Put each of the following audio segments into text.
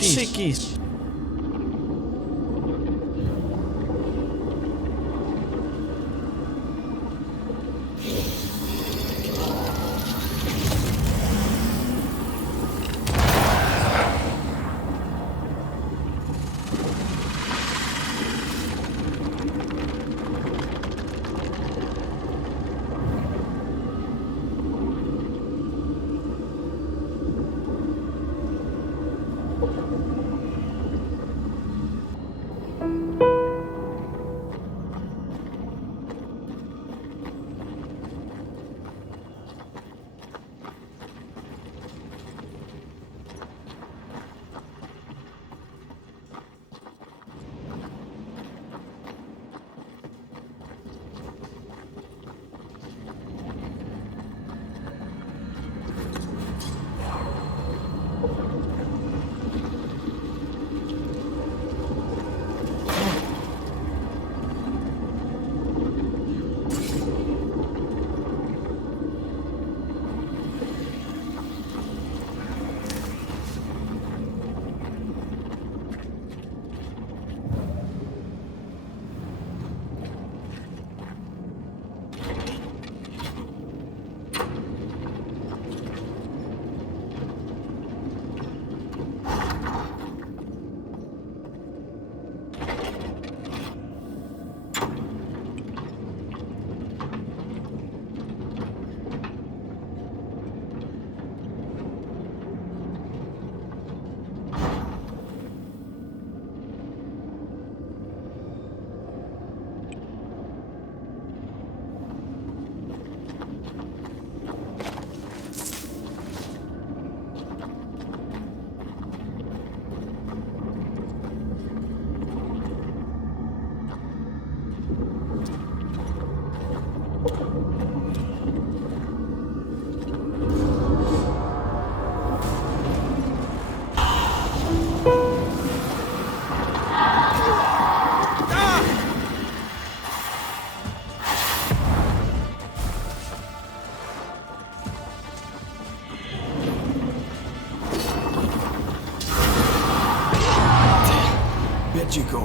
Sikis. You go.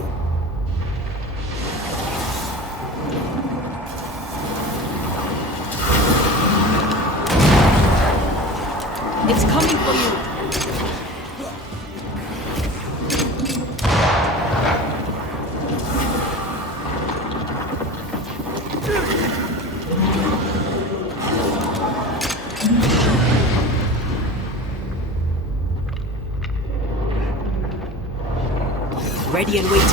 It's coming for you. Ready and waiting.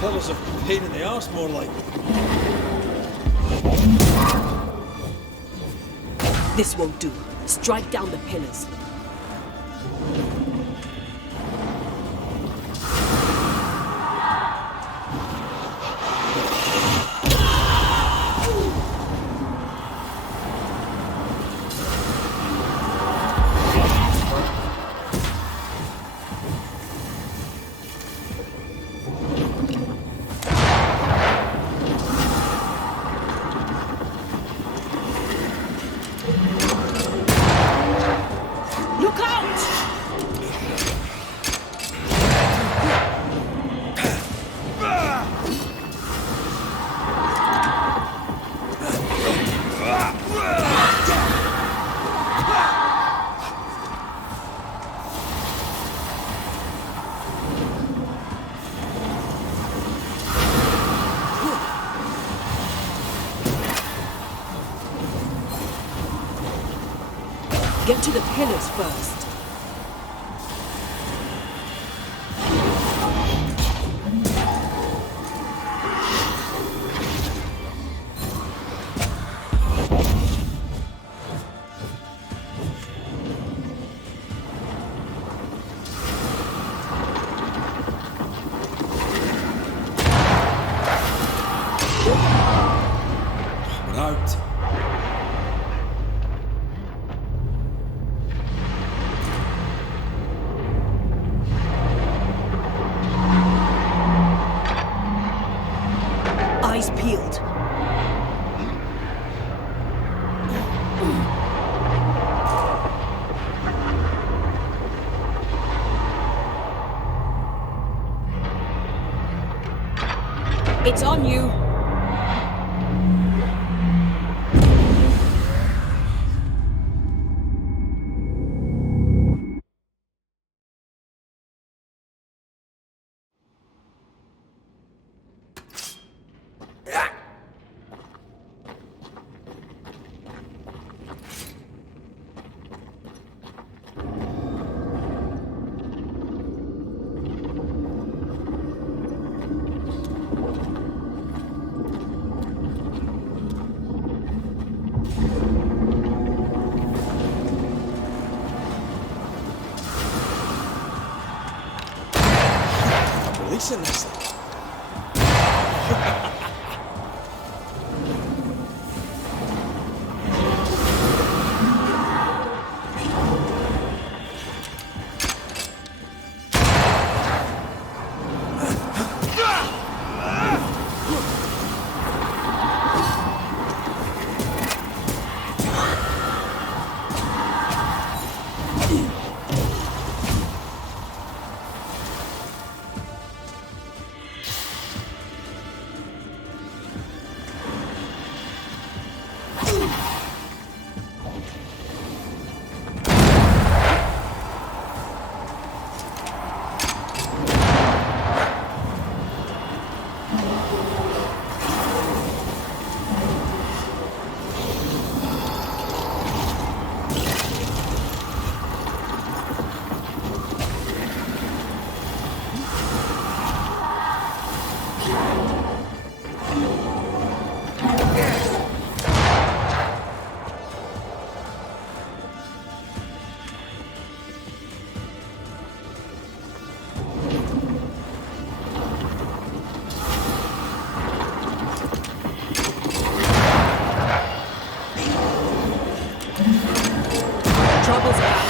Pillars of pain in the arse, more like. This won't do. Strike down the pillars. Get to the pillars first. Out. Eyes peeled. It's on you. Releasing this thing. Trouble's out.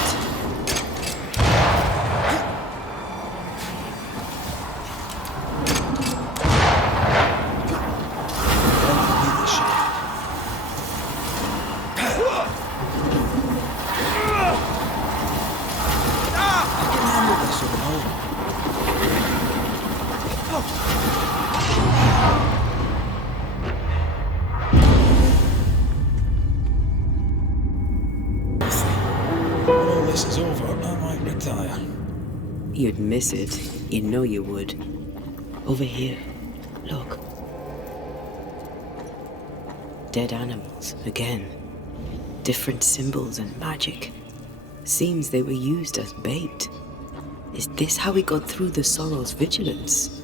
When all this is over, I might retire. You'd miss it. You know you would. Over here. Look. Dead animals, again. Different symbols and magic. Seems they were used as bait. Is this how we got through the Sorrow's vigilance?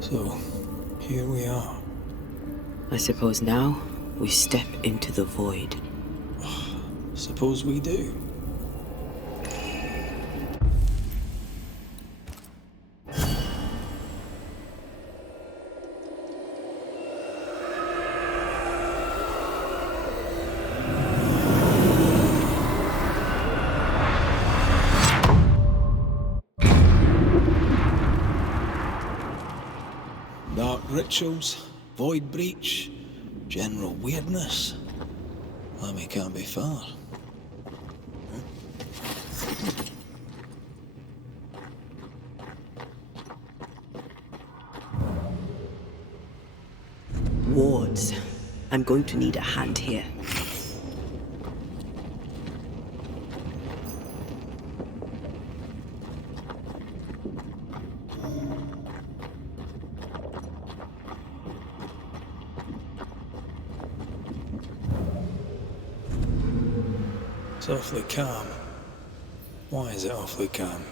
So, here we are. I suppose now we step into the void. Suppose we do. Dark rituals, void breach, general weirdness. Lemmy can't be far. Wards. I'm going to need a hand here. It's awfully calm. Why is it awfully calm?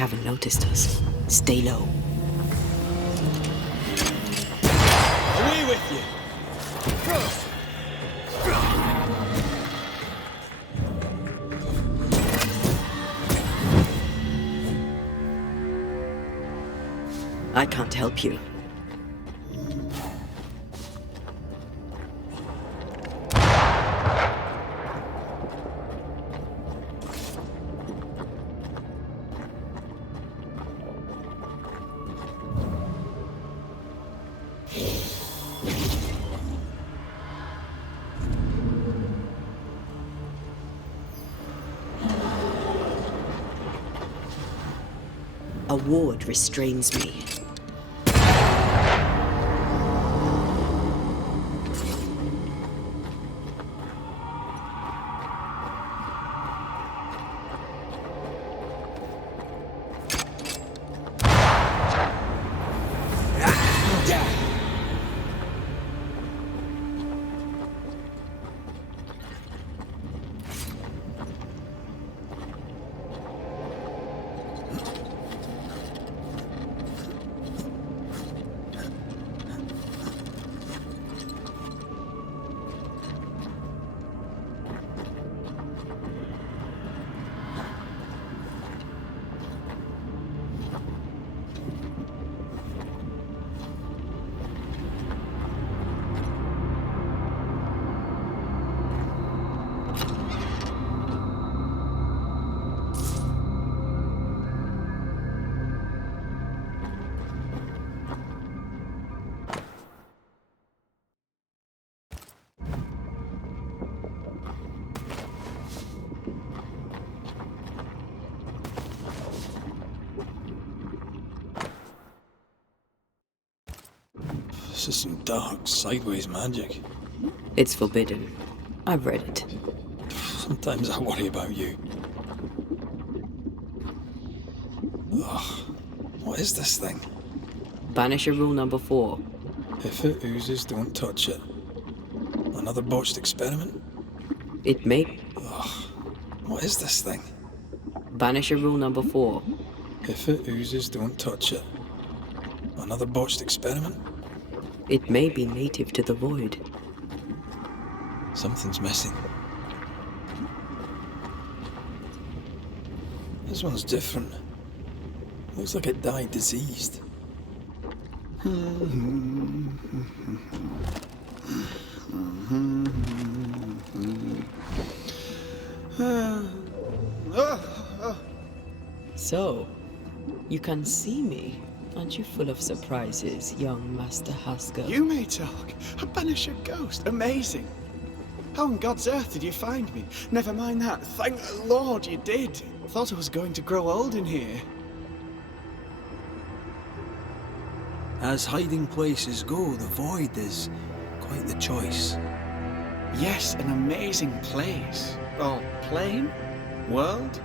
haven't noticed us. Stay low. Away with you! I can't help you. A ward restrains me. This is some dark, sideways magic. It's forbidden. I've read it. Sometimes I worry about you. Ugh, what is this thing? Banisher rule number 4. If it oozes, don't touch it. Another botched experiment? It may... Ugh, what is this thing? Banisher rule number 4. If it oozes, don't touch it. Another botched experiment? It may be native to the void. Something's missing. This one's different. Looks like it died diseased. So, you can see me. Aren't you full of surprises, young Master Haskell? You may talk. A Banisher ghost. Amazing. How on God's earth did you find me? Never mind that. Thank the Lord you did. Thought I was going to grow old in here. As hiding places go, the void is quite the choice. Yes, an amazing place. Or plane? World?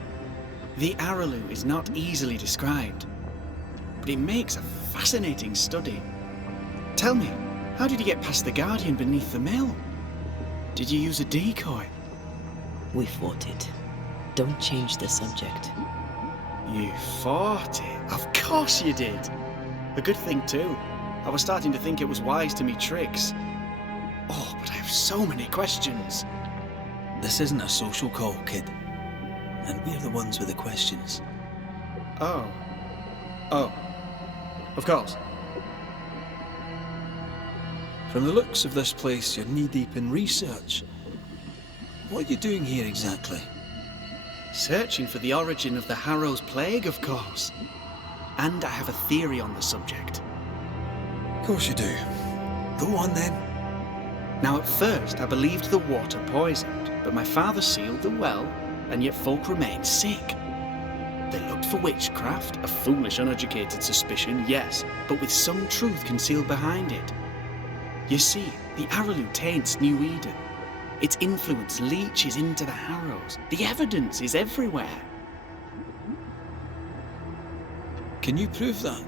The Araloo is not easily described, but it makes a fascinating study. Tell me, how did you get past the Guardian beneath the mill? Did you use a decoy? We fought it. Don't change the subject. You fought it? Of course you did. A good thing too. I was starting to think it was wise to me tricks. Oh, but I have so many questions. This isn't a social call, kid. And we're the ones with the questions. Oh. Oh. Of course. From the looks of this place, you're knee-deep in research. What are you doing here exactly? Searching for the origin of the Harrow's plague, of course. And I have a theory on the subject. Of course you do. Go on then. Now at first I believed the water poisoned, but my father sealed the well, and yet folk remained sick. They looked for witchcraft, a foolish, uneducated suspicion, yes, but with some truth concealed behind it. You see, the Araloo taints New Eden. Its influence leaches into the Harrows. The evidence is everywhere. Can you prove that?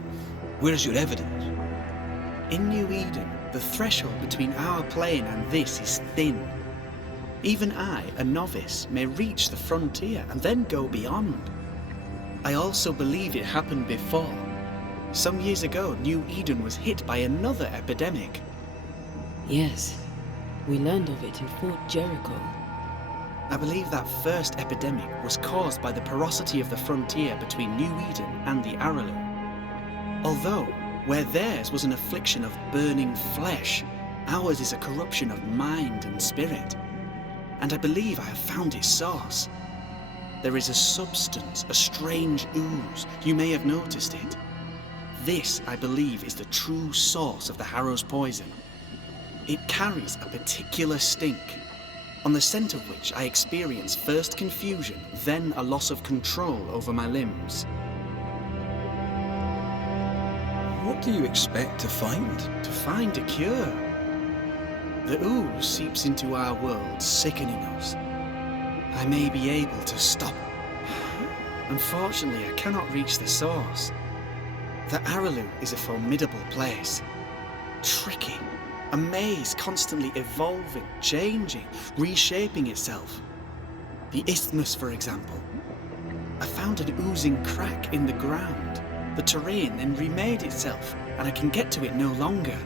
Where's your evidence? In New Eden, the threshold between our plane and this is thin. Even I, a novice, may reach the frontier and then go beyond. I also believe it happened before. Some years ago, New Eden was hit by another epidemic. Yes, we learned of it in Fort Jericho. I believe that first epidemic was caused by the porosity of the frontier between New Eden and the Aralu. Although, where theirs was an affliction of burning flesh, ours is a corruption of mind and spirit. And I believe I have found its source. There is a substance, a strange ooze. You may have noticed it. This, I believe, is the true source of the Harrow's poison. It carries a particular stink, on the scent of which I experience first confusion, then a loss of control over my limbs. What do you expect to find? To find a cure. The ooze seeps into our world, sickening us. I may be able to stop. Unfortunately, I cannot reach the source. The Aralu is a formidable place. Tricky. A maze constantly evolving, changing, reshaping itself. The isthmus, for example. I found an oozing crack in the ground. The terrain then remade itself, and I can get to it no longer.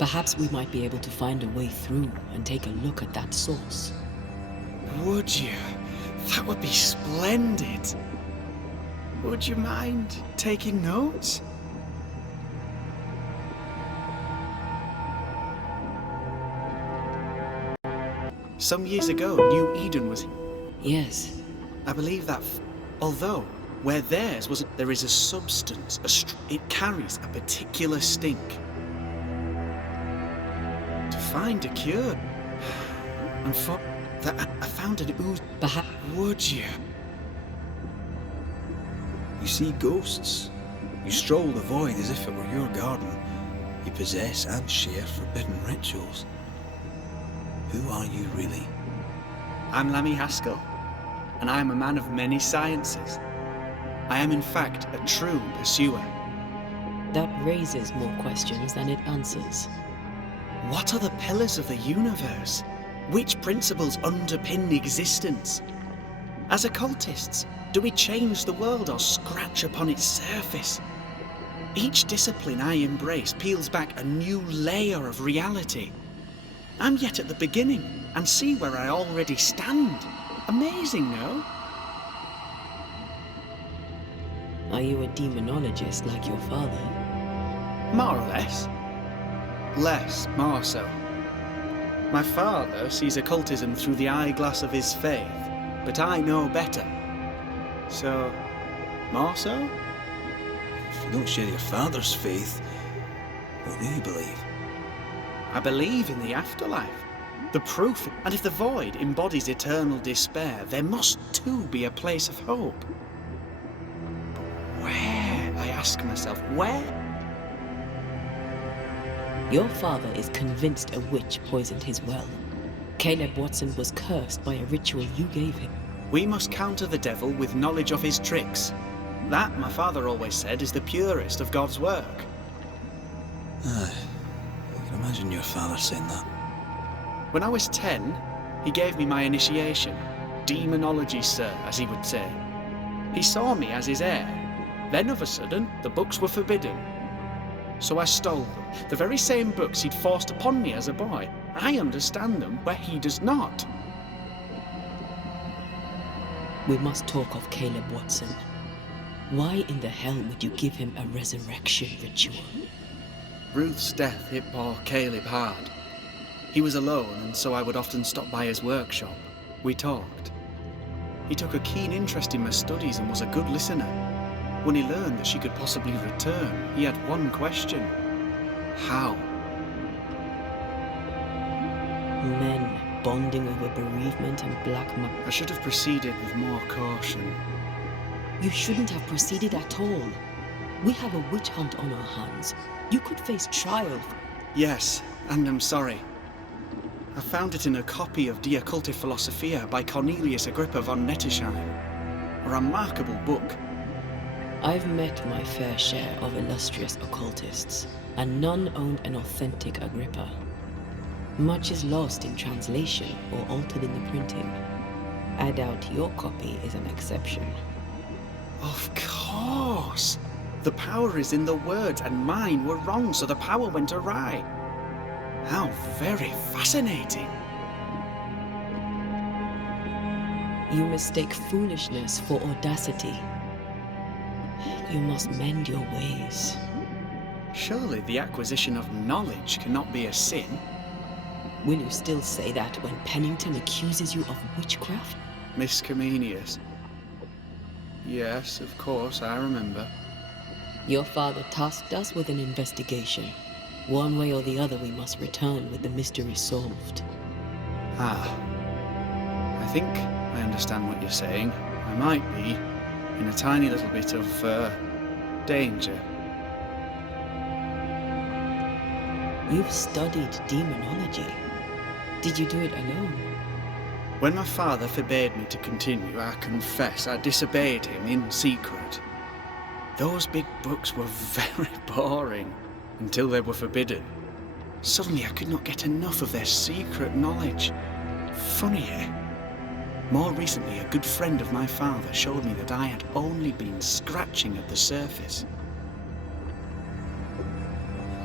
Perhaps we might be able to find a way through and take a look at that source. Would you? That would be splendid. Would you mind taking notes? Some years ago, New Eden was... Yes. I believe that, although where theirs was, there is a substance, it carries a particular stink. To find a cure, and for that, I found an ooze. Perhaps. Would you? You see ghosts. You stroll the void as if it were your garden. You possess and share forbidden rituals. Who are you really? I'm Lammy Haskell, and I am a man of many sciences. I am in fact a true pursuer. That raises more questions than it answers. What are the pillars of the universe? Which principles underpin existence? As occultists, do we change the world or scratch upon its surface? Each discipline I embrace peels back a new layer of reality. I'm yet at the beginning, and see where I already stand. Amazing, no? Are you a demonologist like your father? More or less. Less, more so. My father sees occultism through the eyeglass of his faith, but I know better. So, more so? If you don't share your father's faith, what do you believe? I believe in the afterlife. The proof, and if the void embodies eternal despair, there must too be a place of hope. But where? I ask myself, where? Your father is convinced a witch poisoned his well. Caleb Watson was cursed by a ritual you gave him. We must counter the devil with knowledge of his tricks. That, my father always said, is the purest of God's work. Aye. I can imagine your father saying that. When I was 10, he gave me my initiation. Demonology, sir, as he would say. He saw me as his heir. Then, of a sudden, the books were forbidden. So I stole them. The very same books he'd forced upon me as a boy. I understand them where he does not. We must talk of Caleb Watson. Why in the hell would you give him a resurrection ritual? Ruth's death hit poor Caleb hard. He was alone, and so I would often stop by his workshop. We talked. He took a keen interest in my studies and was a good listener. When he learned that she could possibly return, he had one question. How? Men bonding over bereavement and black magic. I should have proceeded with more caution. You shouldn't have proceeded at all. We have a witch hunt on our hands. You could face trial. Yes, and I'm sorry. I found it in a copy of De Occulte Philosophia by Cornelius Agrippa von Nettesheim. A remarkable book. I've met my fair share of illustrious occultists, and none owned an authentic Agrippa. Much is lost in translation or altered in the printing. I doubt your copy is an exception. Of course! The power is in the words, and mine were wrong, so the power went awry. How very fascinating. You mistake foolishness for audacity. You must mend your ways. Surely the acquisition of knowledge cannot be a sin. Will you still say that when Pennington accuses you of witchcraft? Miss Comenius. Yes, of course, I remember. Your father tasked us with an investigation. One way or the other, we must return with the mystery solved. Ah. I think I understand what you're saying. I might be in a tiny little bit of, danger. You've studied demonology. Did you do it alone? When my father forbade me to continue, I confess I disobeyed him in secret. Those big books were very boring until they were forbidden. Suddenly I could not get enough of their secret knowledge. Funny, eh? More recently, a good friend of my father showed me that I had only been scratching at the surface.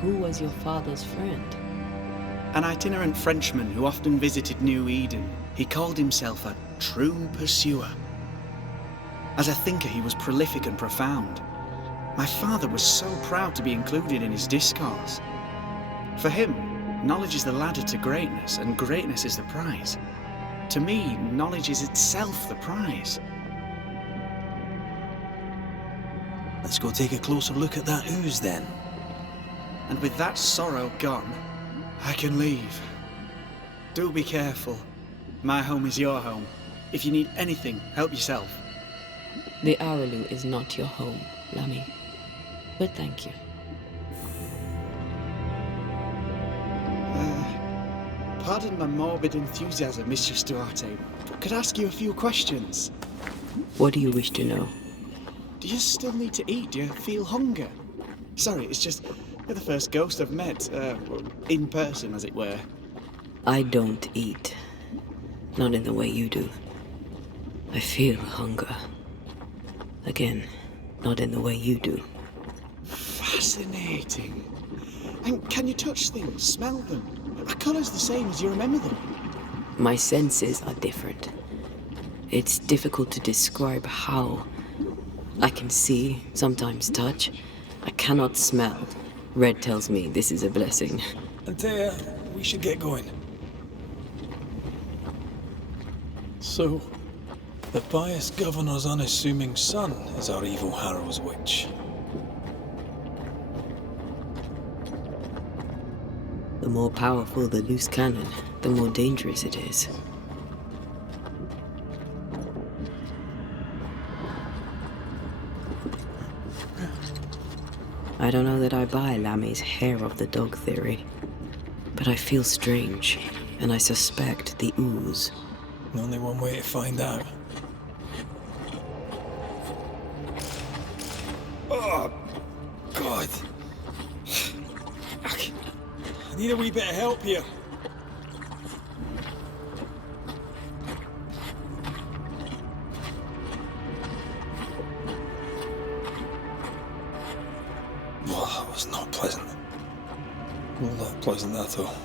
Who was your father's friend? An itinerant Frenchman who often visited New Eden. He called himself a true pursuer. As a thinker, he was prolific and profound. My father was so proud to be included in his discourse. For him, knowledge is the ladder to greatness, and greatness is the prize. To me, knowledge is itself the prize. Let's go take a closer look at that ooze then. And with that sorrow gone, I can leave. Do be careful. My home is your home. If you need anything, help yourself. The Araloo is not your home, Lammy. But thank you. Pardon my morbid enthusiasm, Mistress Duarte. Could I ask you a few questions? What do you wish to know? Do you still need to eat? Do you feel hunger? Sorry, it's just you're the first ghost I've met, in person, as it were. I don't eat. Not in the way you do. I feel hunger. Again, not in the way you do. Fascinating. And can you touch things, smell them? Are colours the same as you remember them? My senses are different. It's difficult to describe how. I can see, sometimes touch. I cannot smell. Red tells me this is a blessing. Antea, we should get going. So, the pious governor's unassuming son is our evil Harrow's witch. The more powerful the loose cannon, the more dangerous it is. I don't know that I buy Lammy's hair of the dog theory, but I feel strange, and I suspect the ooze. Only one way to find out. Oh, God. I need a wee bit of help here. Well, that was not pleasant. Not pleasant at all.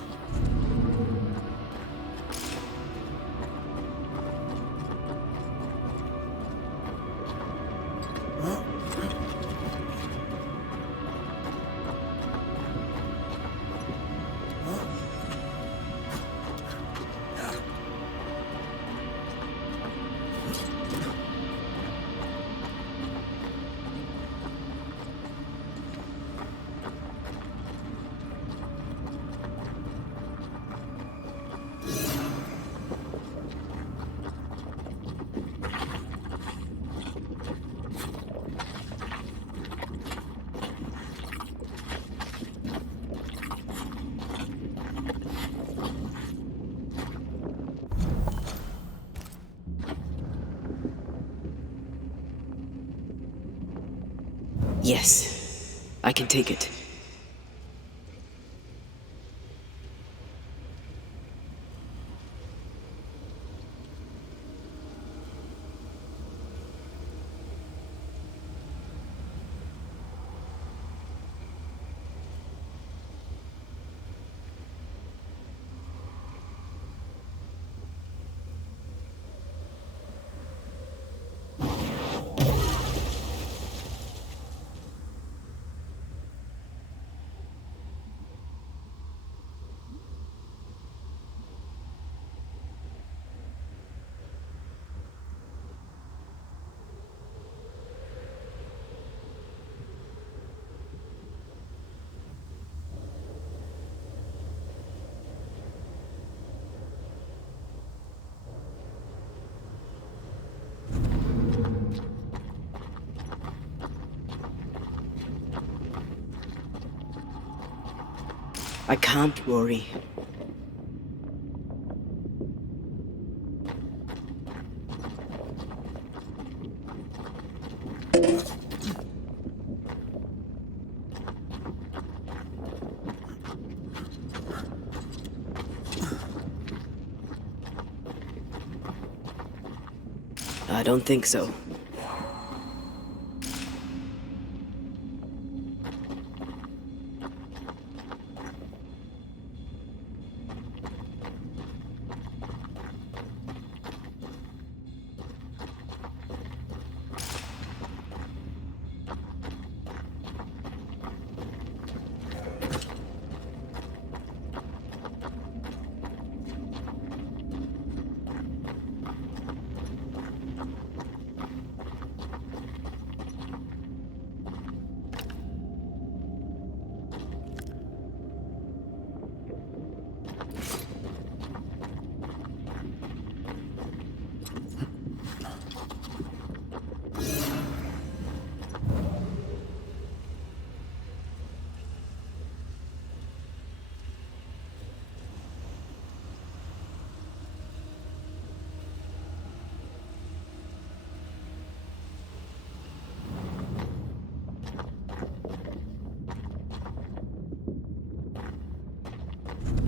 Yes, I can take it. I can't worry. I don't think so.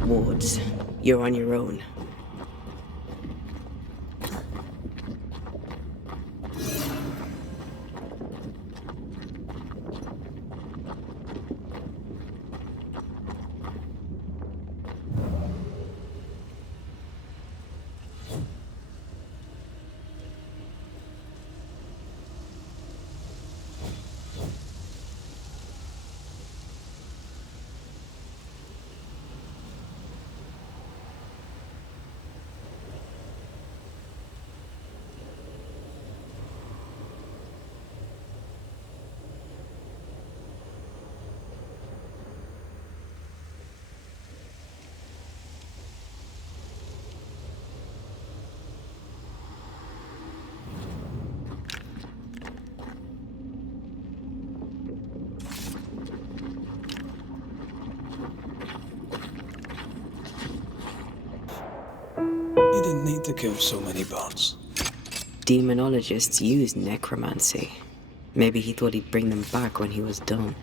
Wards, you're on your own. You didn't need to kill so many birds. Demonologists use necromancy. Maybe he thought he'd bring them back when he was done.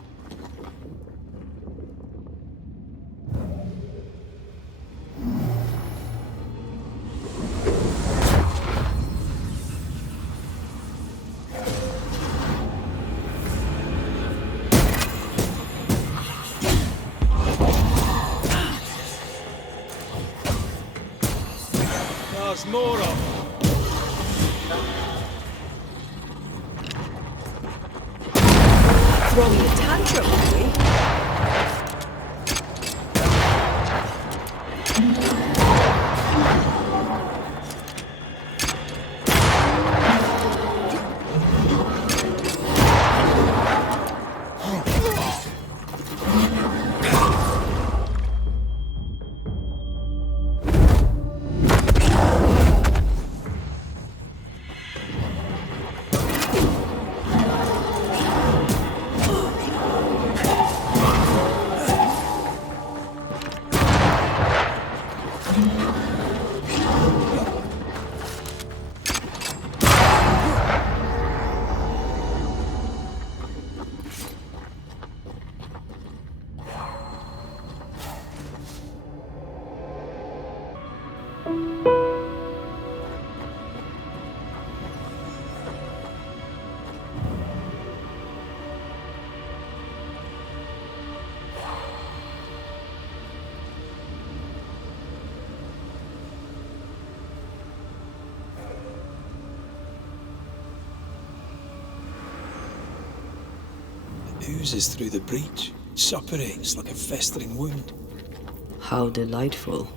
There's more of them. Throwing a tantrum, are we? Oozes through the breach, suppurates like a festering wound. How delightful.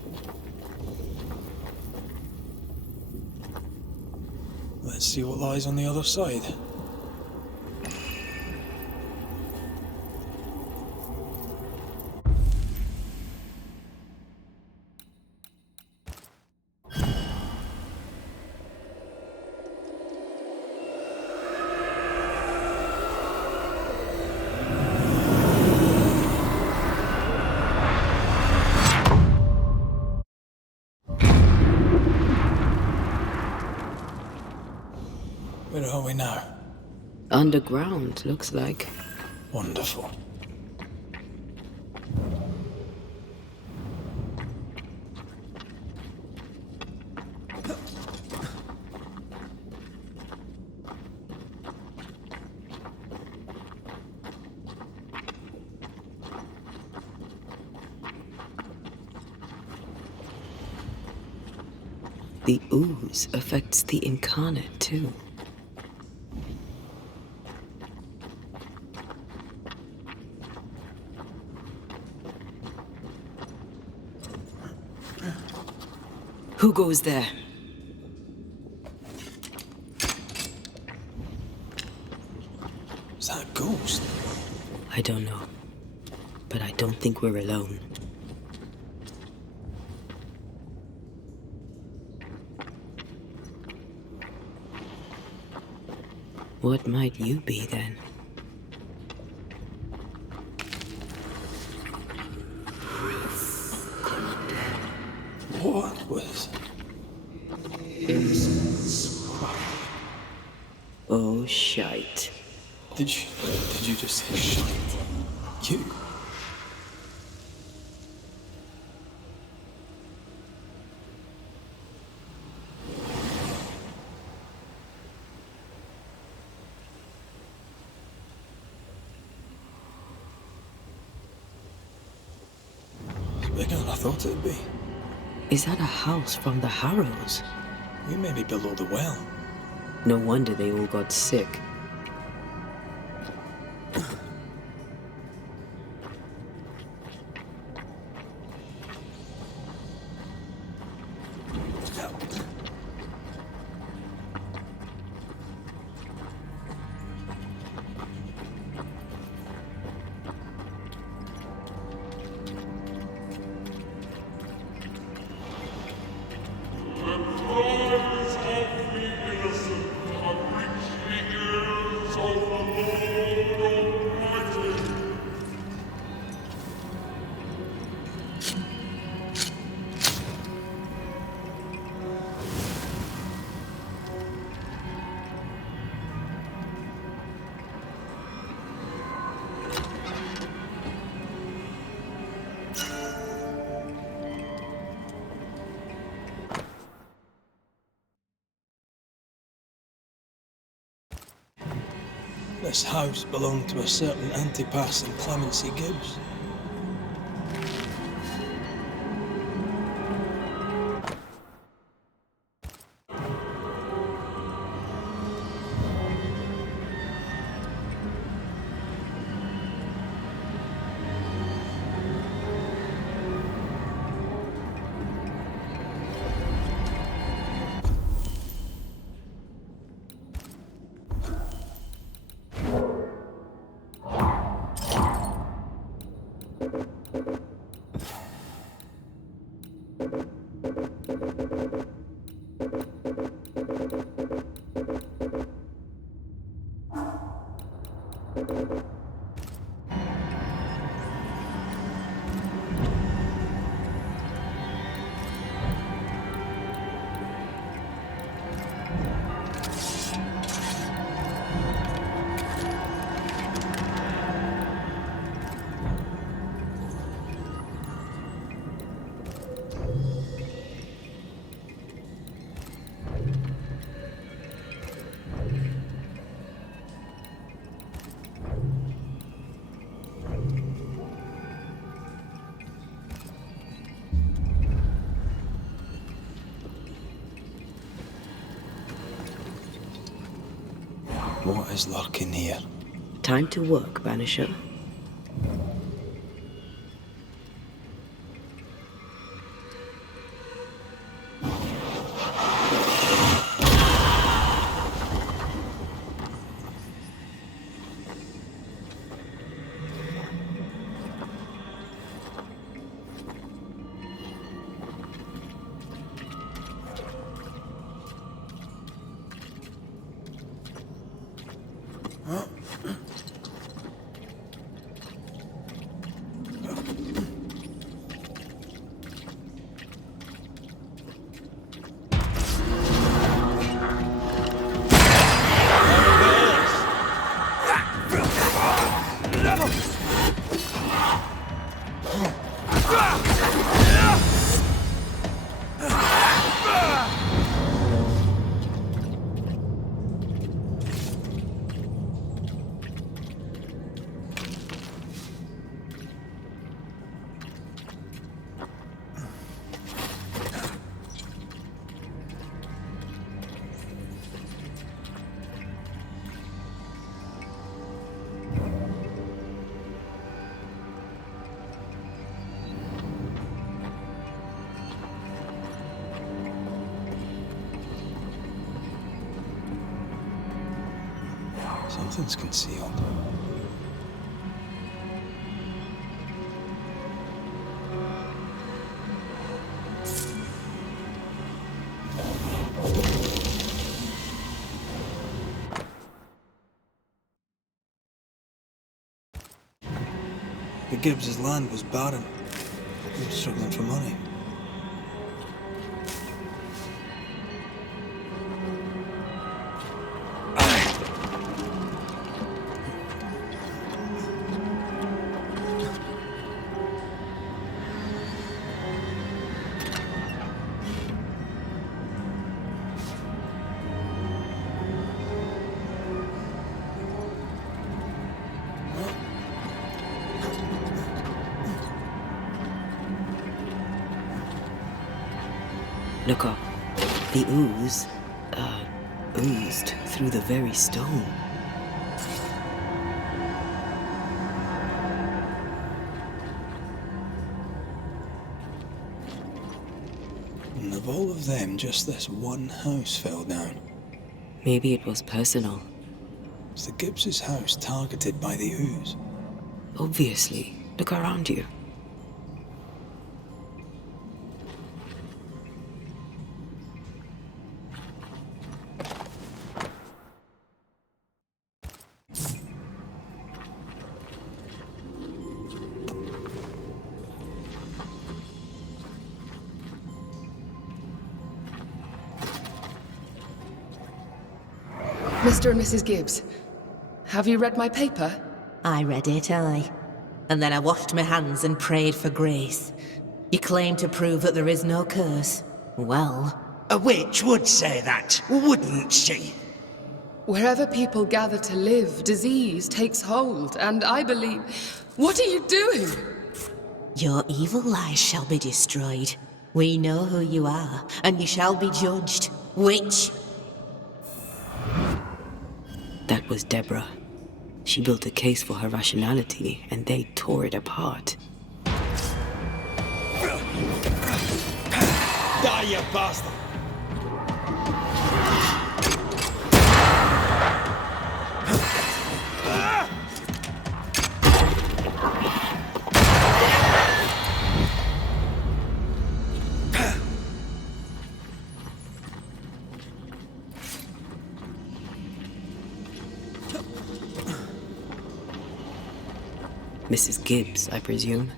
Let's see what lies on the other side. are we now? Underground, looks like. Wonderful. The ooze affects the incarnate, too. Who goes there? Is that a ghost? I don't know. But I don't think we're alone. What might you be, then? What was... Oh, shite. Did you just say shite? You? It's bigger than I thought it'd be. Is that a house from the Harrows? We may be below the well. No wonder they all got sick. This house belonged to a certain Antipas and Clemency Gibbs. What is lurking here? Time to work, Banisher. Nothing's concealed. The Gibbs' land was barren. They were struggling for money. Look up. The ooze, oozed through the very stone. And of all of them, just this one house fell down. Maybe it was personal. Was the Gibbs' house targeted by the ooze? Obviously. Look around you. Mr. and Mrs. Gibbs, have you read my paper? I read it, aye. And then I washed my hands and prayed for grace. You claim to prove that there is no curse. Well... A witch would say that, wouldn't she? Wherever people gather to live, disease takes hold, and I believe... What are you doing? Your evil lies shall be destroyed. We know who you are, and you shall be judged. Witch! That was Deborah. She built a case for her rationality, and they tore it apart. Die, you bastard! Mrs. Gibbs, I presume.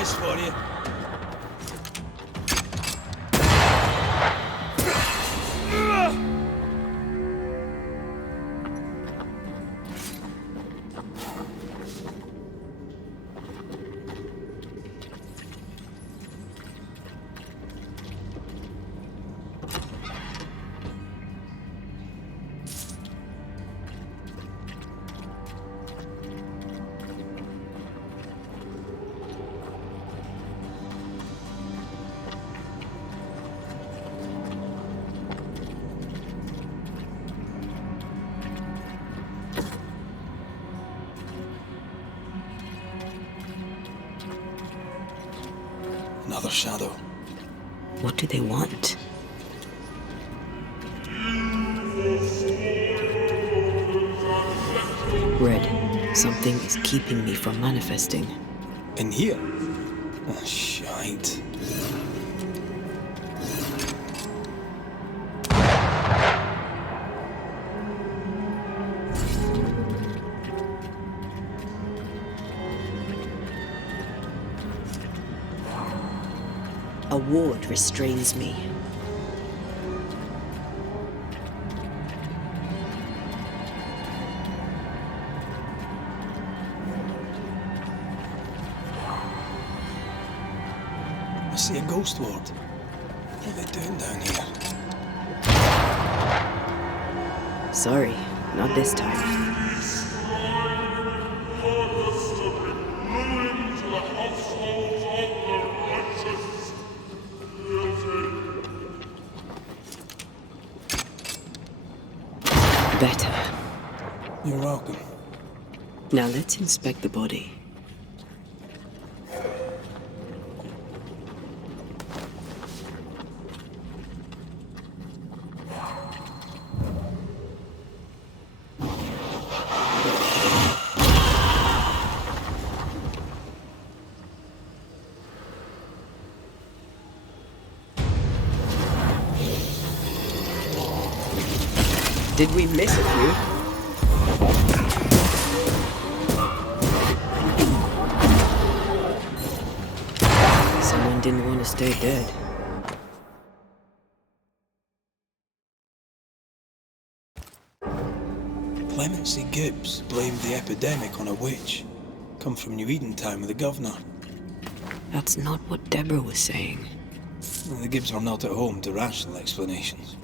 chest for you. Another shadow. What do they want? Red, something is keeping me from manifesting. In here? Oh, shite. A ward restrains me. I see a ghost ward. What are they doing down here? Sorry, not this time. Better. You're welcome. Now let's inspect the body. Did we miss a few? Someone didn't want to stay dead. Clemency Gibbs blamed the epidemic on a witch. Come from New Eden Town with the governor. That's not what Deborah was saying. The Gibbs are not at home to rational explanations.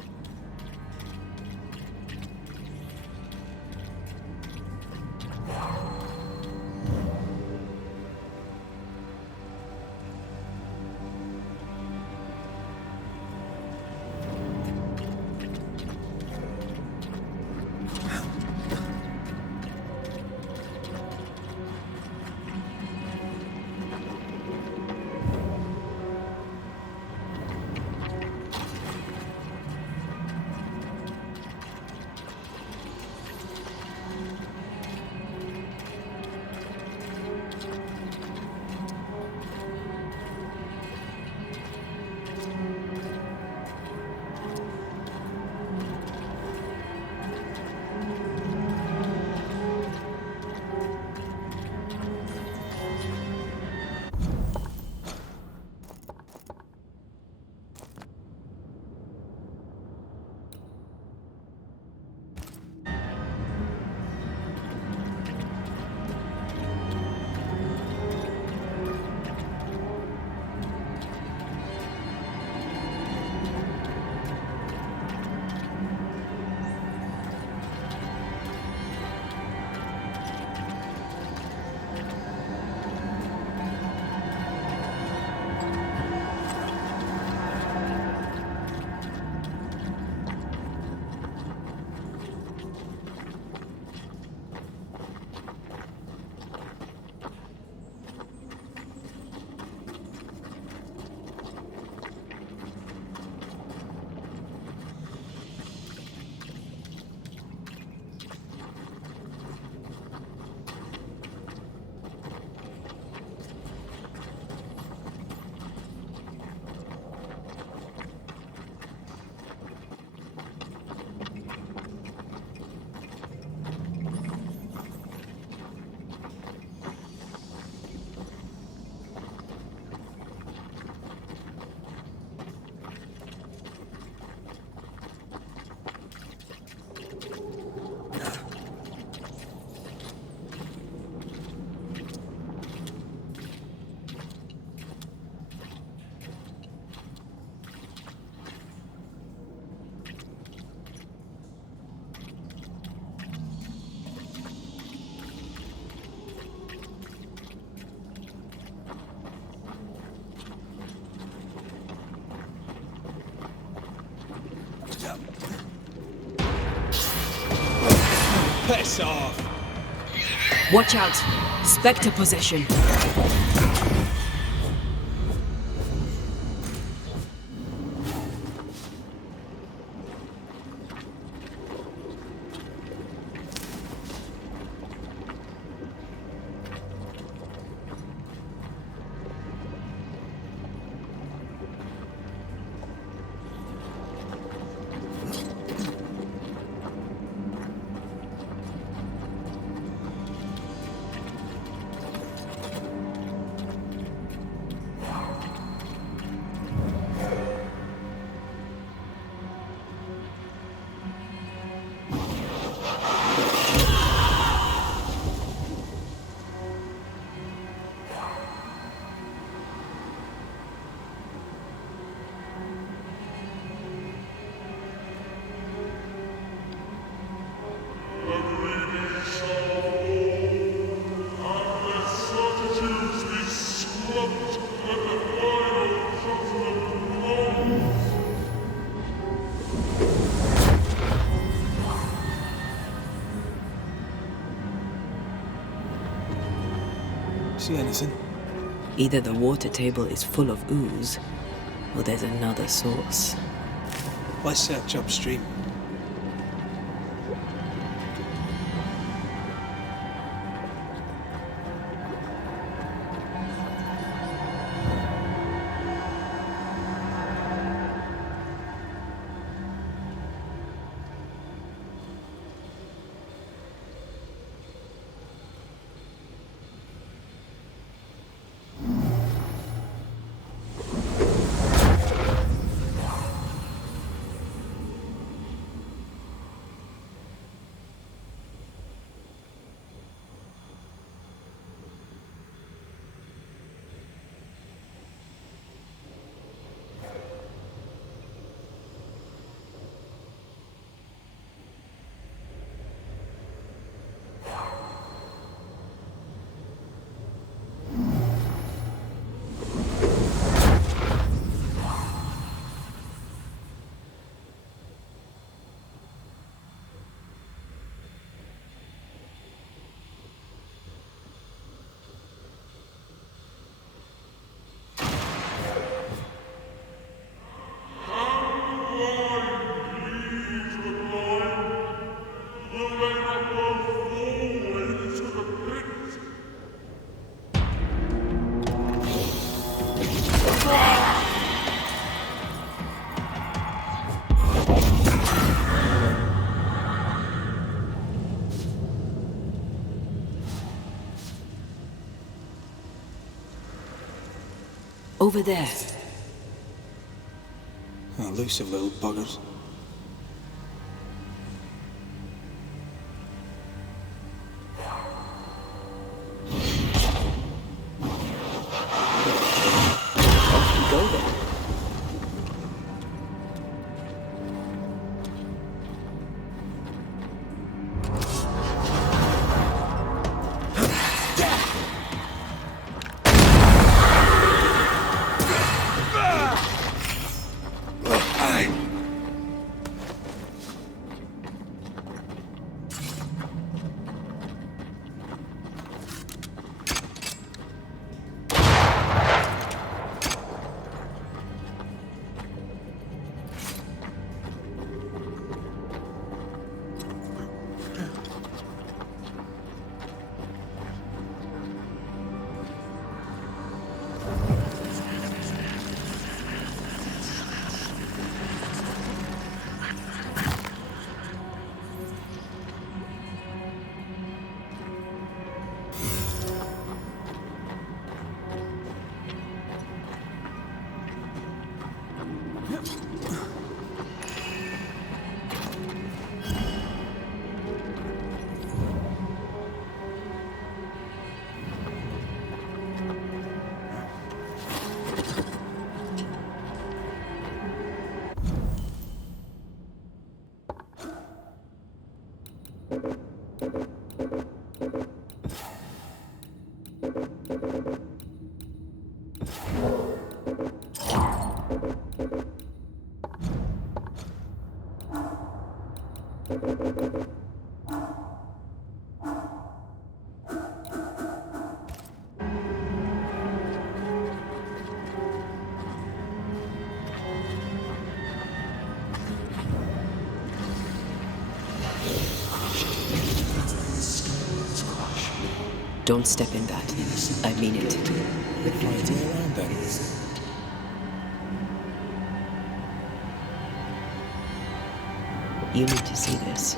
Piss off! Watch out! Spectre possession. See anything? Either the water table is full of ooze, or there's another source. Let's search upstream. Over there. Elusive little buggers. Off we go then. Don't step in that. I mean it. Find way around then. You need to see this.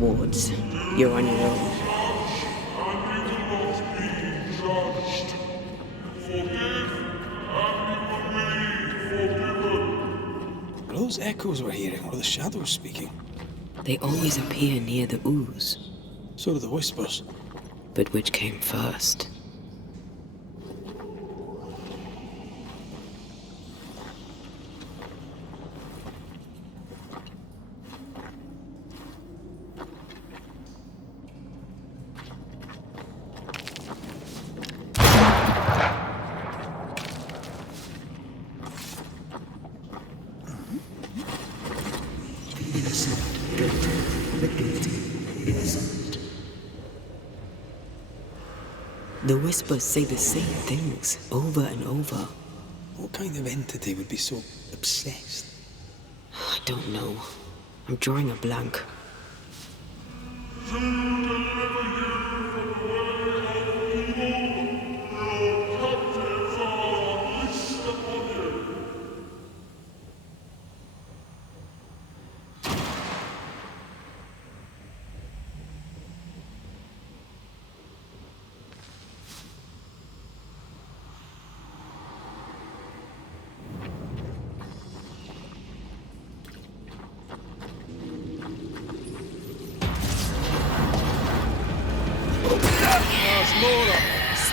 Wards, you're on your own. Are those echoes we're hearing, or the shadows speaking? They always appear near the ooze. So do the whispers. But which came first? The whispers say the same things over and over. What kind of entity would be so obsessed? I don't know. I'm drawing a blank.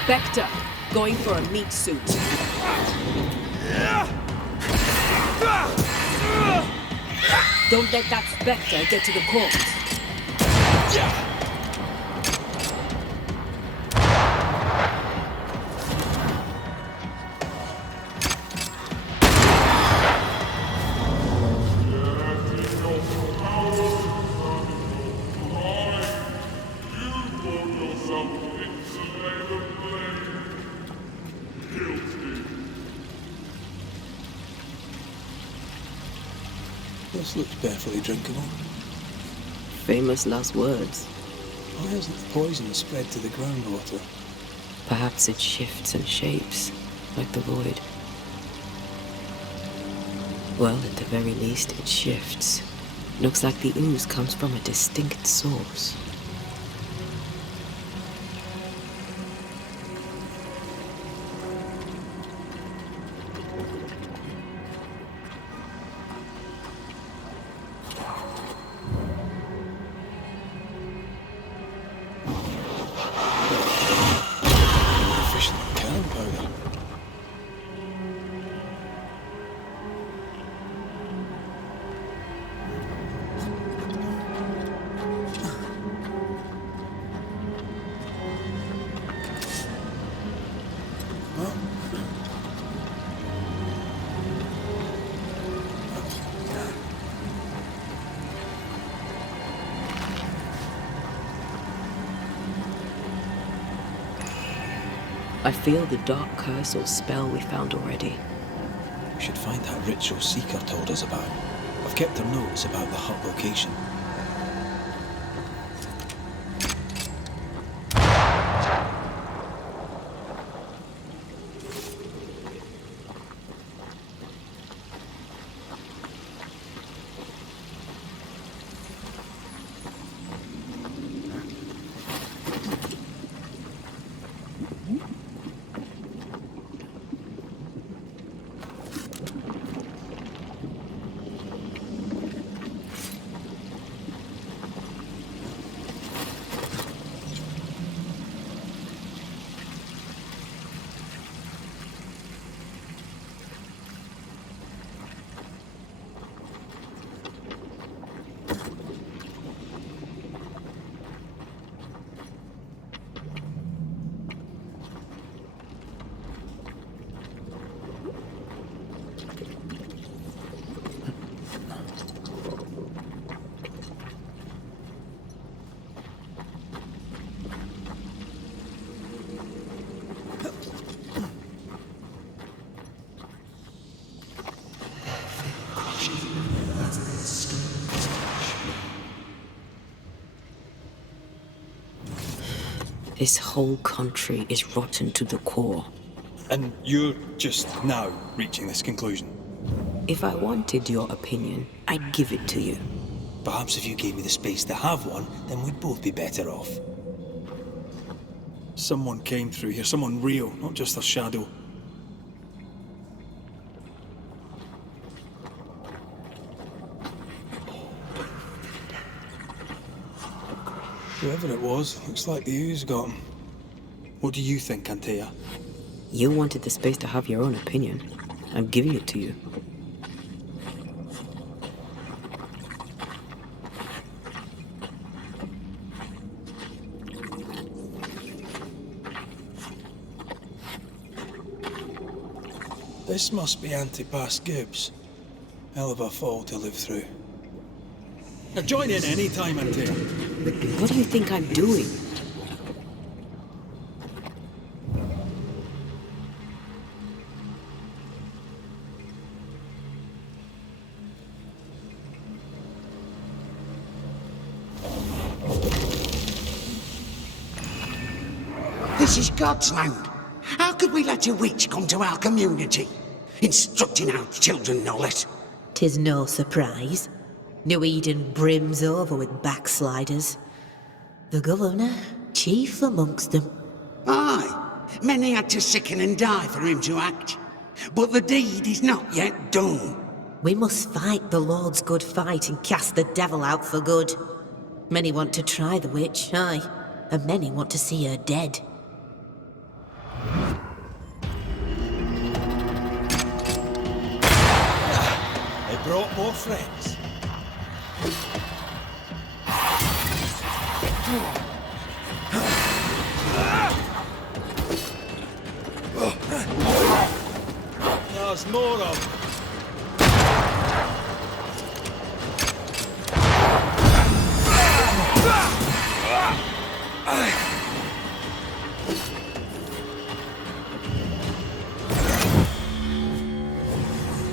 Spectre, going for a meat suit. Don't let that Spectre get to the corpse. This looks perfectly drinkable. Famous last words. Why hasn't the poison spread to the groundwater? Perhaps it shifts and shapes, like the void. Well, at the very least, it shifts. Looks like the ooze comes from a distinct source. I feel the dark curse or spell we found already. We should find that ritual Seeker told us about. I've kept her notes about the hut location. This whole country is rotten to the core. And you're just now reaching this conclusion? If I wanted your opinion, I'd give it to you. Perhaps if you gave me the space to have one, then we'd both be better off. Someone came through here, someone real, not just a shadow. Whoever it was, looks like the ooze got him. What do you think, Antea? You wanted the space to have your own opinion. I'm giving it to you. This must be Antipas Gibbs. Hell of a fall to live through. Now join in any time, Antea. What do you think I'm doing? This is God's land. How could we let a witch come to our community? Instructing our children, no less. 'Tis no surprise. New Eden brims over with backsliders. The governor, chief amongst them. Aye, many had to sicken and die for him to act. But the deed is not yet done. We must fight the Lord's good fight and cast the devil out for good. Many want to try the witch, aye, and many want to see her dead. They brought more friends. There's more of them.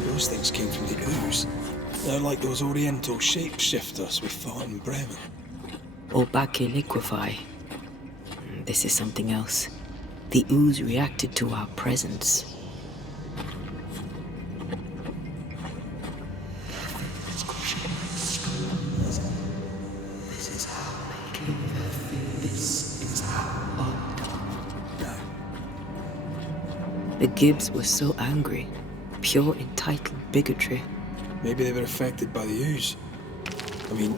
Those things came from the ooze. They're like those oriental shapeshifters we fought in Bremen. Obake liquefy. This is something else. The ooze reacted to our presence. The Gibbs were so angry. Pure entitled bigotry. Maybe they were affected by the ooze. I mean,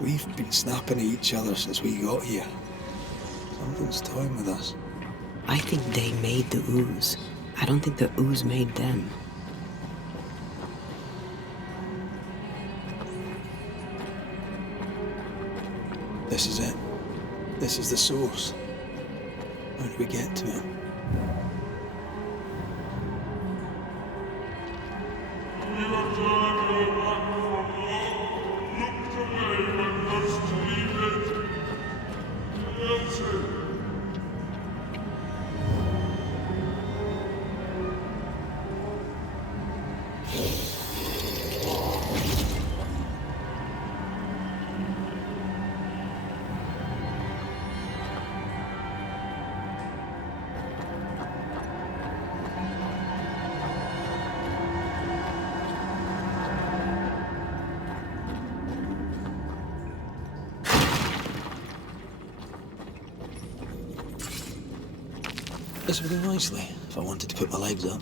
we've been snapping at each other since we got here. Something's toying with us. I think they made the ooze. I don't think the ooze made them. This is it. This is the source. How do we get to it? This would go nicely if I wanted to put my legs up.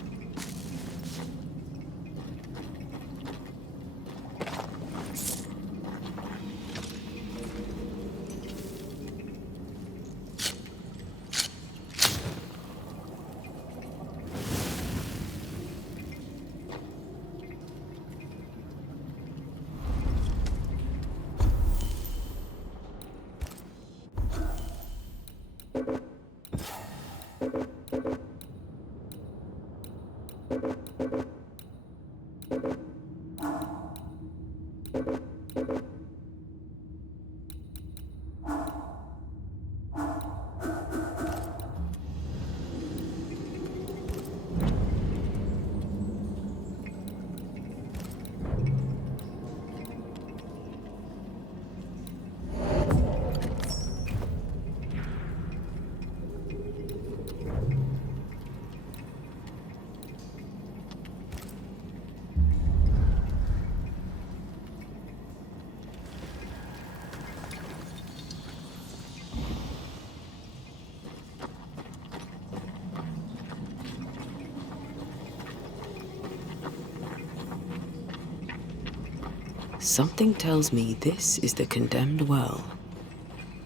Something tells me this is the condemned well.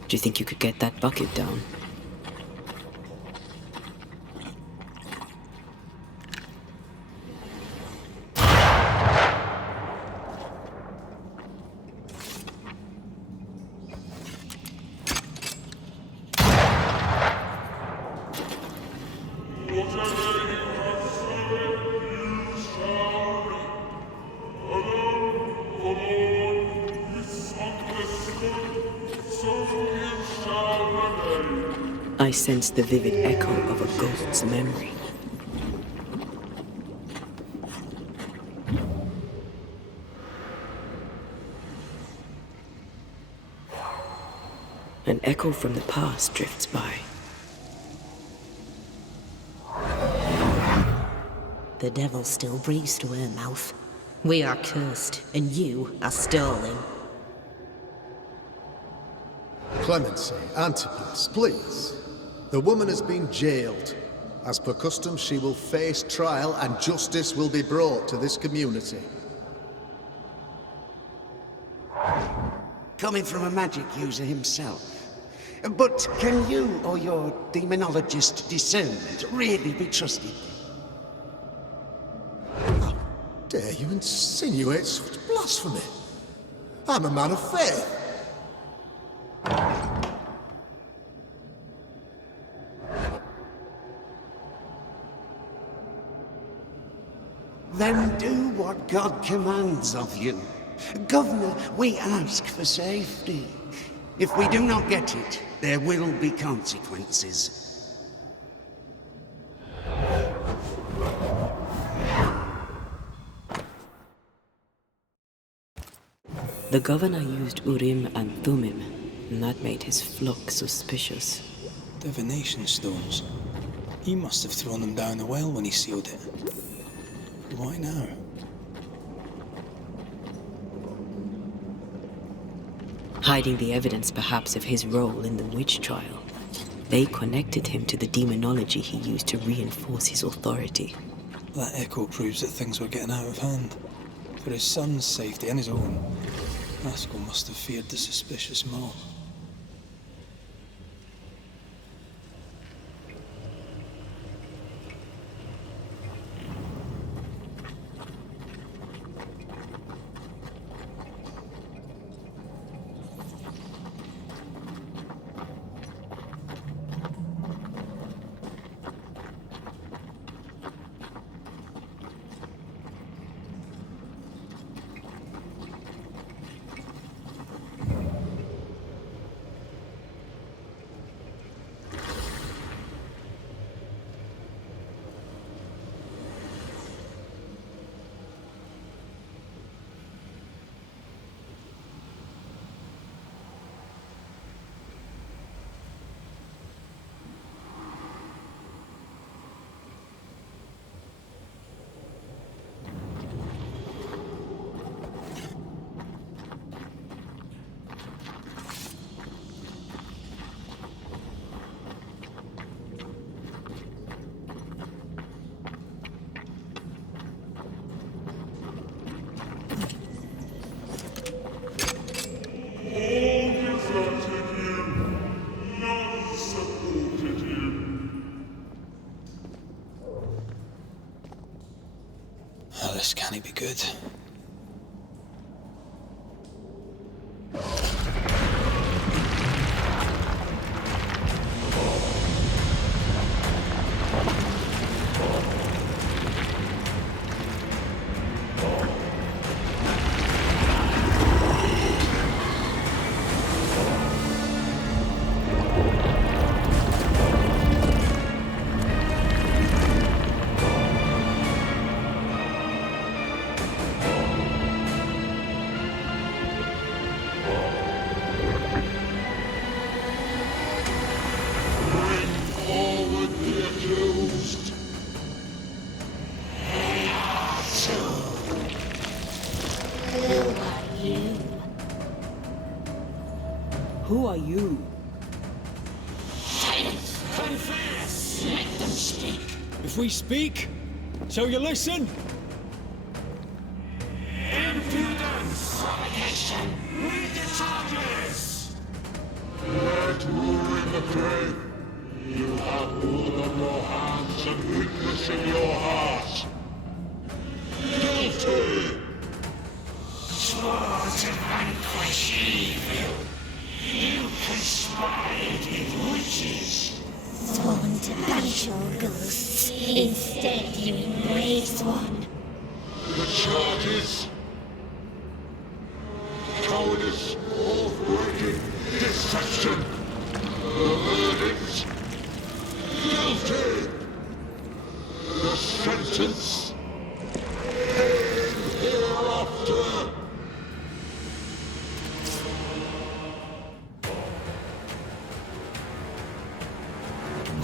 Do you think you could get that bucket down? I sense the vivid echo of a ghost's memory. An echo from the past drifts by. The devil still breathes through her mouth. We are cursed, and you are stolen. Clemency, Antipas, please. The woman has been jailed. As per custom, she will face trial and justice will be brought to this community. Coming from a magic user himself. But can you or your demonologist discernment really be trusted? How dare you insinuate such blasphemy? I'm a man of faith. Then do what God commands of you. Governor, we ask for safety. If we do not get it, there will be consequences. The governor used Urim and Thummim, and that made his flock suspicious. Divination stones. He must have thrown them down the well when he sealed it. Why now? Hiding the evidence perhaps of his role in the witch trial. They connected him to the demonology he used to reinforce his authority. That echo proves that things were getting out of hand. For his son's safety and his own, Haskell must have feared the suspicious mob. This can't be good. Who are you? Confess! Let them speak! If we speak, shall you listen? Impudence! swore to vanquish evil. You conspired with witches. Sworn to banish all ghosts. Instead, you embrace one. The charges: cowardice, oath-breaking, deception. The verdict: guilty. The sentence: pain hereafter.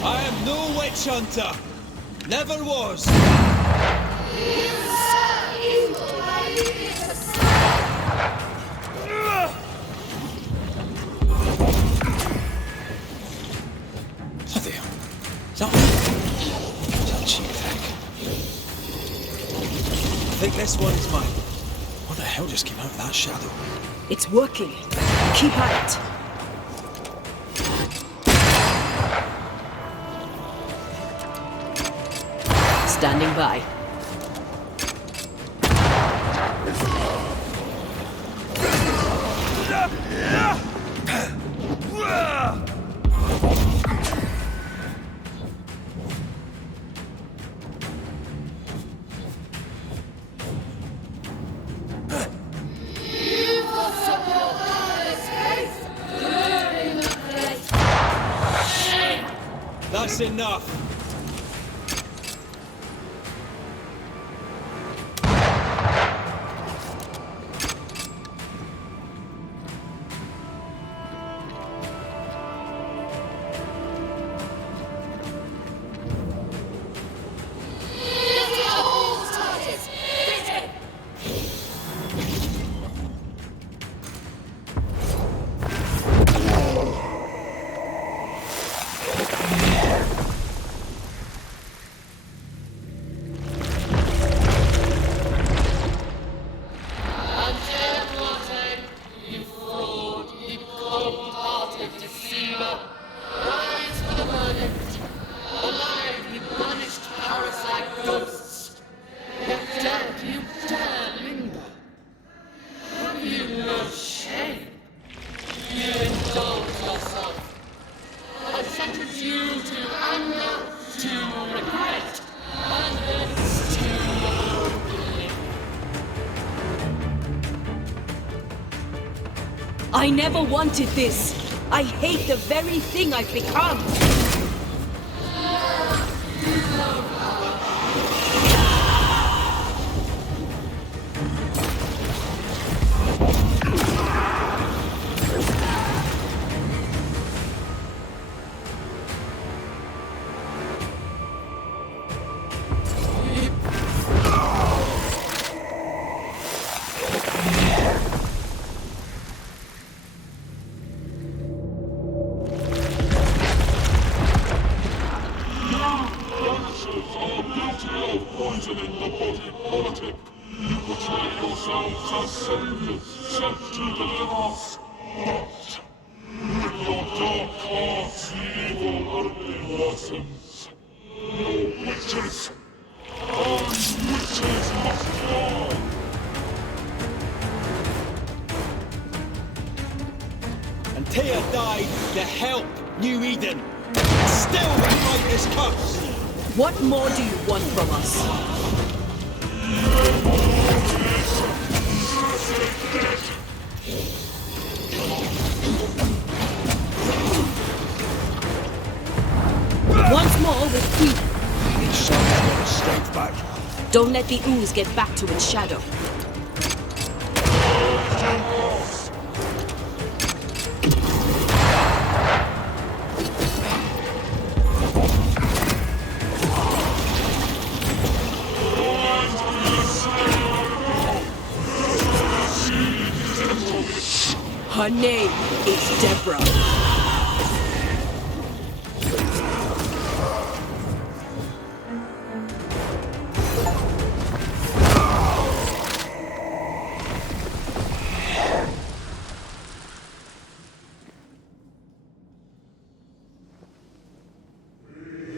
I am no witch hunter. Never was. Bloody hell. Is that me? Is that cheap trick? I think this one is mine. What the hell just came out of that shadow? It's working. Keep at it. Standing by. That's enough. I never wanted this. I hate the very thing I've become. Tyr died to help New Eden. Still we fight this curse. What more do you want from us? Once more with feet. Each side's got strength back. Don't let the ooze get back to its shadow. Her name is Deborah.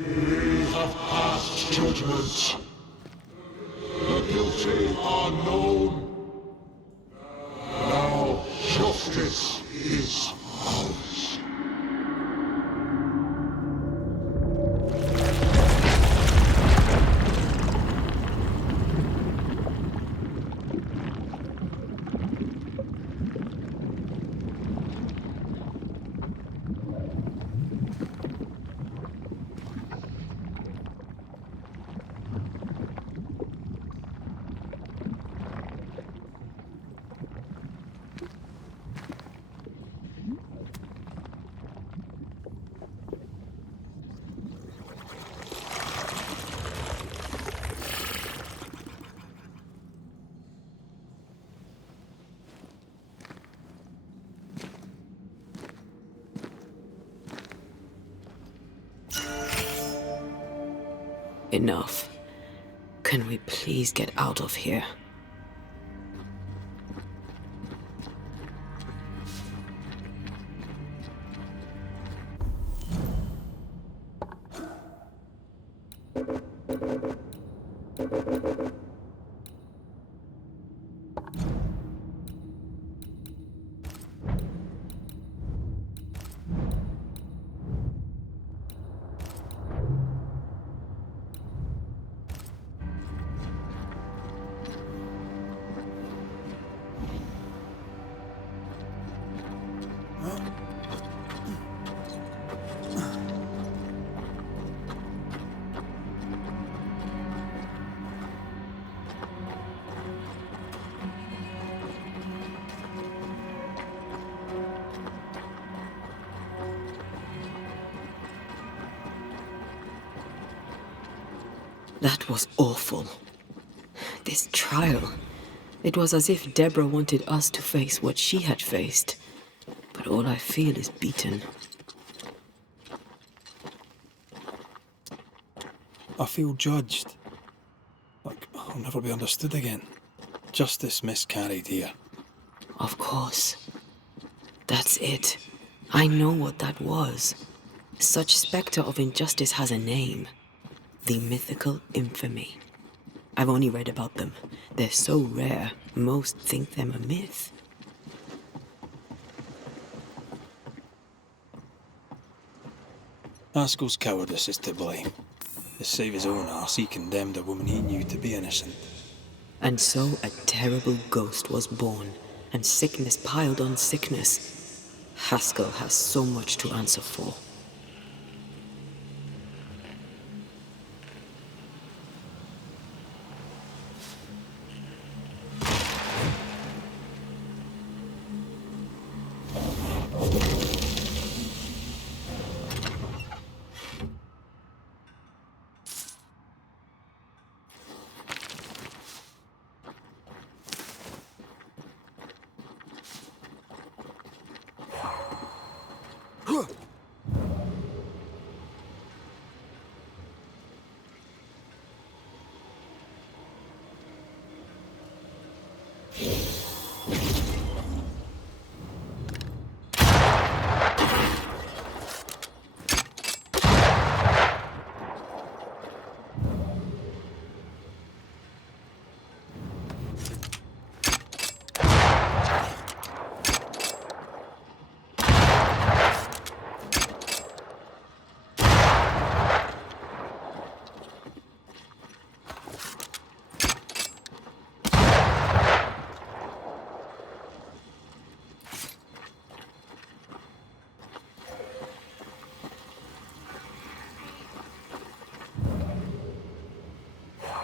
We have passed judgment. The guilty are known. Justice is ours. Enough. Can we please get out of here? That was awful. This trial. It was as if Deborah wanted us to face what she had faced. But all I feel is beaten. I feel judged. Like I'll never be understood again. Justice miscarried here. Of course. That's it. I know what that was. Such spectre of injustice has a name. The mythical infamy. I've only read about them. They're so rare, most think them a myth. Haskell's cowardice is to blame. To save his own arse, he condemned a woman he knew to be innocent. And so a terrible ghost was born, and sickness piled on sickness. Haskell has so much to answer for.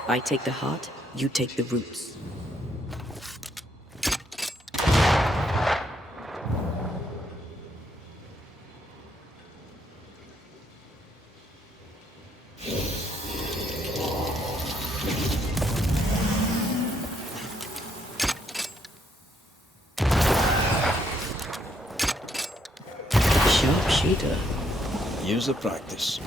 I take the heart, you take the roots. Sharpshooter. Years of practice.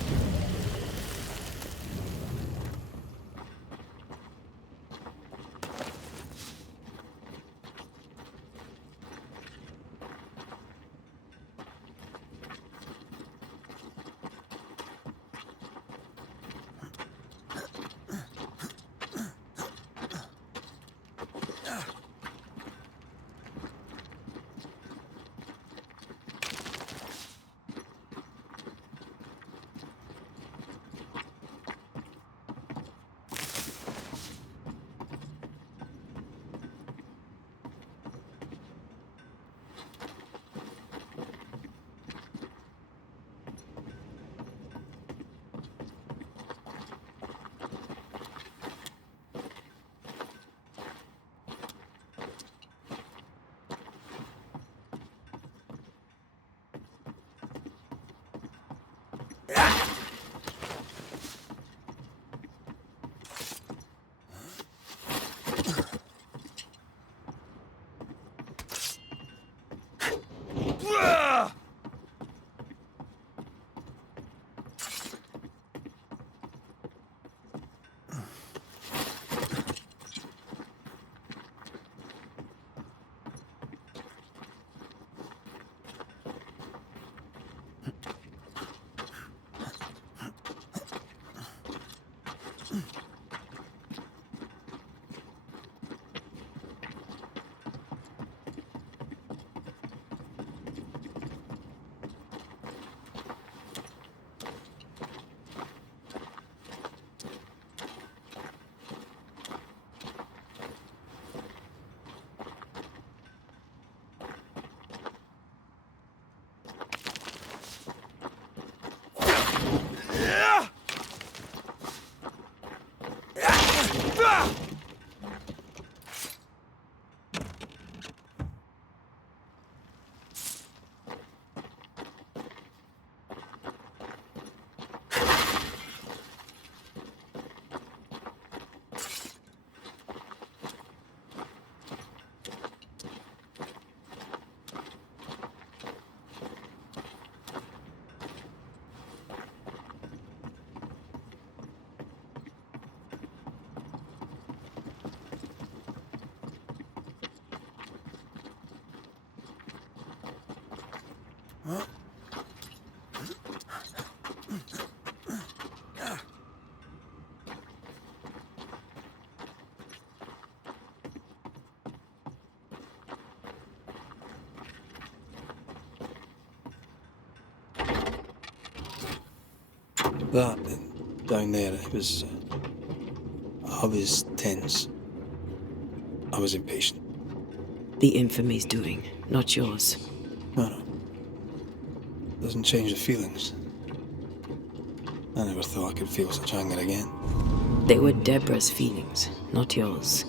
That, down there, it was... I was tense. I was impatient. The infamy's doing, not yours. No. Doesn't change the feelings. I never thought I could feel such anger again. They were Deborah's feelings, not yours.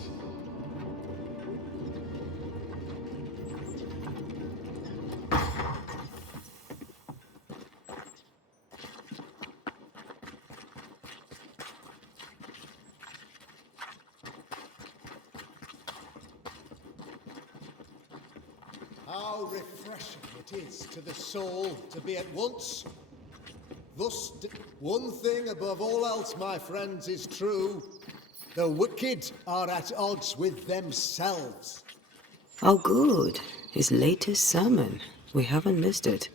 How refreshing it is to the soul to be at once. Thus, one thing above all else, my friends, is true. The wicked are at odds with themselves. Oh, good. His latest sermon. We haven't missed it.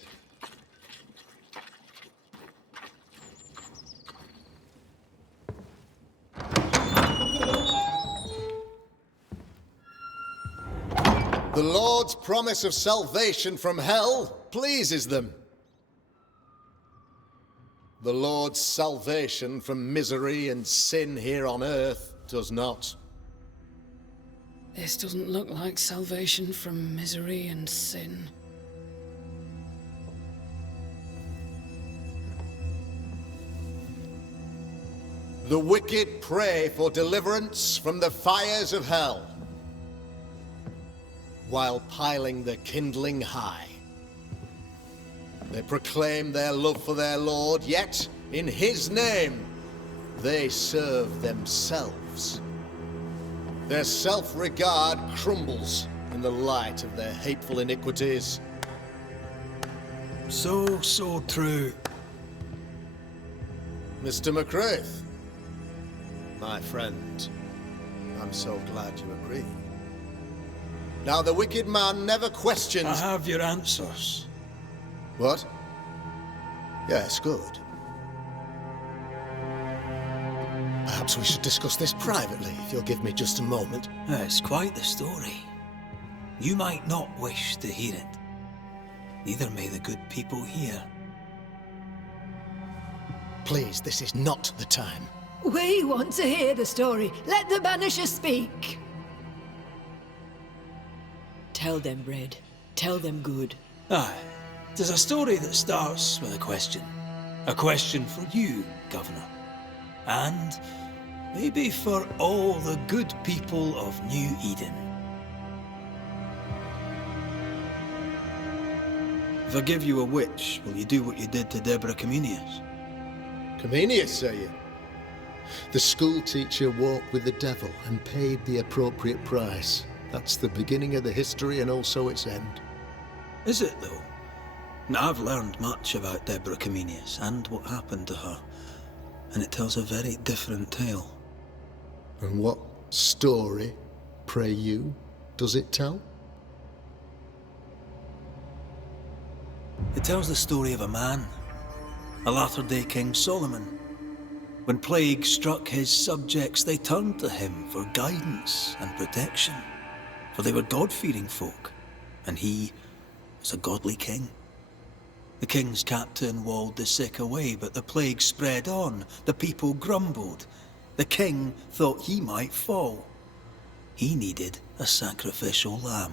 The Lord's promise of salvation from hell pleases them. The Lord's salvation from misery and sin here on earth does not. This doesn't look like salvation from misery and sin. The wicked pray for deliverance from the fires of hell, while piling the kindling high. They proclaim their love for their Lord, yet, in His name, they serve themselves. Their self-regard crumbles in the light of their hateful iniquities. So true. Mr. McCraith, my friend, I'm so glad you agree. Now, the wicked man never questions... I have your answers. What? Yes, good. Perhaps we should discuss this privately, if you'll give me just a moment. It's quite the story. You might not wish to hear it. Neither may the good people hear. Please, this is not the time. We want to hear the story. Let the Banishers speak. Tell them, Red. Tell them good. Aye. There's a story that starts with a question. A question for you, Governor. And maybe for all the good people of New Eden. If I give you a witch, will you do what you did to Deborah Comenius? Comenius, say you? The school teacher walked with the devil and paid the appropriate price. That's the beginning of the history and also its end. Is it, though? Now, I've learned much about Deborah Comenius and what happened to her, and it tells a very different tale. And what story, pray you, does it tell? It tells the story of a man, a latter-day King Solomon. When plague struck his subjects, they turned to him for guidance and protection, for they were God-fearing folk, and he was a godly king. The king's captain walled the sick away, but the plague spread on. The people grumbled. The king thought he might fall. He needed a sacrificial lamb.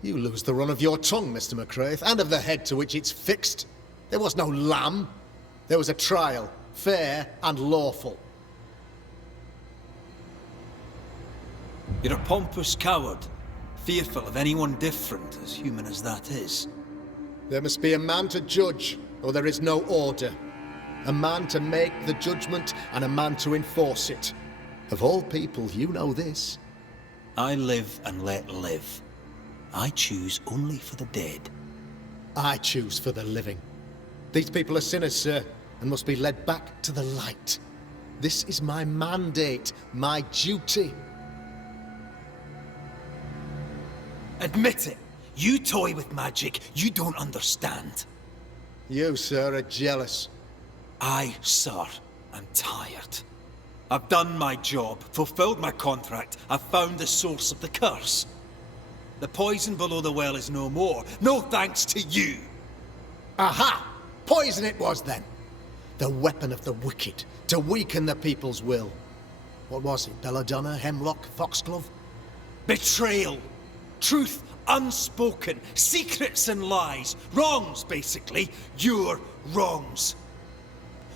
You lose the run of your tongue, Mr. McCraith, and of the head to which it's fixed. There was no lamb. There was a trial, fair and lawful. You're a pompous coward, fearful of anyone different, as human as that is. There must be a man to judge, or there is no order. A man to make the judgment, and a man to enforce it. Of all people, you know this. I live and let live. I choose only for the dead. I choose for the living. These people are sinners, sir, and must be led back to the light. This is my mandate, my duty. Admit it. You toy with magic you don't understand. You, sir, are jealous. I, sir, am tired. I've done my job, fulfilled my contract, I've found the source of the curse. The poison below the well is no more, no thanks to you. Aha! Poison it was then. The weapon of the wicked, to weaken the people's will. What was it, belladonna, hemlock, foxglove? Betrayal. Truth unspoken. Secrets and lies. Wrongs, basically. Your wrongs.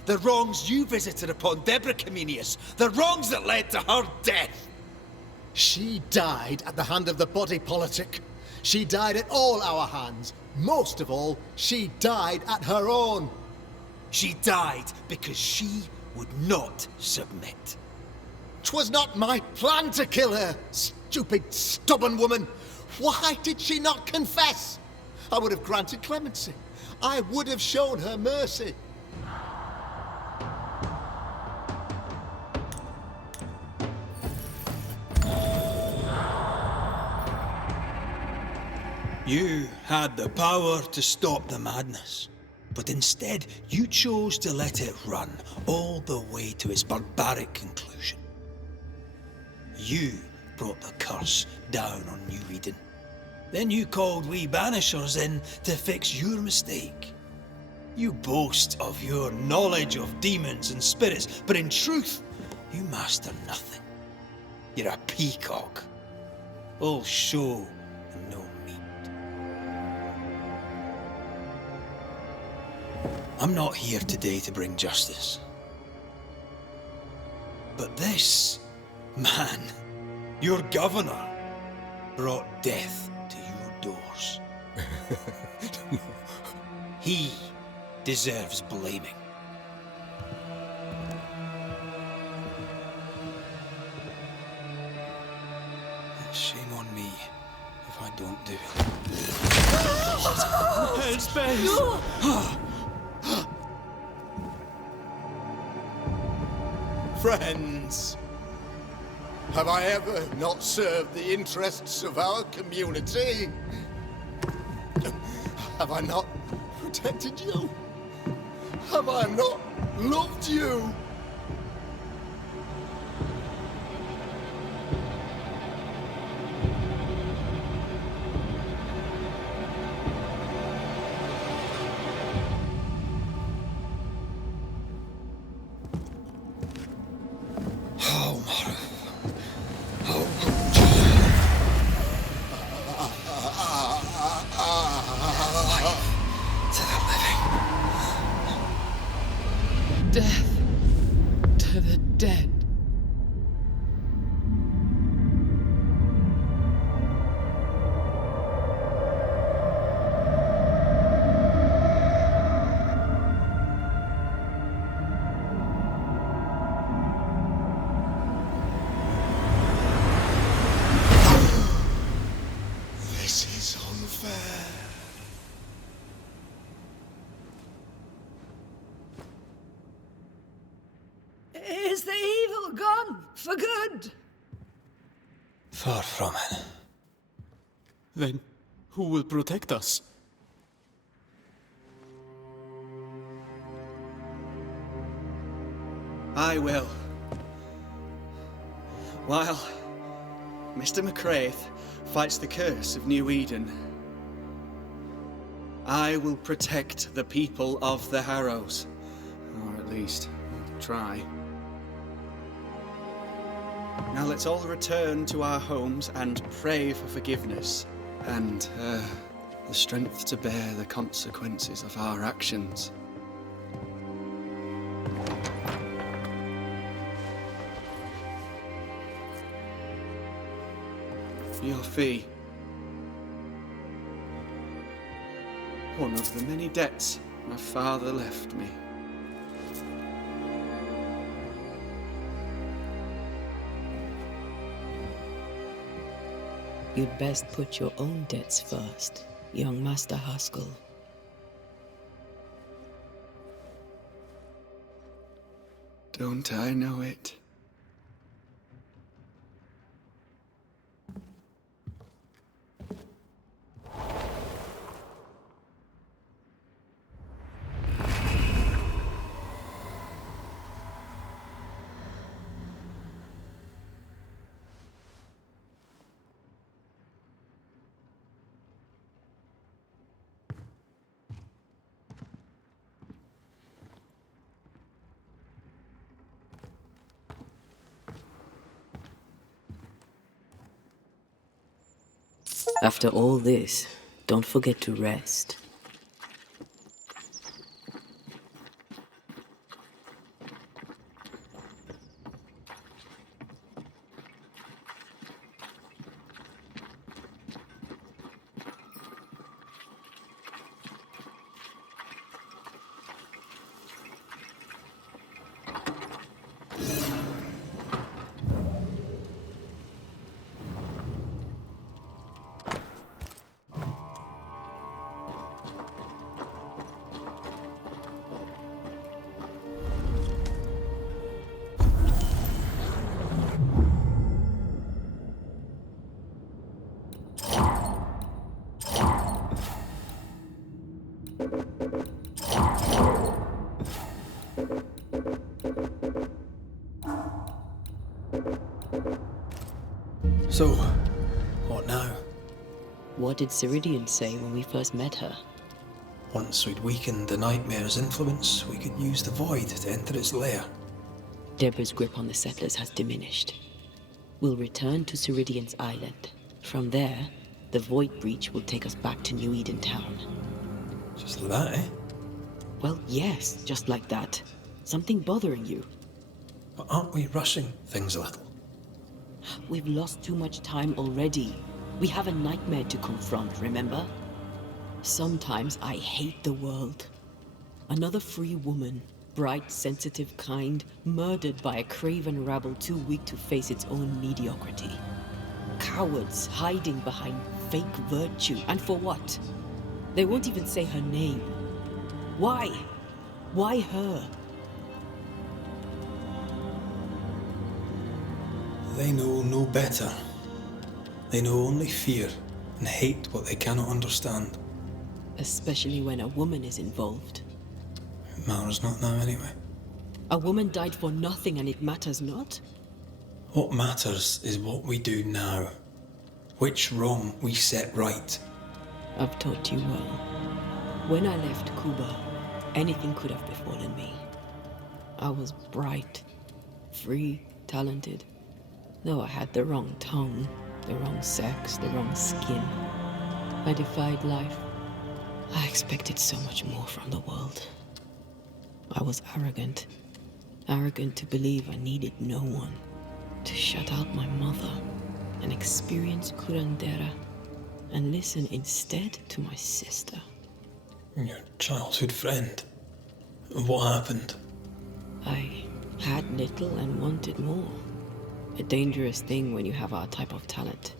The wrongs you visited upon Deborah Comenius. The wrongs that led to her death. She died at the hand of the body politic. She died at all our hands. Most of all, she died at her own. She died because she would not submit. 'Twas not my plan to kill her, stupid, stubborn woman. Why did she not confess? I would have granted clemency. I would have shown her mercy. You had the power to stop the madness, but instead you chose to let it run all the way to its barbaric conclusion. You brought the curse down on New Eden. Then you called we Banishers in to fix your mistake. You boast of your knowledge of demons and spirits, but in truth, you master nothing. You're a peacock. All show and no meat. I'm not here today to bring justice. But this man, your governor, brought death to your doors. He deserves blaming. Shame on me if I don't do it. Space! Friends, have I ever not served the interests of our community? Have I not protected you? Have I not loved you? Death to the dead. This is unfair. Is the evil gone for good? Far from it. Then who will protect us? I will. While Mr. McCraith fights the curse of New Eden, I will protect the people of the Harrows. Or at least, try. Now let's all return to our homes and pray for forgiveness and the strength to bear the consequences of our actions. Your fee. One of the many debts my father left me. You'd best put your own debts first, young Master Haskell. Don't I know it? After all this, don't forget to rest. So, what now? What did Ceridian say when we first met her? Once we'd weakened the nightmare's influence, we could use the void to enter its lair. Deborah's grip on the settlers has diminished. We'll return to Ceridian's island. From there, the void breach will take us back to New Eden Town. Just like that, eh? Well, yes, just like that. Something bothering you. But aren't we rushing things a little? We've lost too much time already. We have a nightmare to confront, remember? Sometimes I hate the world. Another free woman, bright, sensitive, kind, murdered by a craven rabble too weak to face its own mediocrity. Cowards hiding behind fake virtue. And for what? They won't even say her name. Why? Why her? They know no better. They know only fear and hate what they cannot understand. Especially when a woman is involved. It matters not now anyway. A woman died for nothing and it matters not? What matters is what we do now. Which wrong we set right. I've taught you well. When I left Cuba, anything could have befallen me. I was bright, free, talented. Though I had the wrong tongue, the wrong sex, the wrong skin. I defied life. I expected so much more from the world. I was arrogant. Arrogant to believe I needed no one. To shut out my mother and experience curandera and listen instead to my sister. Your childhood friend. What happened? I had little and wanted more. A dangerous thing when you have our type of talent.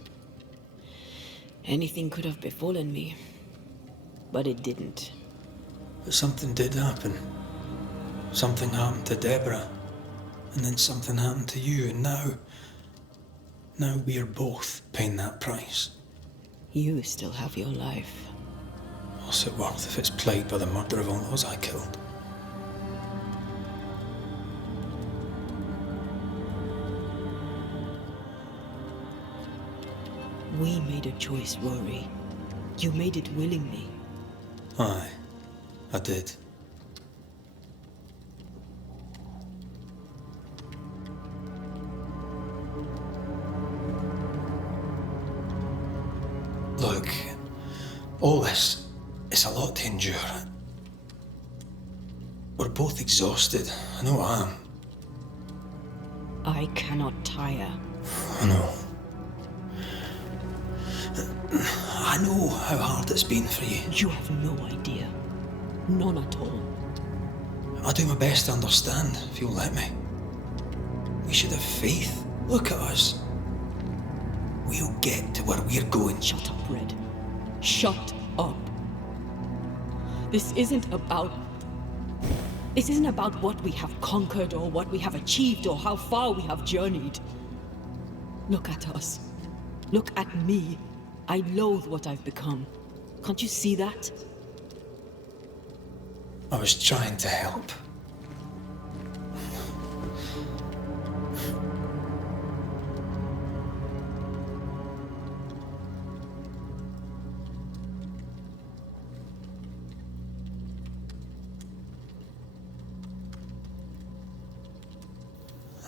Anything could have befallen me, but it didn't. But something did happen. Something happened to Deborah, and then something happened to you, and now we are both paying that price. You still have your life. What's it worth if it's plagued by the murder of all those I killed? We made a choice, Rory. You made it willingly. Aye, I did. Look, all this, it's a lot to endure. We're both exhausted. I know I am. I cannot tire. I know. I know how hard it's been for you. You have no idea. None at all. I'll do my best to understand, if you'll let me. We should have faith. Look at us. We'll get to where we're going. Shut up, Red. Shut up. This isn't about what we have conquered or what we have achieved or how far we have journeyed. Look at us. Look at me. I loathe what I've become. Can't you see that? I was trying to help.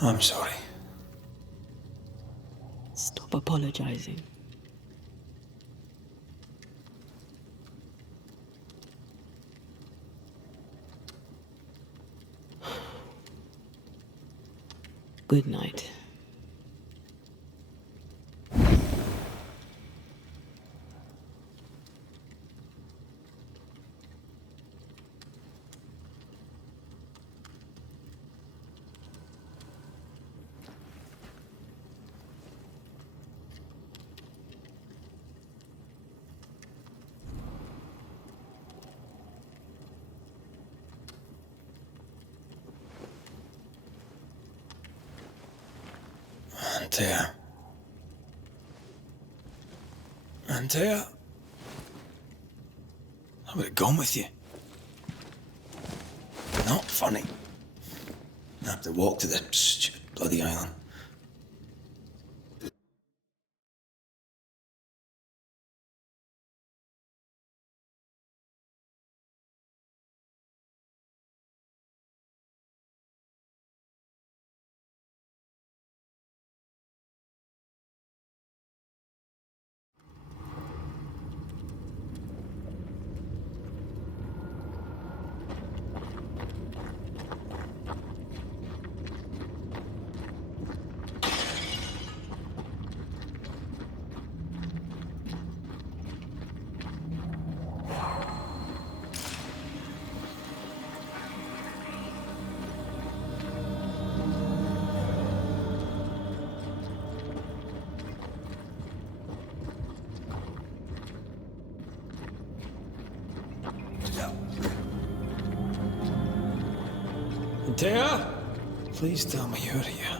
I'm sorry. Stop apologizing. Good night. Antea. Antea? I would have gone with you. Not funny. I have to walk to the stupid bloody island. Antea? Please tell me you're here.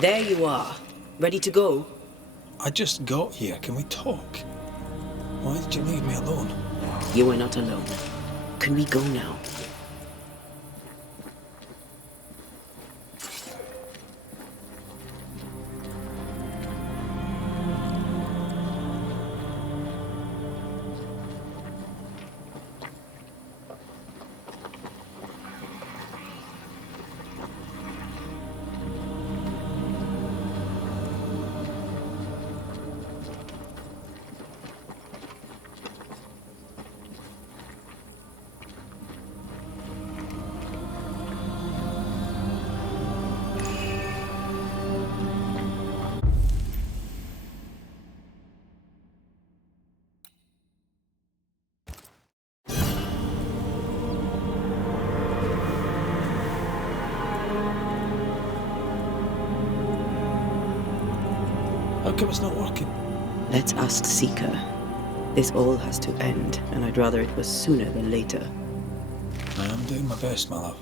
There you are. Ready to go? I just got here. Can we talk? Why did you leave me alone? You are not alone. Can we go now? How come it's not working? Let's ask Seeker. This all has to end, and I'd rather it was sooner than later. I am doing my best, my love.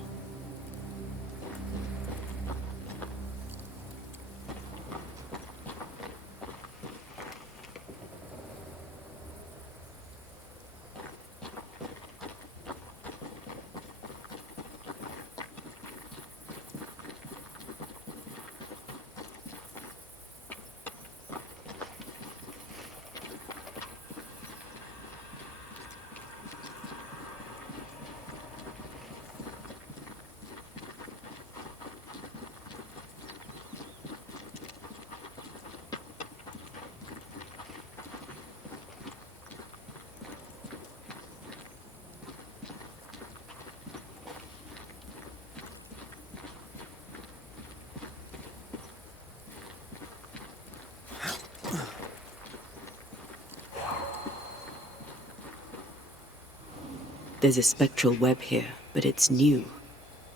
There's a spectral web here, but it's new.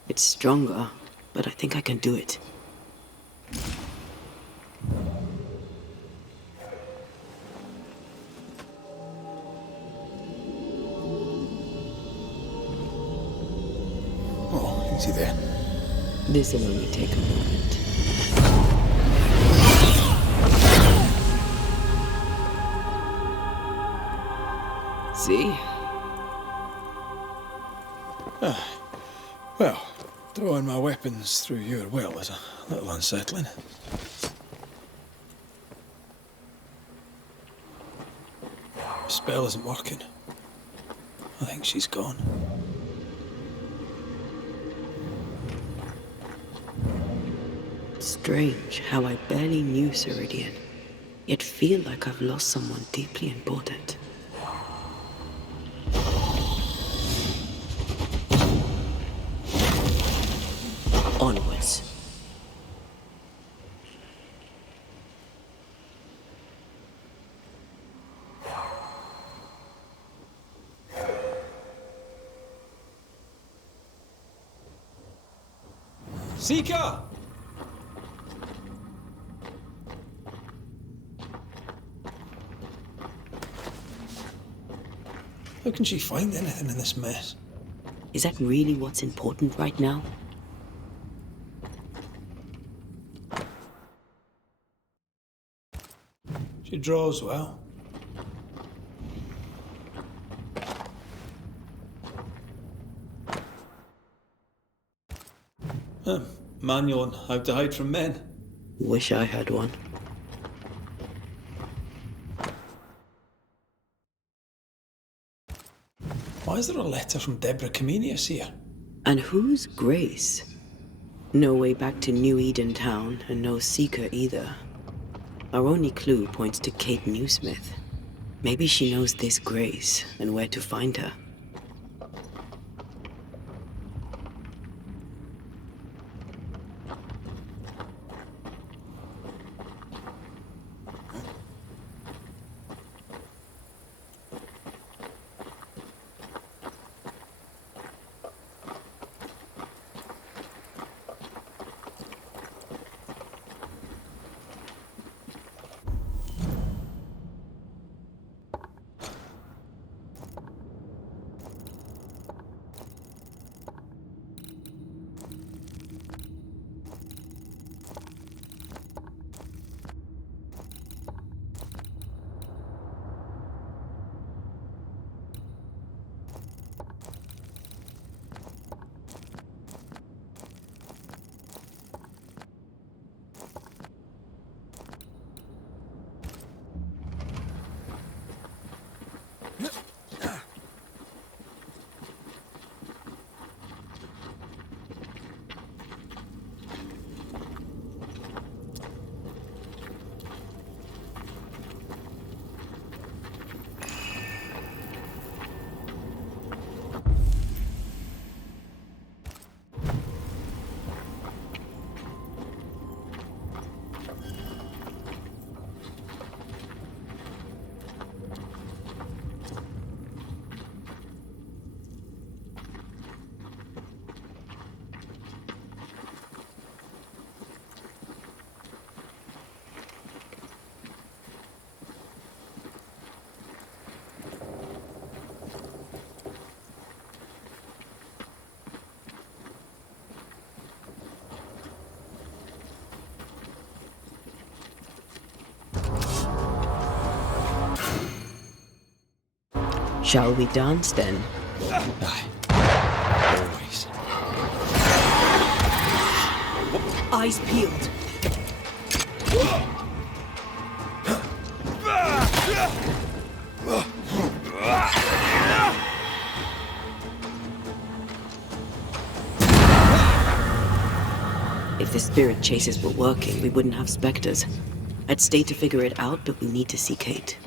It's stronger, but I think I can do it. Is he there? This'll only take a moment. See? Well, throwing my weapons through your will is a little unsettling. The spell isn't working. I think she's gone. Strange how I barely knew Ceridian, yet feel like I've lost someone deeply important. Onwards. Seeker! How can she find anything in this mess? Is that really what's important right now? She draws well. Manual on how to hide from men. Wish I had one. Why is there a letter from Deborah Comenius here? And who's Grace? No way back to New Eden Town, and no Seeker either. Our only clue points to Kate Newsmith. Maybe she knows this Grace, and where to find her. Shall we dance then? Aye. Always. Eyes peeled. If the spirit chases were working, we wouldn't have specters. I'd stay to figure it out, but we need to see Kate.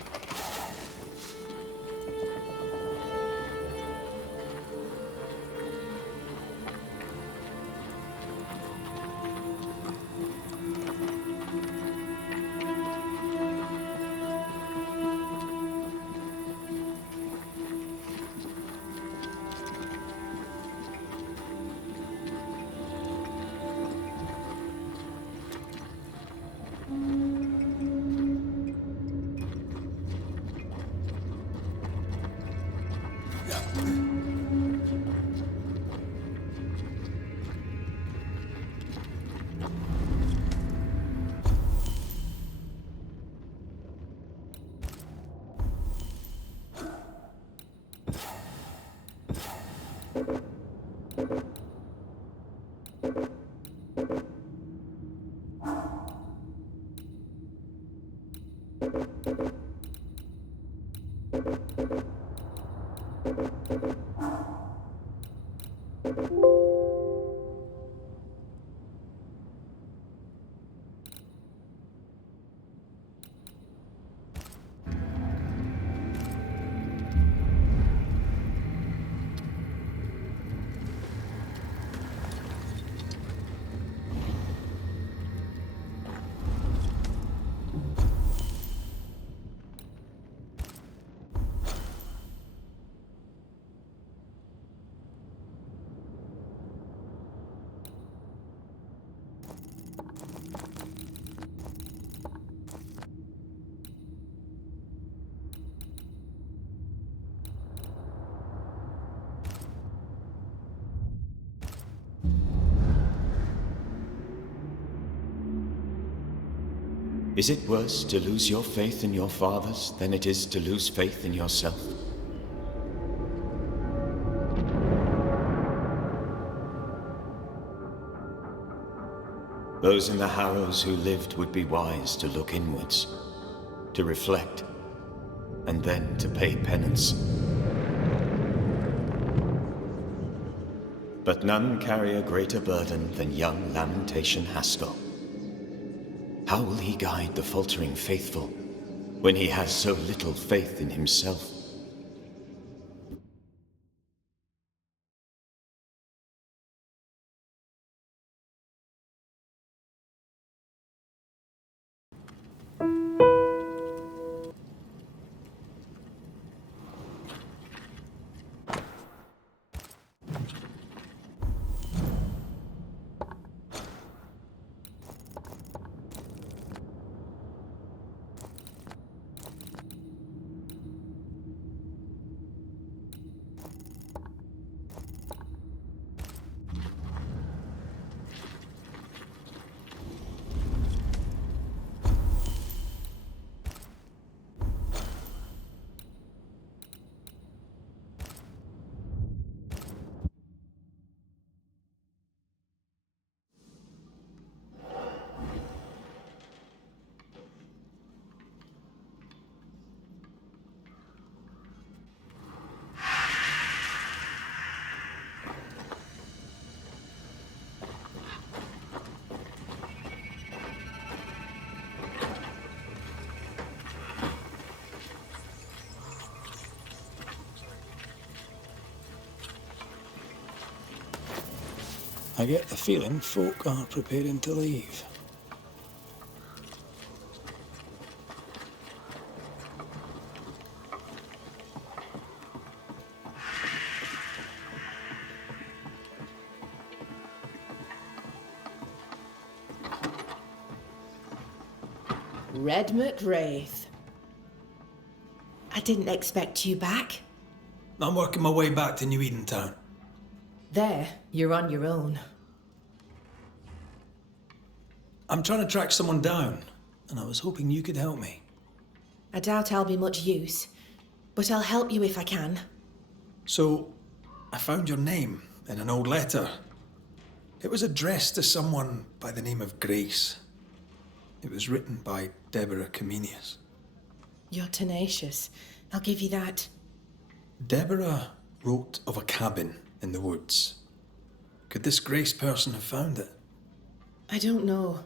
Is it worse to lose your faith in your fathers than it is to lose faith in yourself? Those in the Harrows who lived would be wise to look inwards, to reflect, and then to pay penance. But none carry a greater burden than young Lamentation Haskell. How will he guide the faltering faithful when he has so little faith in himself? I get the feeling folk are preparing to leave. Redmond Wraith. I didn't expect you back. I'm working my way back to New Eden Town. There, you're on your own. I'm trying to track someone down, and I was hoping you could help me. I doubt I'll be much use, but I'll help you if I can. So, I found your name in an old letter. It was addressed to someone by the name of Grace. It was written by Deborah Comenius. You're tenacious. I'll give you that. Deborah wrote of a cabin in the woods. Could this Grace person have found it? I don't know.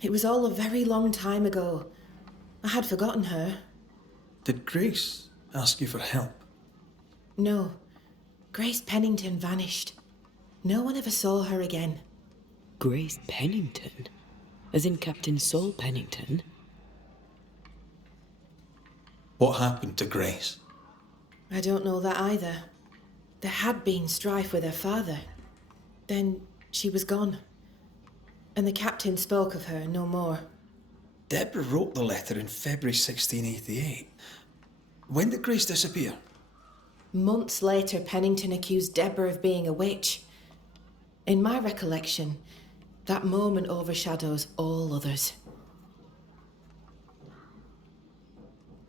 It was all a very long time ago. I had forgotten her. Did Grace ask you for help? No. Grace Pennington vanished. No one ever saw her again. Grace Pennington? As in Captain Saul Pennington? What happened to Grace? I don't know that either. There had been strife with her father. Then she was gone. And the captain spoke of her no more. Deborah wrote the letter in February 1688. When did Grace disappear? Months later, Pennington accused Deborah of being a witch. In my recollection, that moment overshadows all others.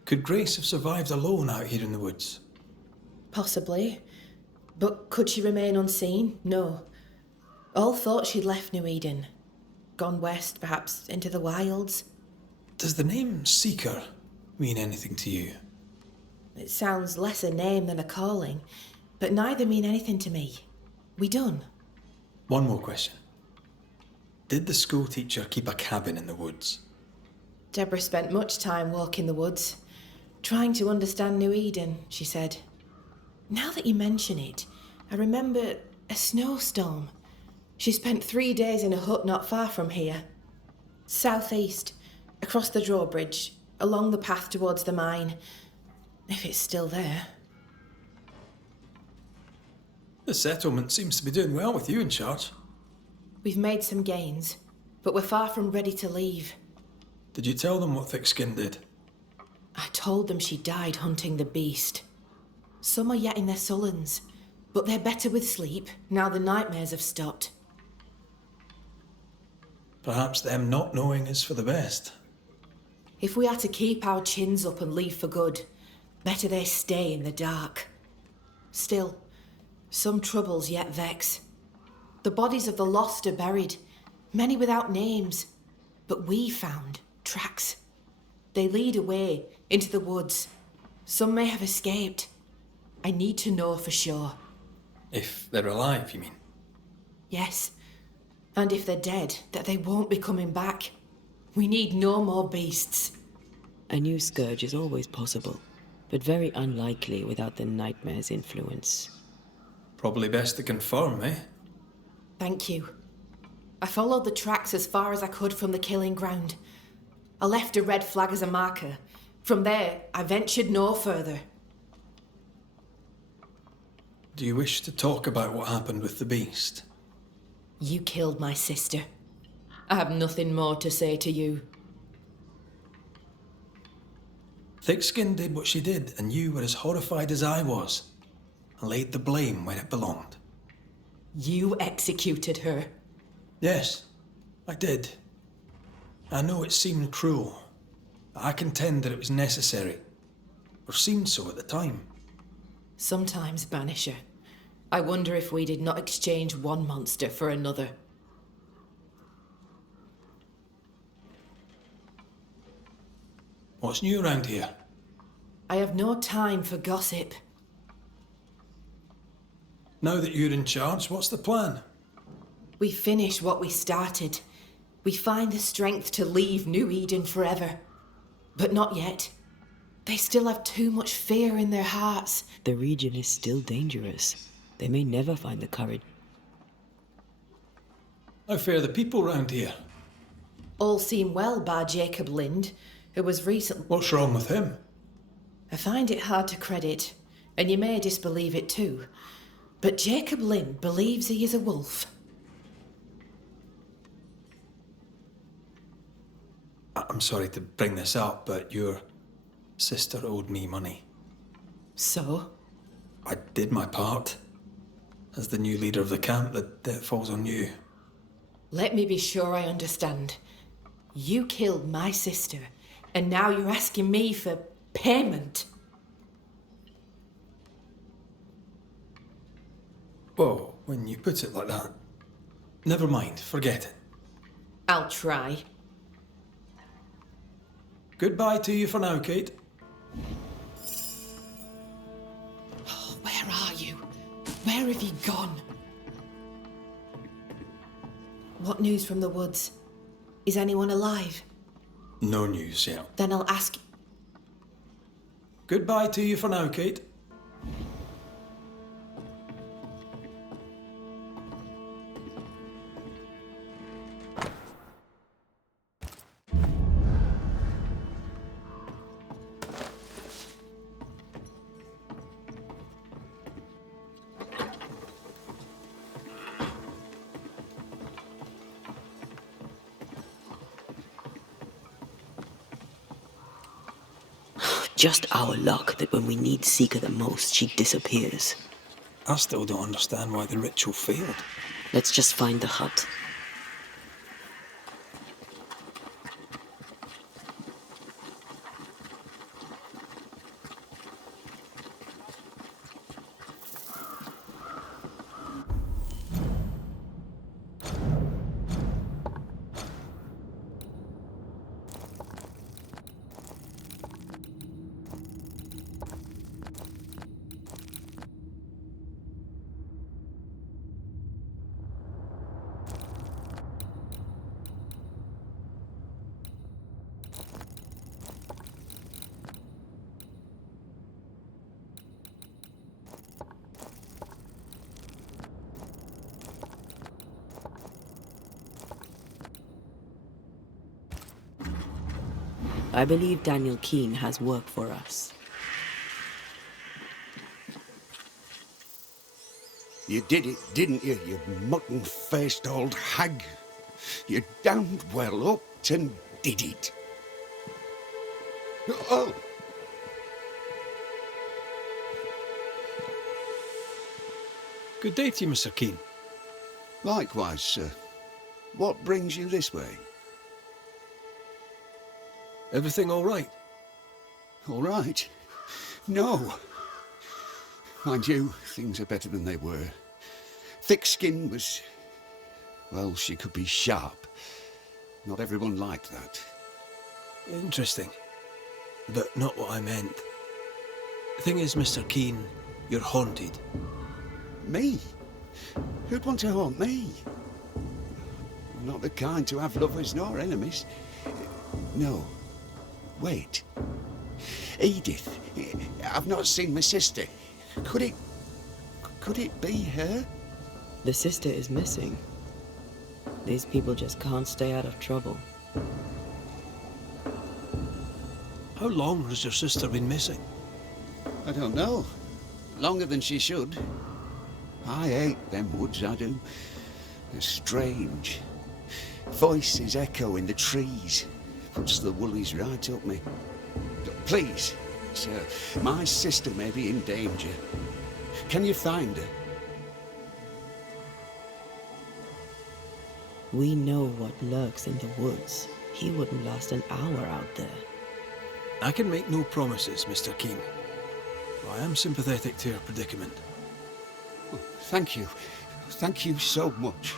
Could Grace have survived alone out here in the woods? Possibly. But could she remain unseen? No. All thought she'd left New Eden. Gone west, perhaps into the wilds. Does the name Seeker mean anything to you? It sounds less a name than a calling, but neither mean anything to me. We done? One more question. Did the school teacher keep a cabin in the woods? Deborah spent much time walking the woods, trying to understand New Eden, she said. Now that you mention it, I remember a snowstorm. She spent 3 days in a hut not far from here. Southeast, across the drawbridge, along the path towards the mine. If it's still there. The settlement seems to be doing well with you in charge. We've made some gains, but we're far from ready to leave. Did you tell them what Thickskin did? I told them she died hunting the beast. Some are yet in their sullens, but they're better with sleep now the nightmares have stopped. Perhaps them not knowing is for the best. If we are to keep our chins up and leave for good, better they stay in the dark. Still, some troubles yet vex. The bodies of the lost are buried, many without names, but we found tracks. They lead away into the woods. Some may have escaped. I need to know for sure. If they're alive, you mean? Yes. And if they're dead, that they won't be coming back. We need no more beasts. A new scourge is always possible, but very unlikely without the nightmare's influence. Probably best to confirm, eh? Thank you. I followed the tracks as far as I could from the killing ground. I left a red flag as a marker. From there, I ventured no further. Do you wish to talk about what happened with the beast? You killed my sister. I have nothing more to say to you. Thickskin did what she did, and you were as horrified as I was, and laid the blame where it belonged. You executed her. Yes, I did. I know it seemed cruel, but I contend that it was necessary, or seemed so at the time. Sometimes, Banisher, I wonder if we did not exchange one monster for another. What's new around here? I have no time for gossip. Now that you're in charge, what's the plan? We finish what we started. We find the strength to leave New Eden forever. But not yet. They still have too much fear in their hearts. The region is still dangerous. They may never find the courage. How fare the people round here? All seem well bar Jacob Lind, who was recently... What's wrong with him? I find it hard to credit, and you may disbelieve it too. But Jacob Lind believes he is a wolf. I'm sorry to bring this up, but your sister owed me money. So? I did my part. As the new leader of the camp, the debt falls on you. Let me be sure I understand. You killed my sister, and now you're asking me for payment. Whoa, when you put it like that. Never mind, forget it. I'll try. Goodbye to you for now, Kate. Oh, where are you? Where have you gone? What news from the woods? Is anyone alive? No news yet. Then I'll ask... Goodbye to you for now, Kate. Just our luck that when we need Seeker the most, she disappears. I still don't understand why the ritual failed. Let's just find the hut. I believe Daniel Keene has work for us. You did it, didn't you, you mutton-faced old hag? You damned well upped and did it. Oh! Good day to you, Mr. Keene. Likewise, sir. What brings you this way? Everything all right? All right? No. Mind you, things are better than they were. Thick skin was... well, she could be sharp. Not everyone liked that. Interesting. But not what I meant. The thing is, Mr. Keene, you're haunted. Me? Who'd want to haunt me? I'm not the kind to have lovers nor enemies. No. Wait. Edith. I've not seen my sister. Could it be her? The sister is missing. These people just can't stay out of trouble. How long has your sister been missing? I don't know. Longer than she should. I hate them woods, I do. They're strange. Voices echo in the trees. Puts the woolies right up me. Please, sir, my sister may be in danger. Can you find her? We know what lurks in the woods. He wouldn't last an hour out there. I can make no promises, Mr. Keene. I am sympathetic to your predicament. Oh, thank you. Thank you so much.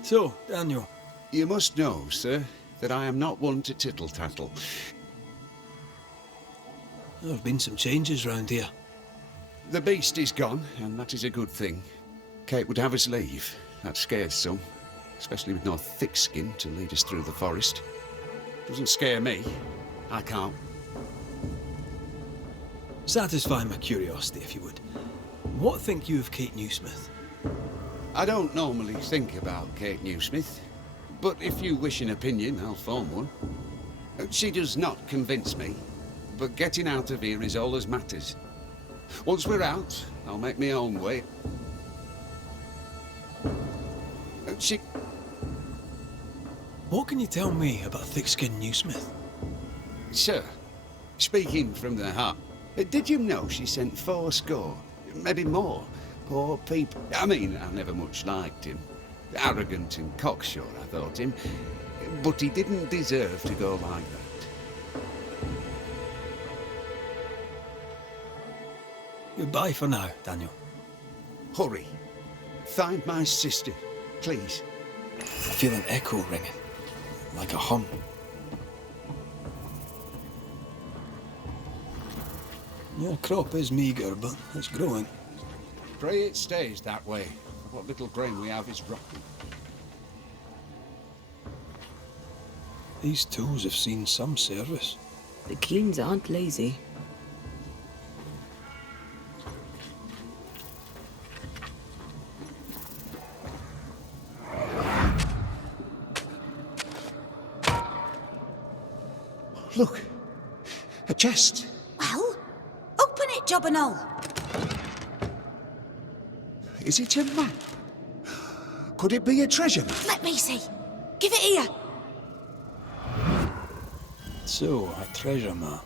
So, Daniel. You must know, sir, that I am not one to tittle-tattle. There have been some changes round here. The beast is gone, and that is a good thing. Kate would have us leave. That scares some, especially with no thick skin to lead us through the forest. Doesn't scare me. I can't. Satisfy my curiosity, if you would. What think you of Kate Newsmith? I don't normally think about Kate Newsmith, but if you wish an opinion, I'll form one. She does not convince me, but getting out of here is all that matters. Once we're out, I'll make my own way. What can you tell me about thick-skinned Newsmith? Sir, speaking from the heart, did you know she sent 80, maybe more, poor people? I mean, I never much liked him. Arrogant and cocksure, I thought him. But he didn't deserve to go like that. Goodbye for now, Daniel. Hurry. Find my sister, please. I feel an echo ringing, like a hum. Your crop is meagre, but it's growing. Pray it stays that way. What little grain we have is rotten. These tools have seen some service. The Keenes aren't lazy. Look, a chest. Well, open it, Job and all. Is it a map? Could it be a treasure map? Let me see. Give it here. So, a treasure map.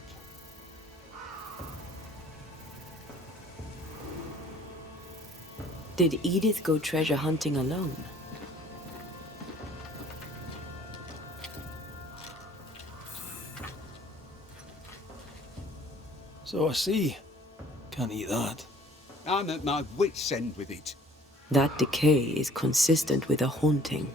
Did Edith go treasure hunting alone? So I see. Can't eat that. I'm at my wit's end with it. That decay is consistent with a haunting.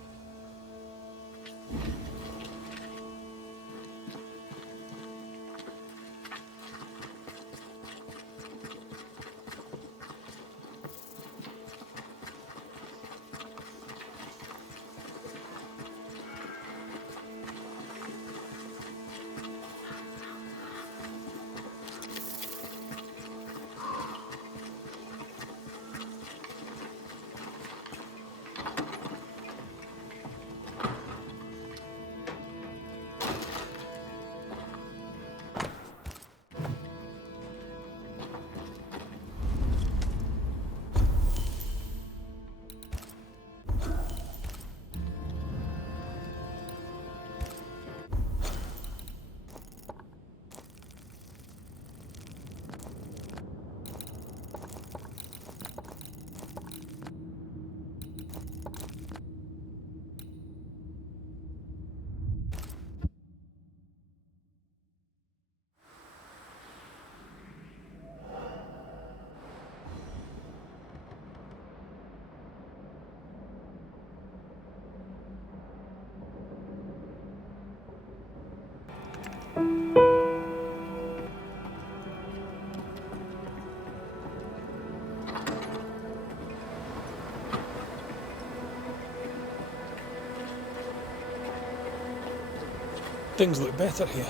Things look better here.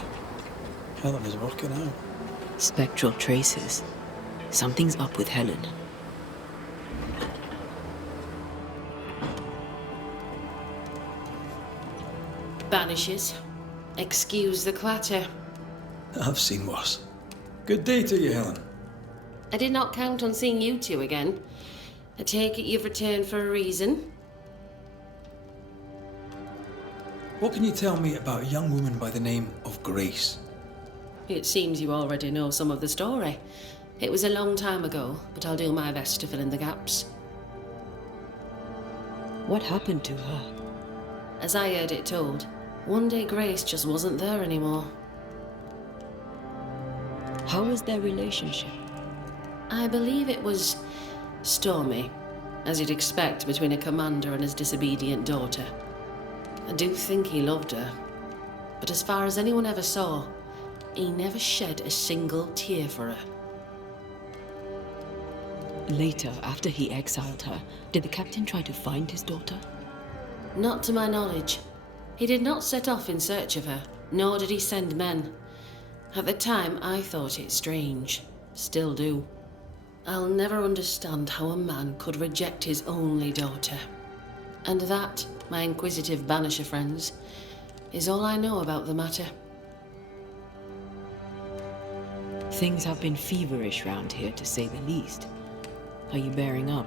Helen is working out. Spectral traces. Something's up with Helen. Banishers. Excuse the clatter. I've seen worse. Good day to you, Helen. I did not count on seeing you two again. I take it you've returned for a reason? What can you tell me about a young woman by the name of Grace? It seems you already know some of the story. It was a long time ago, but I'll do my best to fill in the gaps. What happened to her? As I heard it told, one day Grace just wasn't there anymore. How was their relationship? I believe it was stormy, as you'd expect between a commander and his disobedient daughter. I do think he loved her, but as far as anyone ever saw, he never shed a single tear for her. Later, after he exiled her, did the captain try to find his daughter? Not to my knowledge. He did not set off in search of her, nor did he send men. At the time, I thought it strange. Still do. I'll never understand how a man could reject his only daughter. And that, my inquisitive Banisher friends, is all I know about the matter. Things have been feverish round here, to say the least. Are you bearing up?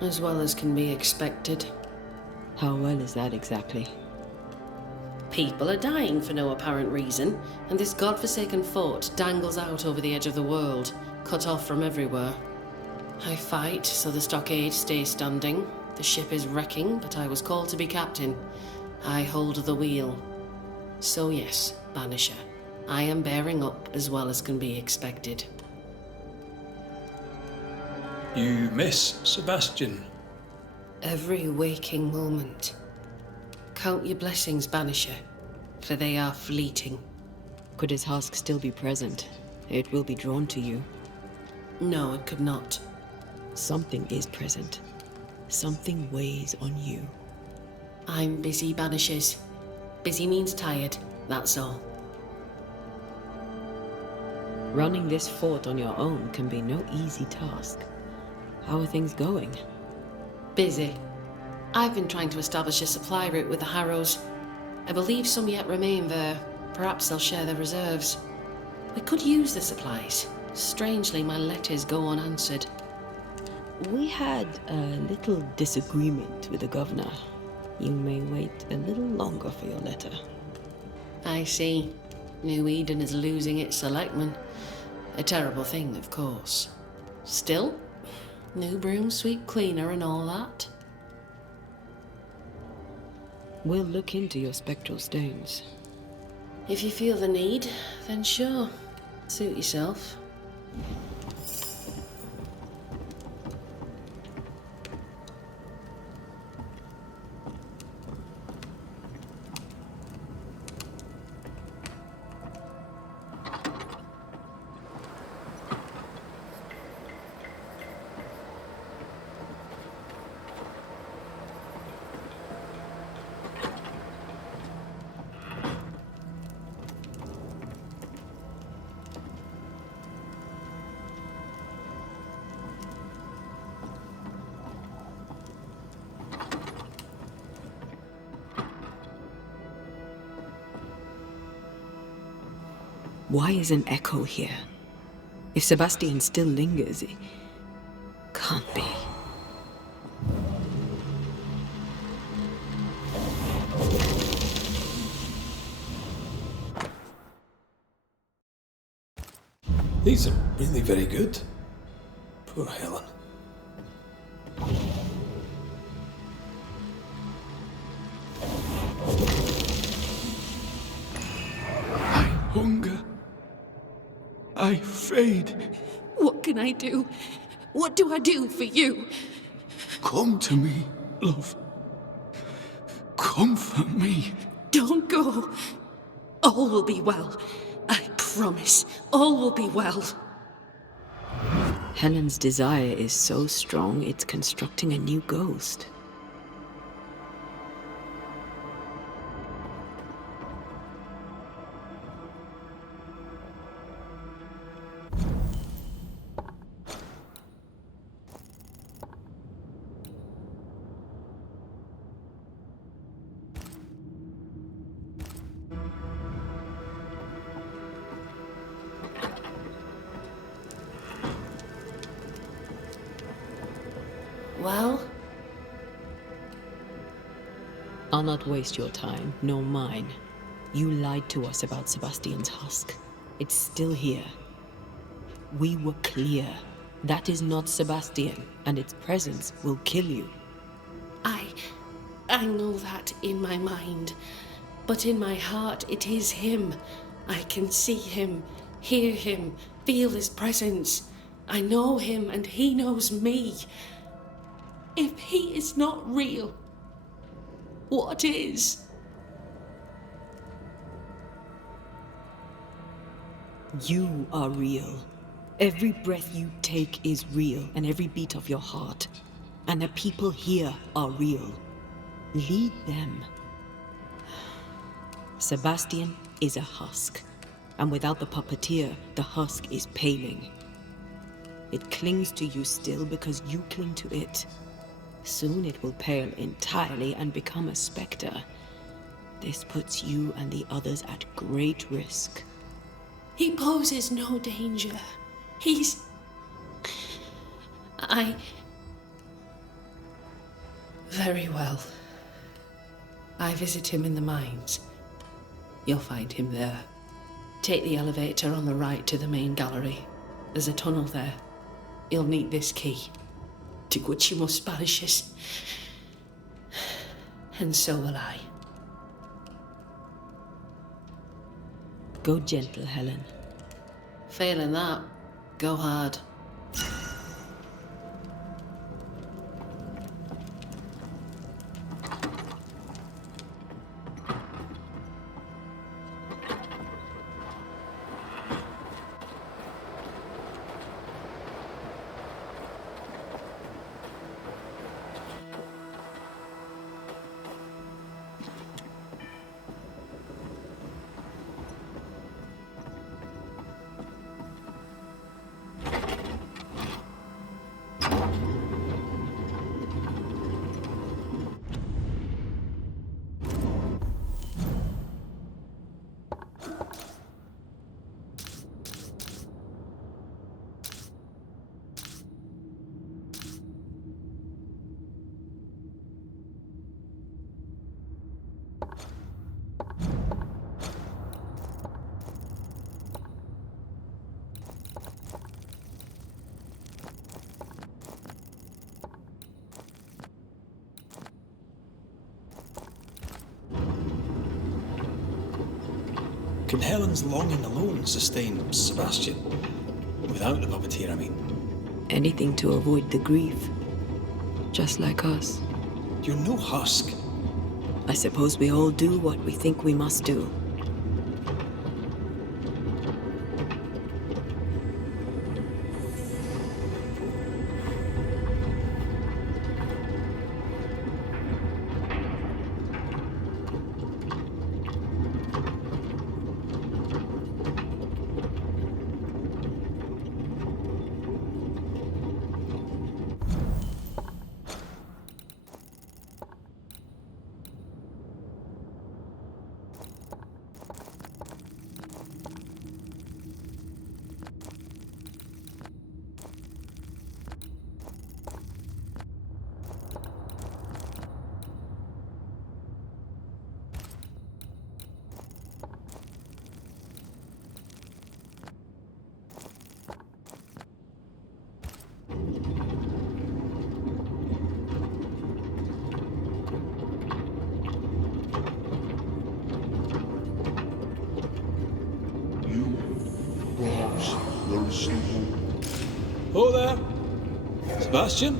As well as can be expected. How well is that exactly? People are dying for no apparent reason, and this godforsaken fort dangles out over the edge of the world, cut off from everywhere. I fight so the stockade stays standing. The ship is wrecking, but I was called to be captain. I hold the wheel. So yes, Banisher, I am bearing up as well as can be expected. You miss Sebastian. Every waking moment. Count your blessings, Banisher, for they are fleeting. Could his husk still be present? It will be drawn to you. No, it could not. Something is present. Something weighs on you. I'm busy, Banishers. Busy means tired, that's all. Running this fort on your own can be no easy task. How are things going? Busy. I've been trying to establish a supply route with the Harrows. I believe some yet remain there. Perhaps they'll share their reserves. We could use the supplies. Strangely, my letters go unanswered. We had a little disagreement with the governor. You may wait a little longer for your letter. I see. New Eden is losing its selectmen. A terrible thing, of course. Still, new broom sweep cleaner and all that. We'll look into your spectral stones. If you feel the need, then sure. Suit yourself. Why is an echo here? If Sebastian still lingers, it can't be. These are really very good. Poor Helen. I hunger. I fade. What can I do? What do I do for you? Come to me, love. Comfort me. Don't go. All will be well. I promise. All will be well. Helen's desire is so strong, it's constructing a new ghost. Well? I'll not waste your time, nor mine. You lied to us about Sebastian's husk. It's still here. We were clear. That is not Sebastian, and its presence will kill you. I know that in my mind, but in my heart it is him. I can see him, hear him, feel his presence. I know him and he knows me. If he is not real, what is? You are real. Every breath you take is real, and every beat of your heart. And the people here are real. Lead them. Sebastian is a husk, and without the puppeteer, the husk is paling. It clings to you still because you cling to it. Soon it will pale entirely and become a specter. This puts you and the others at great risk. He poses no danger. Very well. I visit him in the mines. You'll find him there. Take the elevator on the right to the main gallery. There's a tunnel there. You'll need this key. To which you must Banishers. And so will I. Go gentle, Helen. Failing that, go hard. Can Helen's longing alone sustain Sebastian? Without the puppeteer, I mean. Anything to avoid the grief. Just like us. You're no husk. I suppose we all do what we think we must do. Oh there, Sebastian?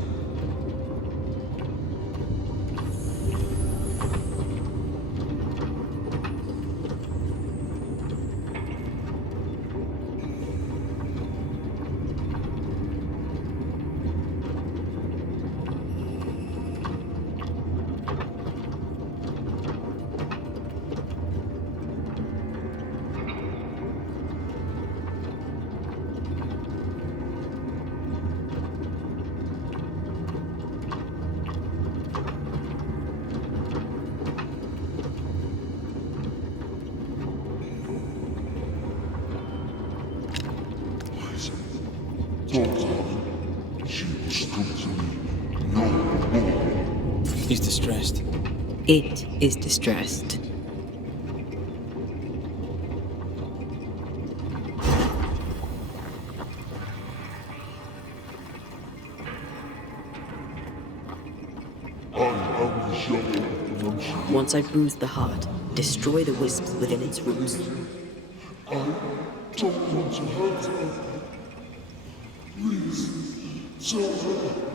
He's distressed. It is distressed. Once I bruise the heart, destroy the wisps within its roots. I don't want to hurt her. Please, tell her.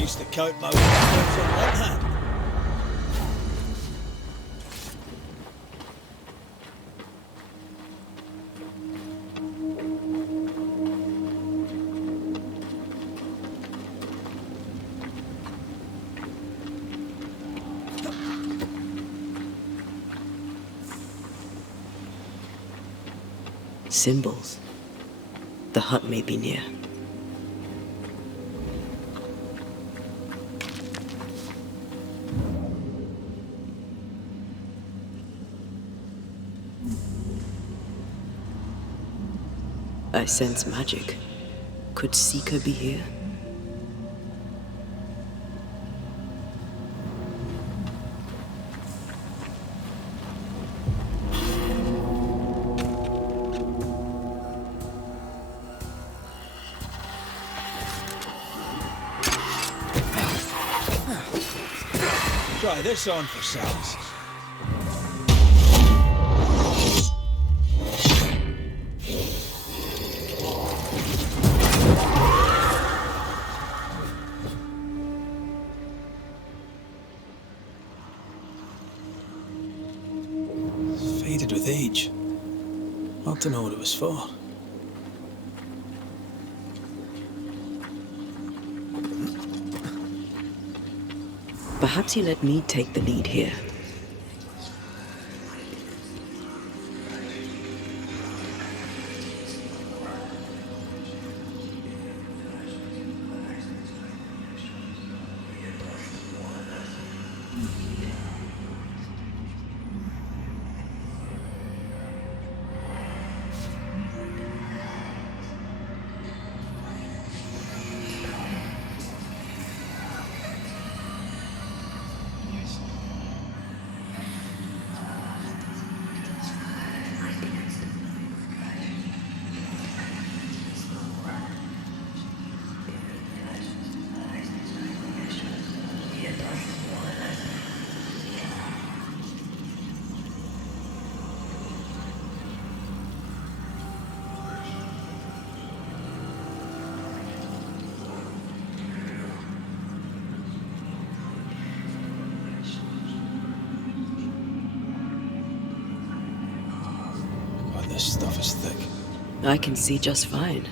used to count my windows on one hand. Symbols. The hut may be near. I sense magic. Could Seeker be here? Try this on for size. Faded with age. Hard to know what it was for. Perhaps you let me take the lead here. This stuff is thick. I can see just fine.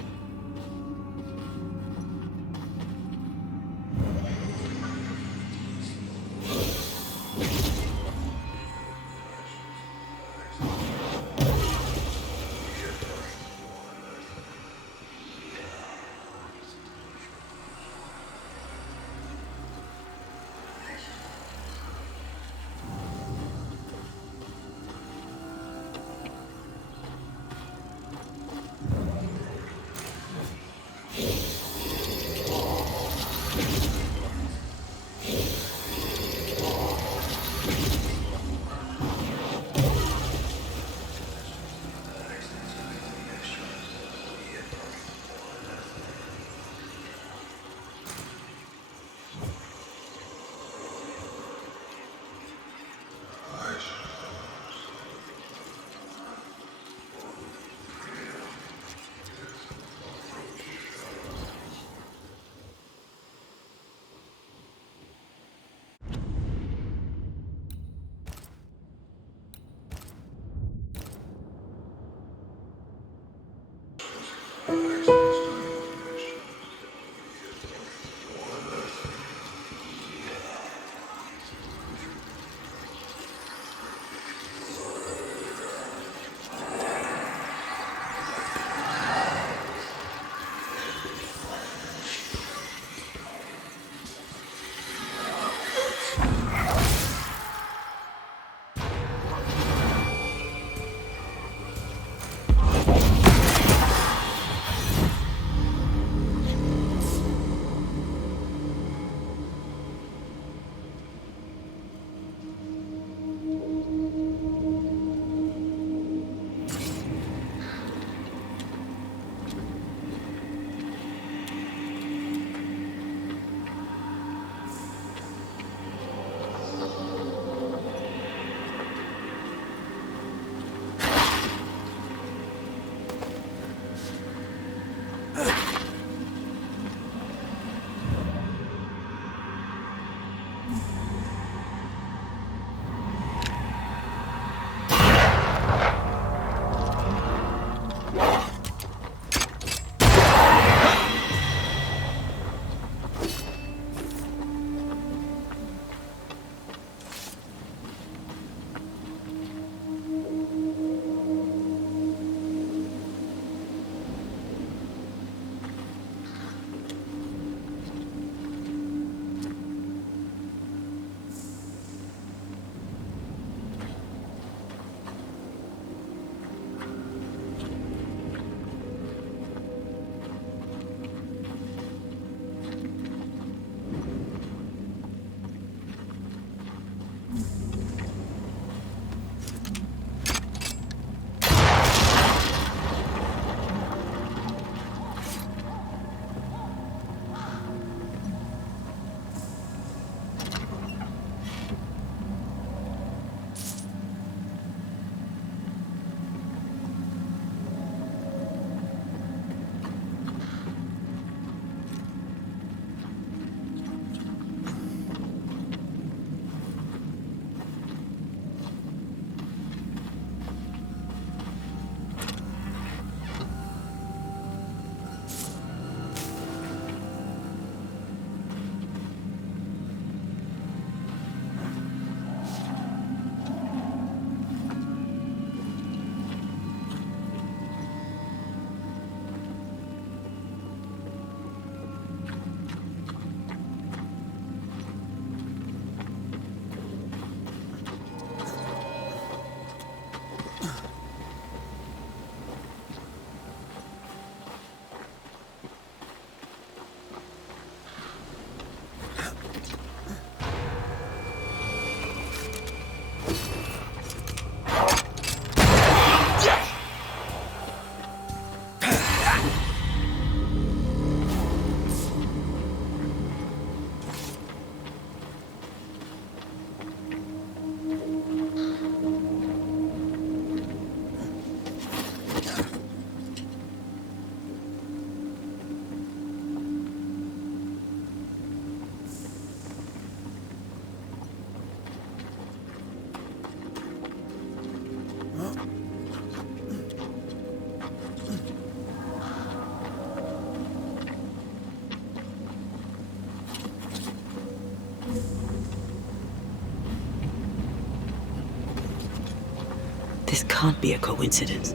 This can't be a coincidence.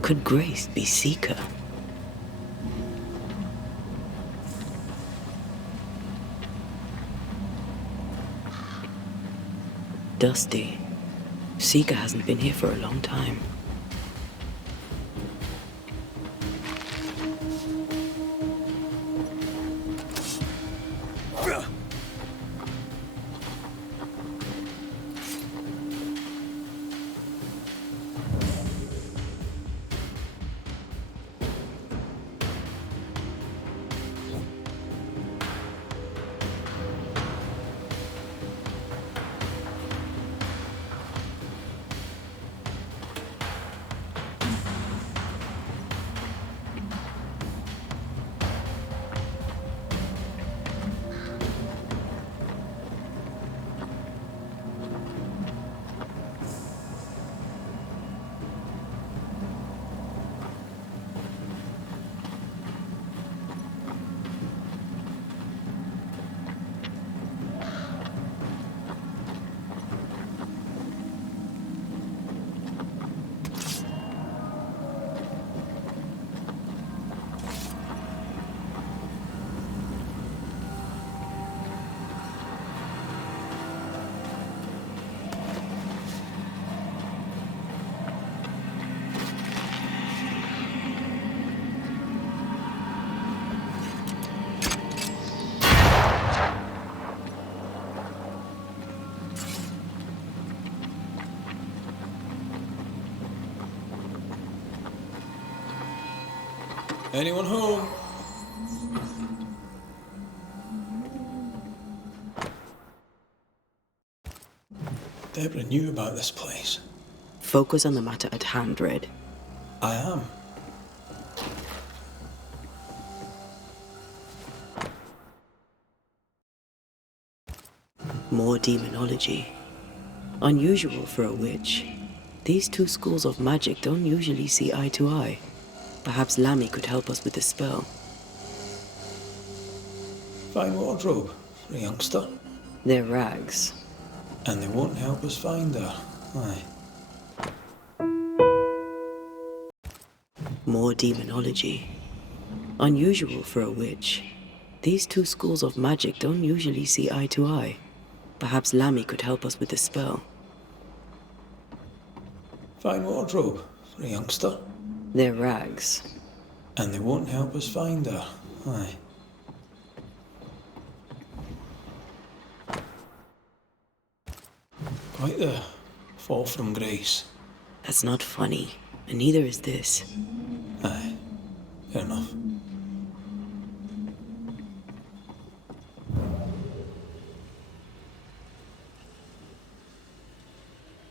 Could Grace be Seeker? Dusty. Seeker hasn't been here for a long time. Anyone home? Deborah knew about this place. Focus on the matter at hand, Red. I am. More demonology. Unusual for a witch. These two schools of magic don't usually see eye to eye. Perhaps Lammy could help us with the spell. Fine wardrobe for a youngster. They're rags. And they won't help us find her. Aye. More demonology. Unusual for a witch. These two schools of magic don't usually see eye to eye. Perhaps Lammy could help us with the spell. Fine wardrobe for a youngster. They're rags. And they won't help us find her. Aye. Quite the fall from grace. That's not funny, and neither is this. Aye. Fair enough.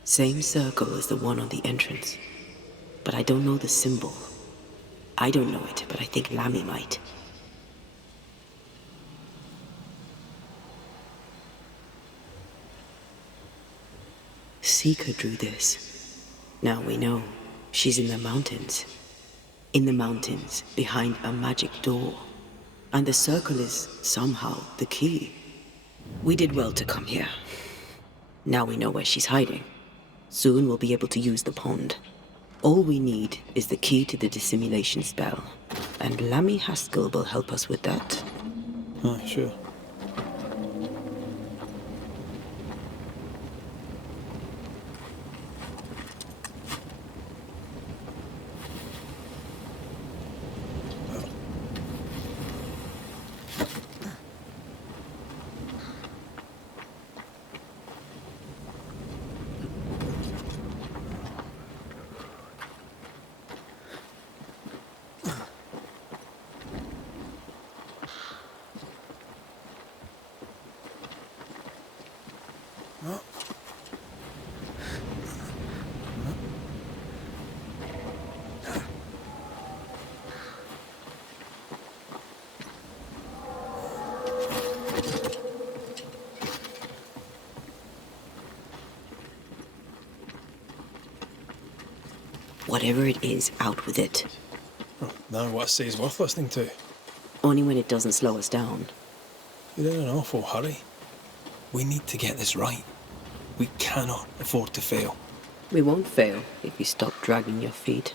Same circle as the one on the entrance. But I don't know the symbol. I don't know it, but I think Lammy might. Seeker drew this. Now we know. She's in the mountains. In the mountains, behind a magic door. And the circle is, somehow, the key. We did well to come here. Now we know where she's hiding. Soon we'll be able to use the pond. All we need is the key to the dissimulation spell. And Lammy Haskell will help us with that. Aye, sure. Whatever it is, out with it. Oh, now what I say is worth listening to. Only when it doesn't slow us down. You're in an awful hurry. We need to get this right. We cannot afford to fail. We won't fail if you stop dragging your feet.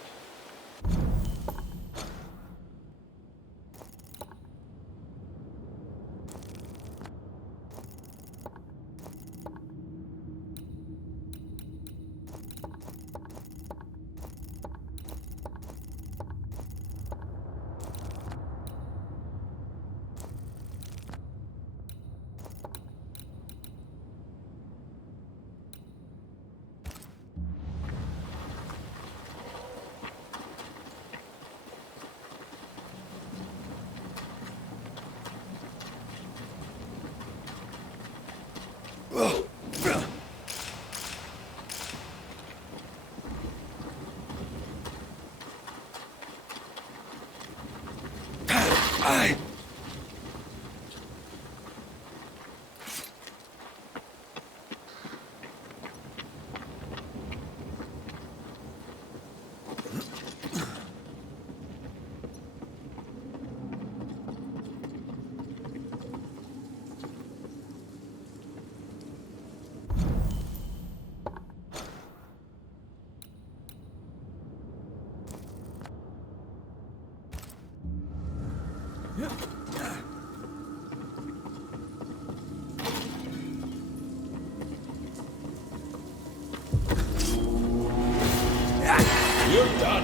You're done.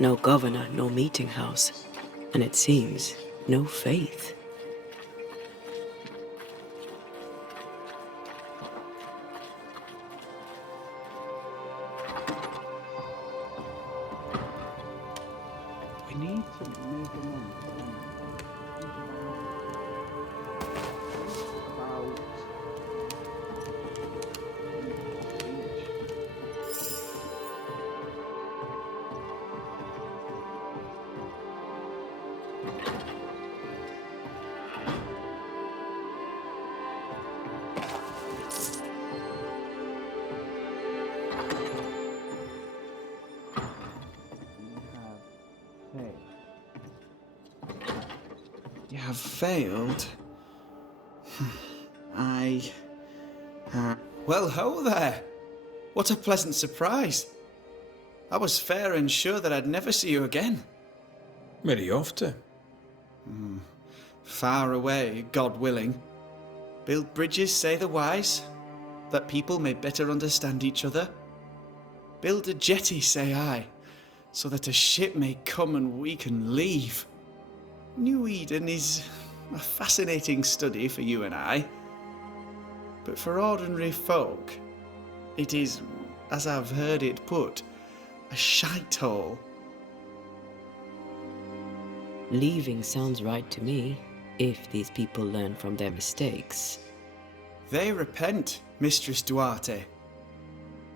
No governor, no meeting house. And it seems, no faith. We need to make a note. You have failed. Well, ho there! What a pleasant surprise. I was fair and sure that I'd never see you again. Where are you off to? Far away, God willing. Build bridges, say the wise, that people may better understand each other. Build a jetty, say I, so that a ship may come and we can leave. New Eden is a fascinating study for you and I. But for ordinary folk, it is, as I've heard it put, a shithole. Leaving sounds right to me, if these people learn from their mistakes. They repent, Mistress Duarte.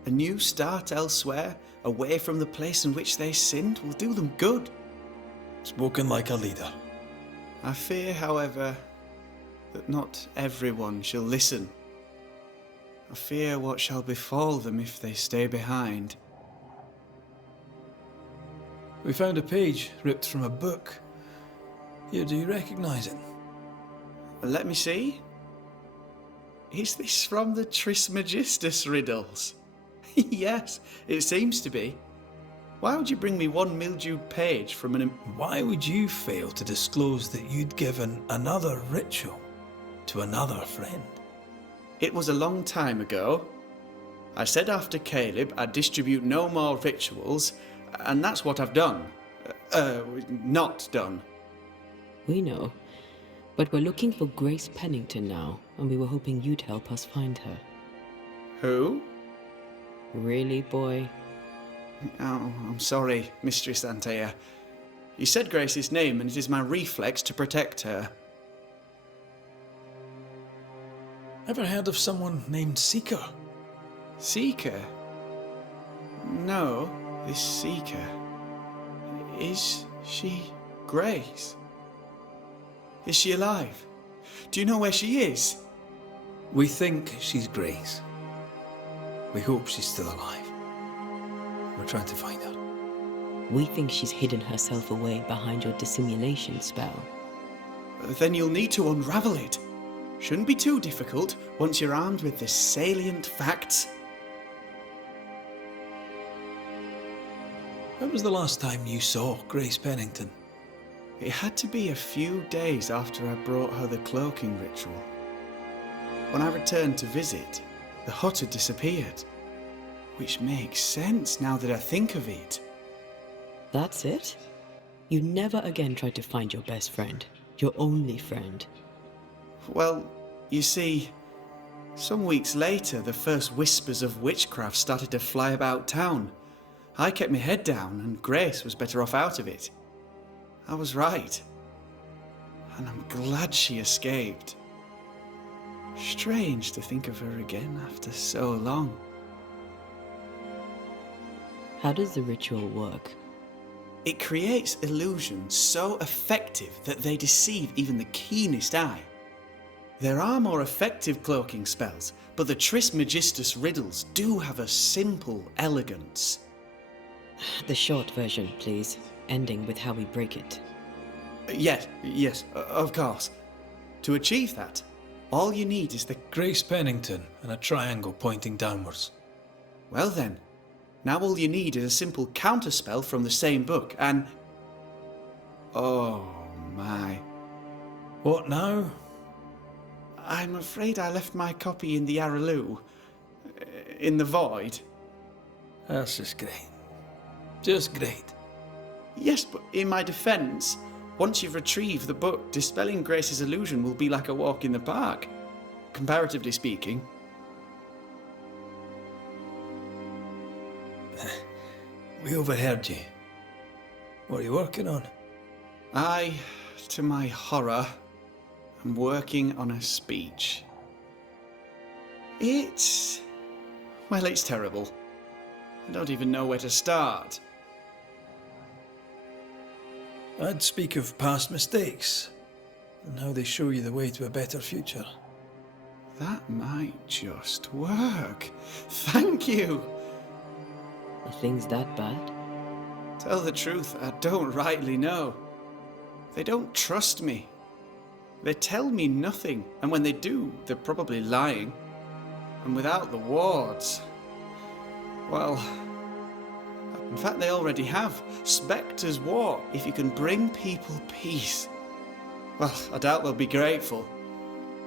A new start elsewhere, away from the place in which they sinned, will do them good. Spoken like a leader. I fear, however, that not everyone shall listen. I fear what shall befall them if they stay behind. We found a page ripped from a book. Here, do you recognize it? Let me see. Is this from the Trismegistus riddles? Yes, it seems to be. Why would you bring me one mildewed page from an... Why would you fail to disclose that you'd given another ritual to another friend? It was a long time ago. I said after Caleb I'd distribute no more rituals, and that's what I've done. Not done. We know. But we're looking for Grace Pennington now, and we were hoping you'd help us find her. Who? Really, boy? Oh, I'm sorry, Mistress Antea. You said Grace's name, and it is my reflex to protect her. Ever heard of someone named Seeker? Seeker? No, this Seeker. Is she Grace? Is she alive? Do you know where she is? We think she's Grace. We hope she's still alive. We're trying to find her. We think she's hidden herself away behind your dissimulation spell. Then you'll need to unravel it. Shouldn't be too difficult once you're armed with the salient facts. When was the last time you saw Grace Pennington? It had to be a few days after I brought her the cloaking ritual. When I returned to visit, the hut had disappeared. Which makes sense now that I think of it. That's it? You never again tried to find your best friend, your only friend. Well, you see, some weeks later the first whispers of witchcraft started to fly about town. I kept my head down and Grace was better off out of it. I was right. And I'm glad she escaped. Strange to think of her again after so long. How does the ritual work? It creates illusions so effective that they deceive even the keenest eye. There are more effective cloaking spells, but the Trismegistus riddles do have a simple elegance. The short version, please, ending with how we break it. Yes, of course. To achieve that, all you need is the... Grace Pennington and a triangle pointing downwards. Well then, now all you need is a simple counterspell from the same book, and... Oh my. What now? I'm afraid I left my copy in the Araloo. In the void. That's just great. Just great. Yes, but in my defence, once you've retrieved the book, dispelling Grace's illusion will be like a walk in the park, comparatively speaking. We overheard you. What are you working on? I, to my horror, am working on a speech. It's terrible. I don't even know where to start. I'd speak of past mistakes and how they show you the way to a better future. That might just work. Thank you. Are things that bad? Tell the truth, I don't rightly know. They don't trust me. They tell me nothing, and when they do, they're probably lying. And without the wards, well, in fact they already have. Spectres War, if you can bring people peace. Well, I doubt they'll be grateful,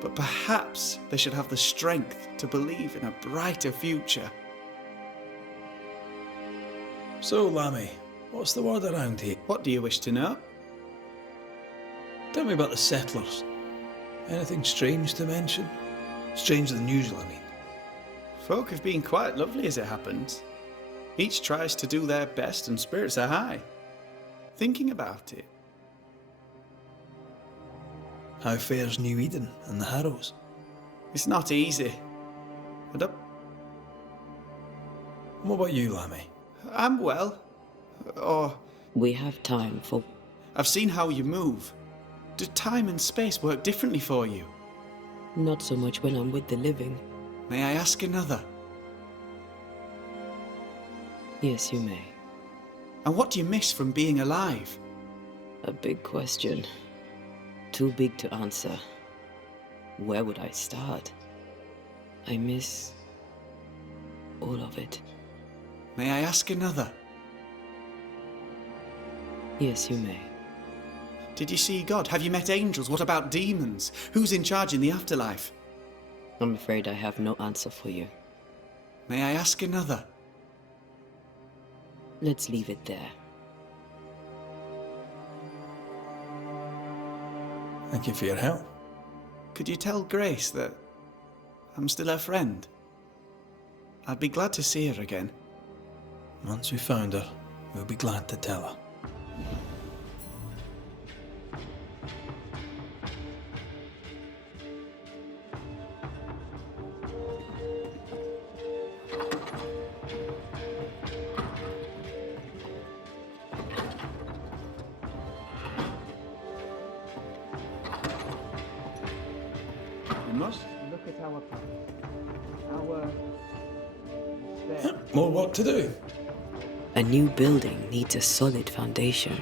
but perhaps they should have the strength to believe in a brighter future. So, Lammy, what's the word around here? What do you wish to know? Tell me about the settlers. Anything strange to mention? Stranger than usual, I mean. Folk have been quite lovely as it happens. Each tries to do their best and spirits are high. Thinking about it. How fares New Eden and the Harrows? It's not easy. What about you, Lammy? I'm well. We have time for... I've seen how you move. Do time and space work differently for you? Not so much when I'm with the living. May I ask another? Yes, you may. And what do you miss from being alive? A big question. Too big to answer. Where would I start? I miss... all of it. May I ask another? Yes, you may. Did you see God? Have you met angels? What about demons? Who's in charge in the afterlife? I'm afraid I have no answer for you. May I ask another? Let's leave it there. Thank you for your help. Could you tell Grace that I'm still her friend? I'd be glad to see her again. Once we found her, we'll be glad to tell her. We must look at our past. More work to do. A new building needs a solid foundation.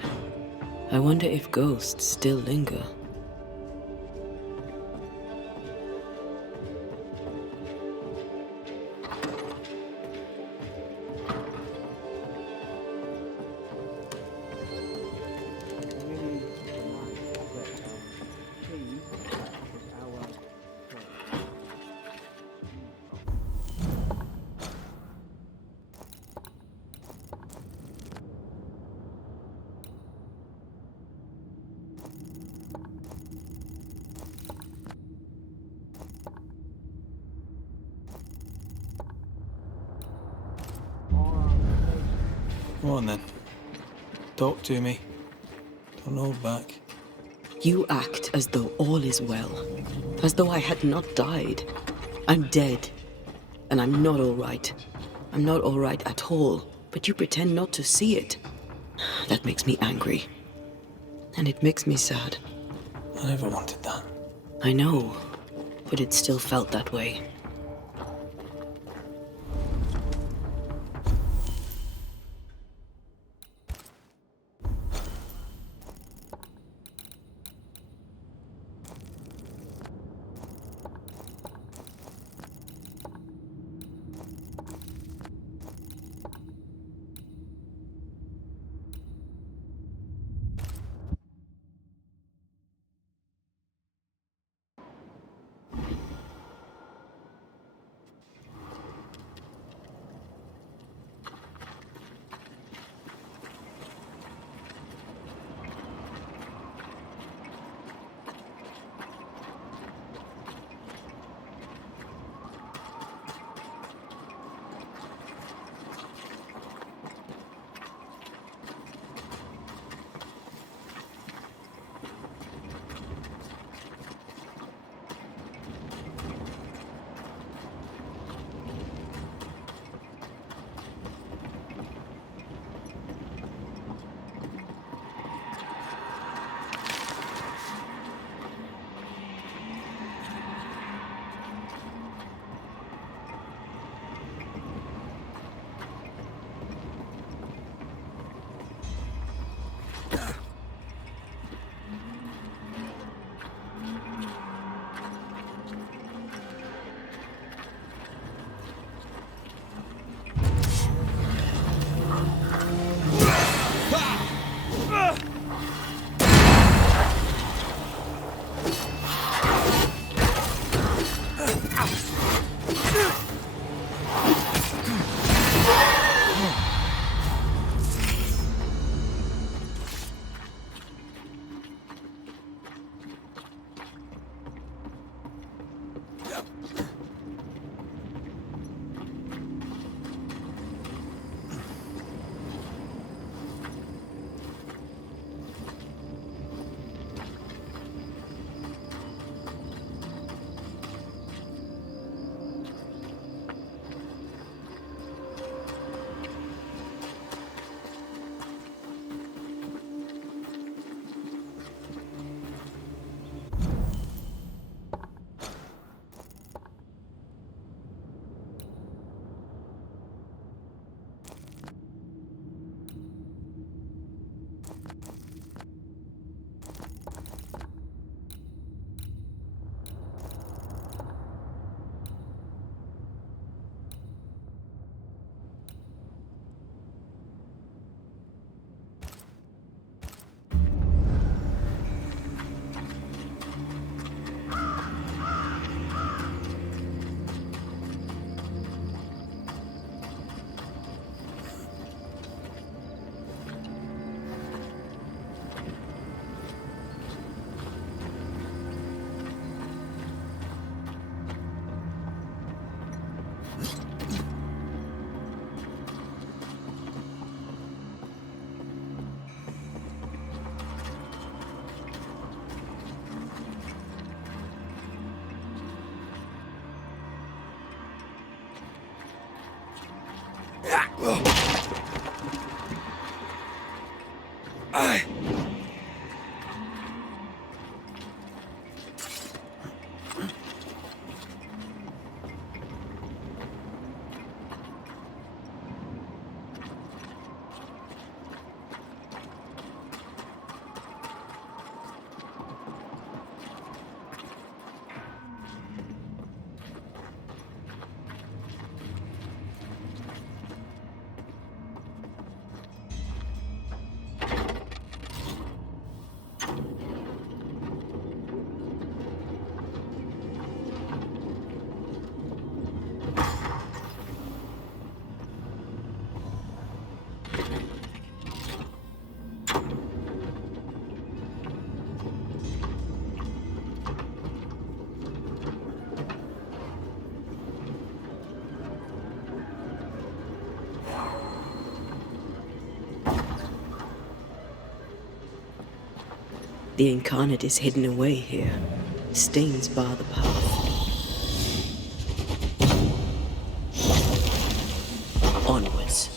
I wonder if ghosts still linger. Come on then. Talk to me. Don't hold back. You act as though all is well. As though I had not died. I'm dead. And I'm not all right. I'm not all right at all. But you pretend not to see it. That makes me angry. And it makes me sad. I never wanted that. I know. But it still felt that way. The incarnate is hidden away here. Stains bar the path. Onwards.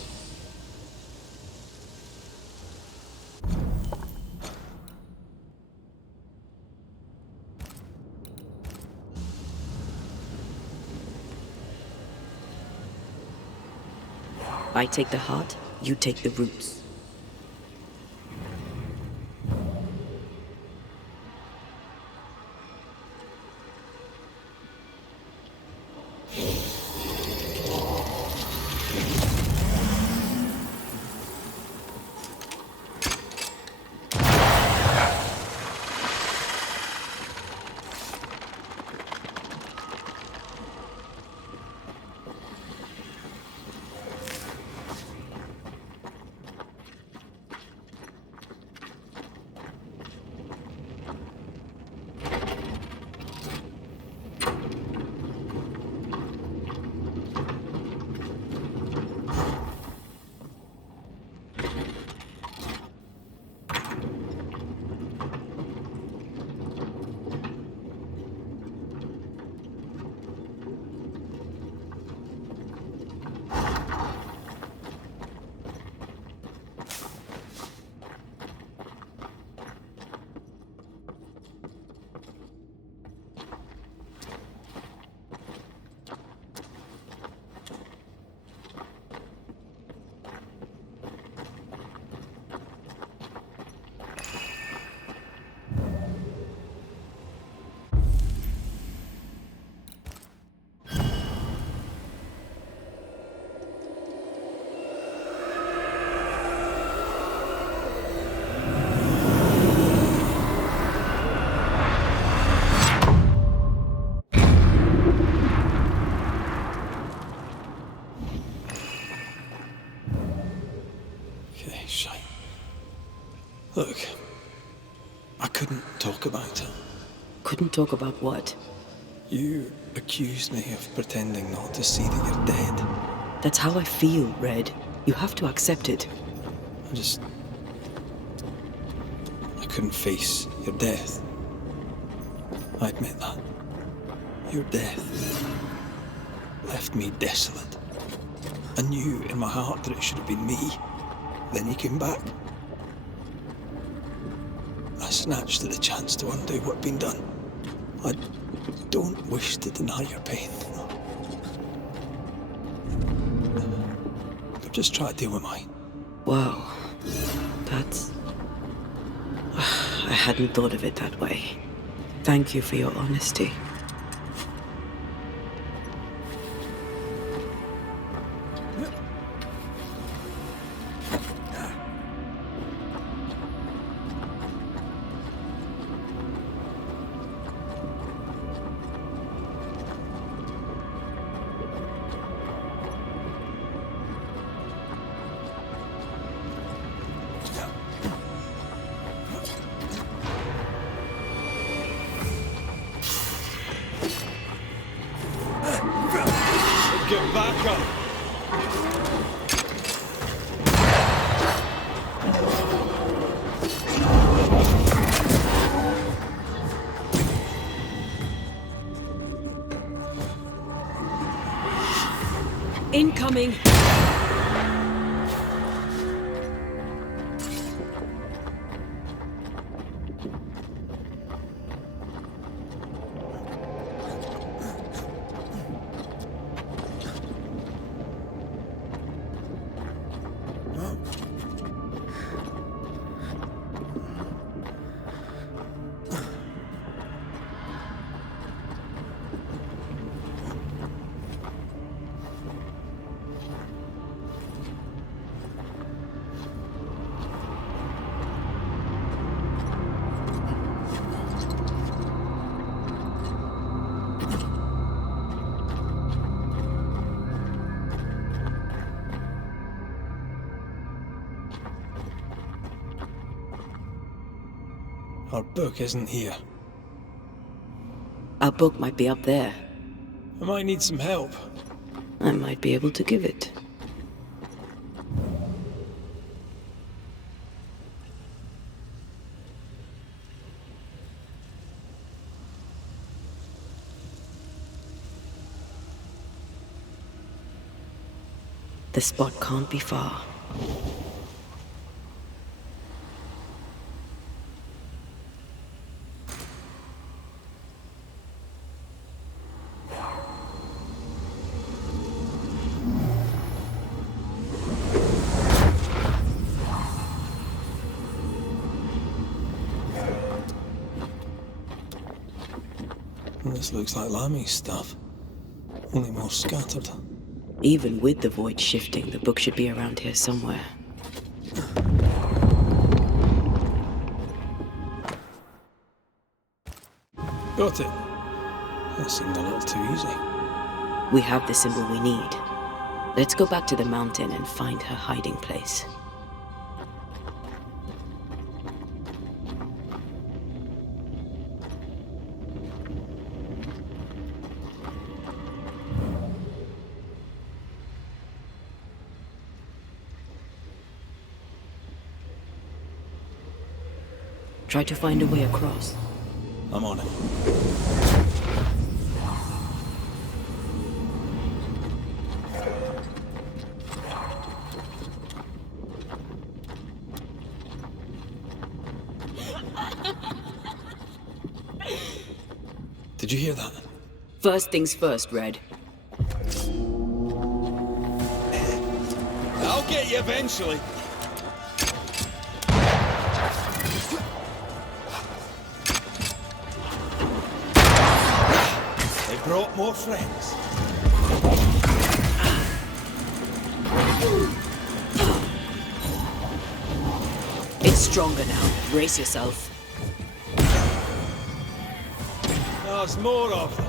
I take the heart, you take the roots. Look, I couldn't talk about it. Couldn't talk about what? You accused me of pretending not to see that you're dead. That's how I feel, Red. You have to accept it. I couldn't face your death. I admit that. Your death left me desolate. I knew in my heart that it should have been me. Then you came back. I snatched at the chance to undo what had been done. I don't wish to deny your pain. I've just tried to deal with mine. Wow. That's... I hadn't thought of it that way. Thank you for your honesty. Get back up! Incoming! Our book isn't here. Our book might be up there. I might need some help. I might be able to give it. The spot can't be far. This looks like Lami's stuff, only more scattered. Even with the void shifting, the book should be around here somewhere. Got it. That seemed a little too easy. We have the symbol we need. Let's go back to the mountain and find her hiding place. Try to find a way across. I'm on it. Did you hear that? First things first, Red. I'll get you eventually. Brought more friends. It's stronger now. Brace yourself. There's more of them.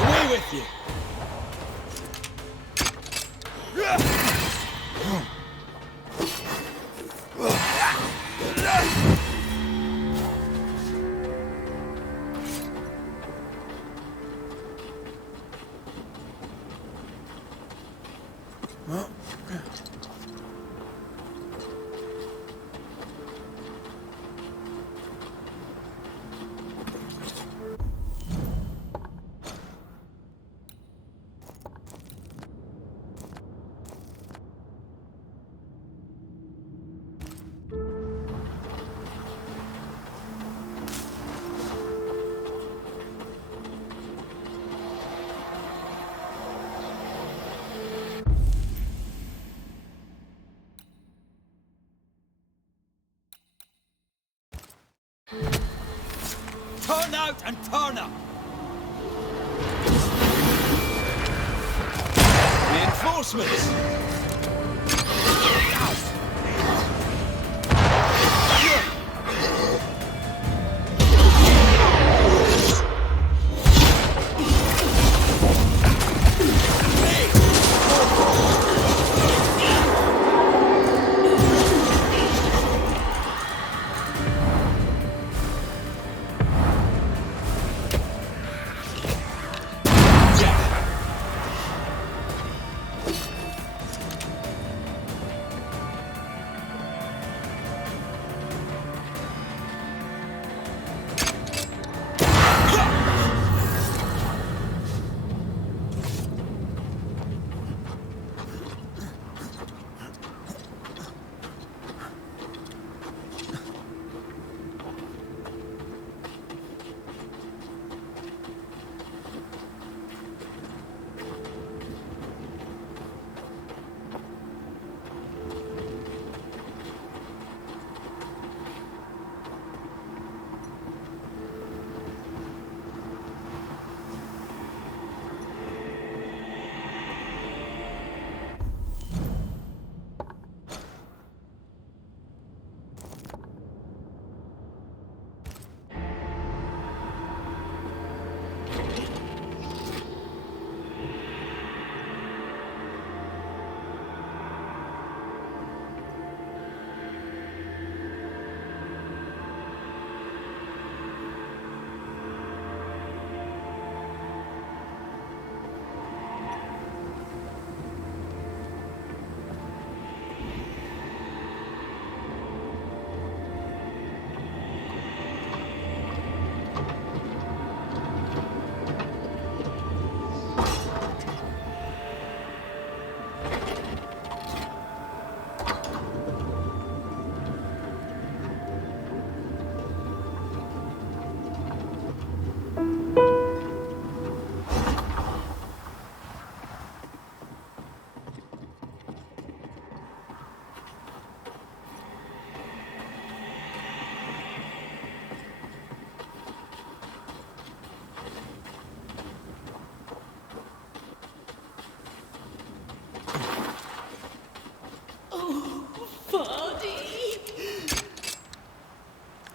Away with you! Turn out and turn up! Reinforcements!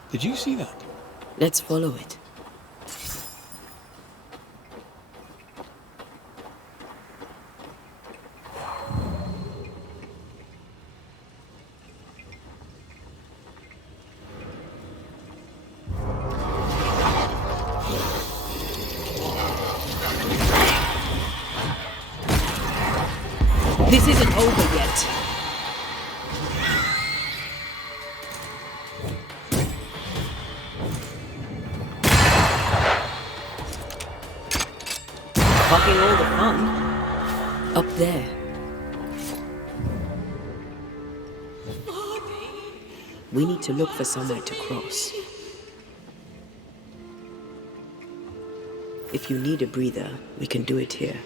Did you see that? Let's follow it. This isn't over yet. Fucking all the fun. Up there. We need to look for somewhere to cross. If you need a breather, we can do it here.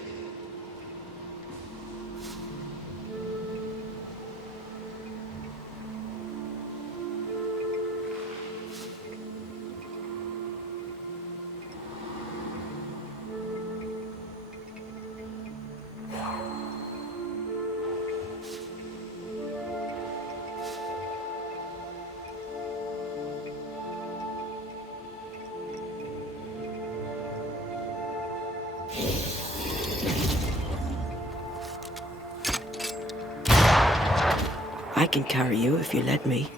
I can carry you if you let me.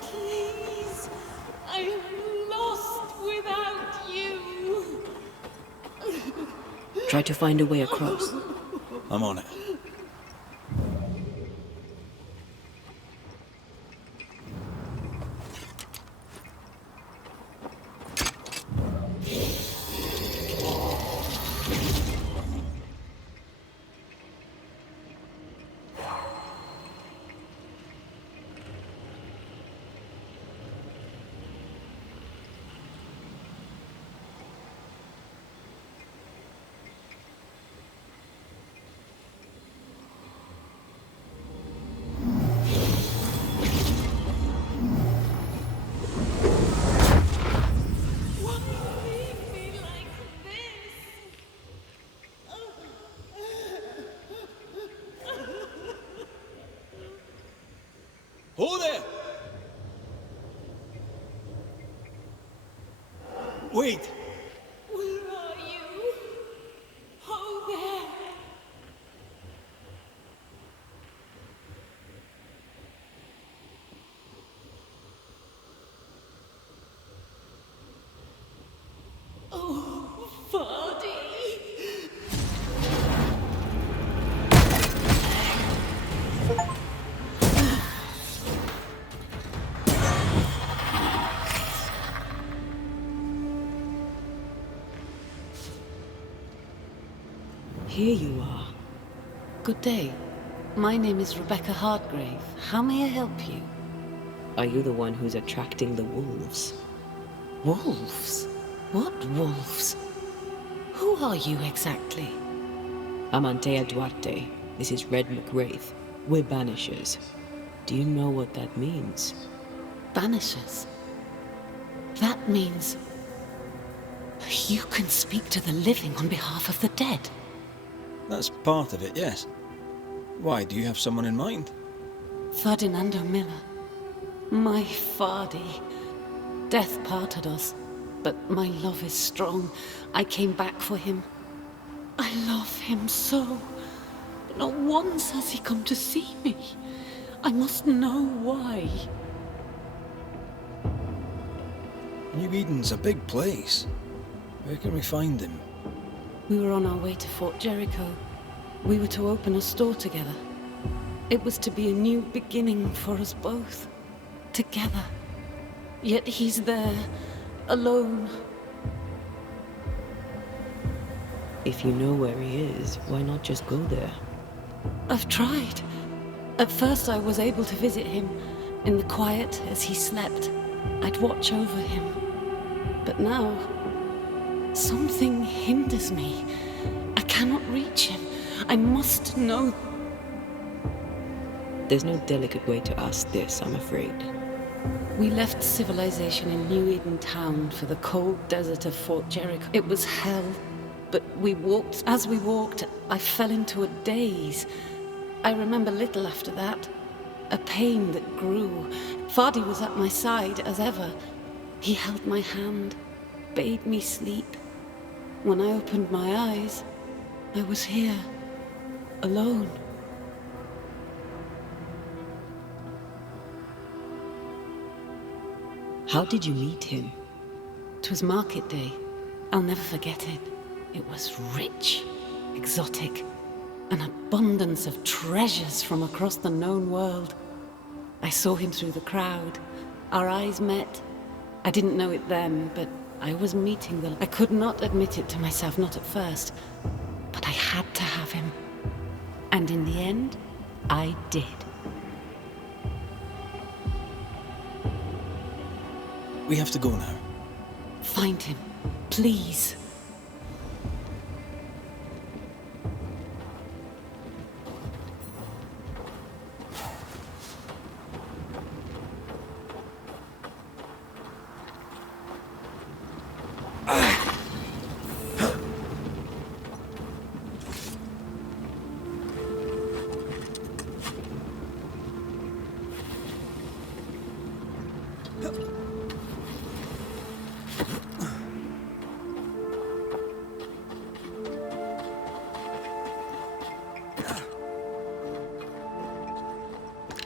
Please, I am lost without you. Try to find a way across. I'm on it. Who there? Wait! Where are you? Oh, there. Oh, Vardy. Here you are. Good day. My name is Rebecca Hardgrave. How may I help you? Are you the one who's attracting the wolves? Wolves? What wolves? Who are you exactly? I'm Antea Duarte. This is Red McWraith. We're Banishers. Do you know what that means? Banishers? That means you can speak to the living on behalf of the dead. That's part of it, yes. Why, do you have someone in mind? Ferdinando Miller. My Fardy. Death parted us, but my love is strong. I came back for him. I love him so. But not once has he come to see me. I must know why. New Eden's a big place. Where can we find him? We were on our way to Fort Jericho. We were to open a store together. It was to be a new beginning for us both. Together. Yet he's there, alone. If you know where he is, why not just go there? I've tried. At first I was able to visit him in the quiet as he slept. I'd watch over him. But now, something hinders me. I cannot reach him. I must know. There's no delicate way to ask this, I'm afraid. We left civilization in New Eden town for the cold desert of Fort Jericho. It was hell, but we walked. As we walked, I fell into a daze. I remember little after that. A pain that grew. Fardy was at my side as ever. He held my hand, bade me sleep. When I opened my eyes, I was here, alone. How did you meet him? 'Twas market day. I'll never forget it. It was rich, exotic, an abundance of treasures from across the known world. I saw him through the crowd. Our eyes met. I didn't know it then, but I was meeting them. I could not admit it to myself, not at first, but I had to have him. And in the end, I did. We have to go now. Find him, please.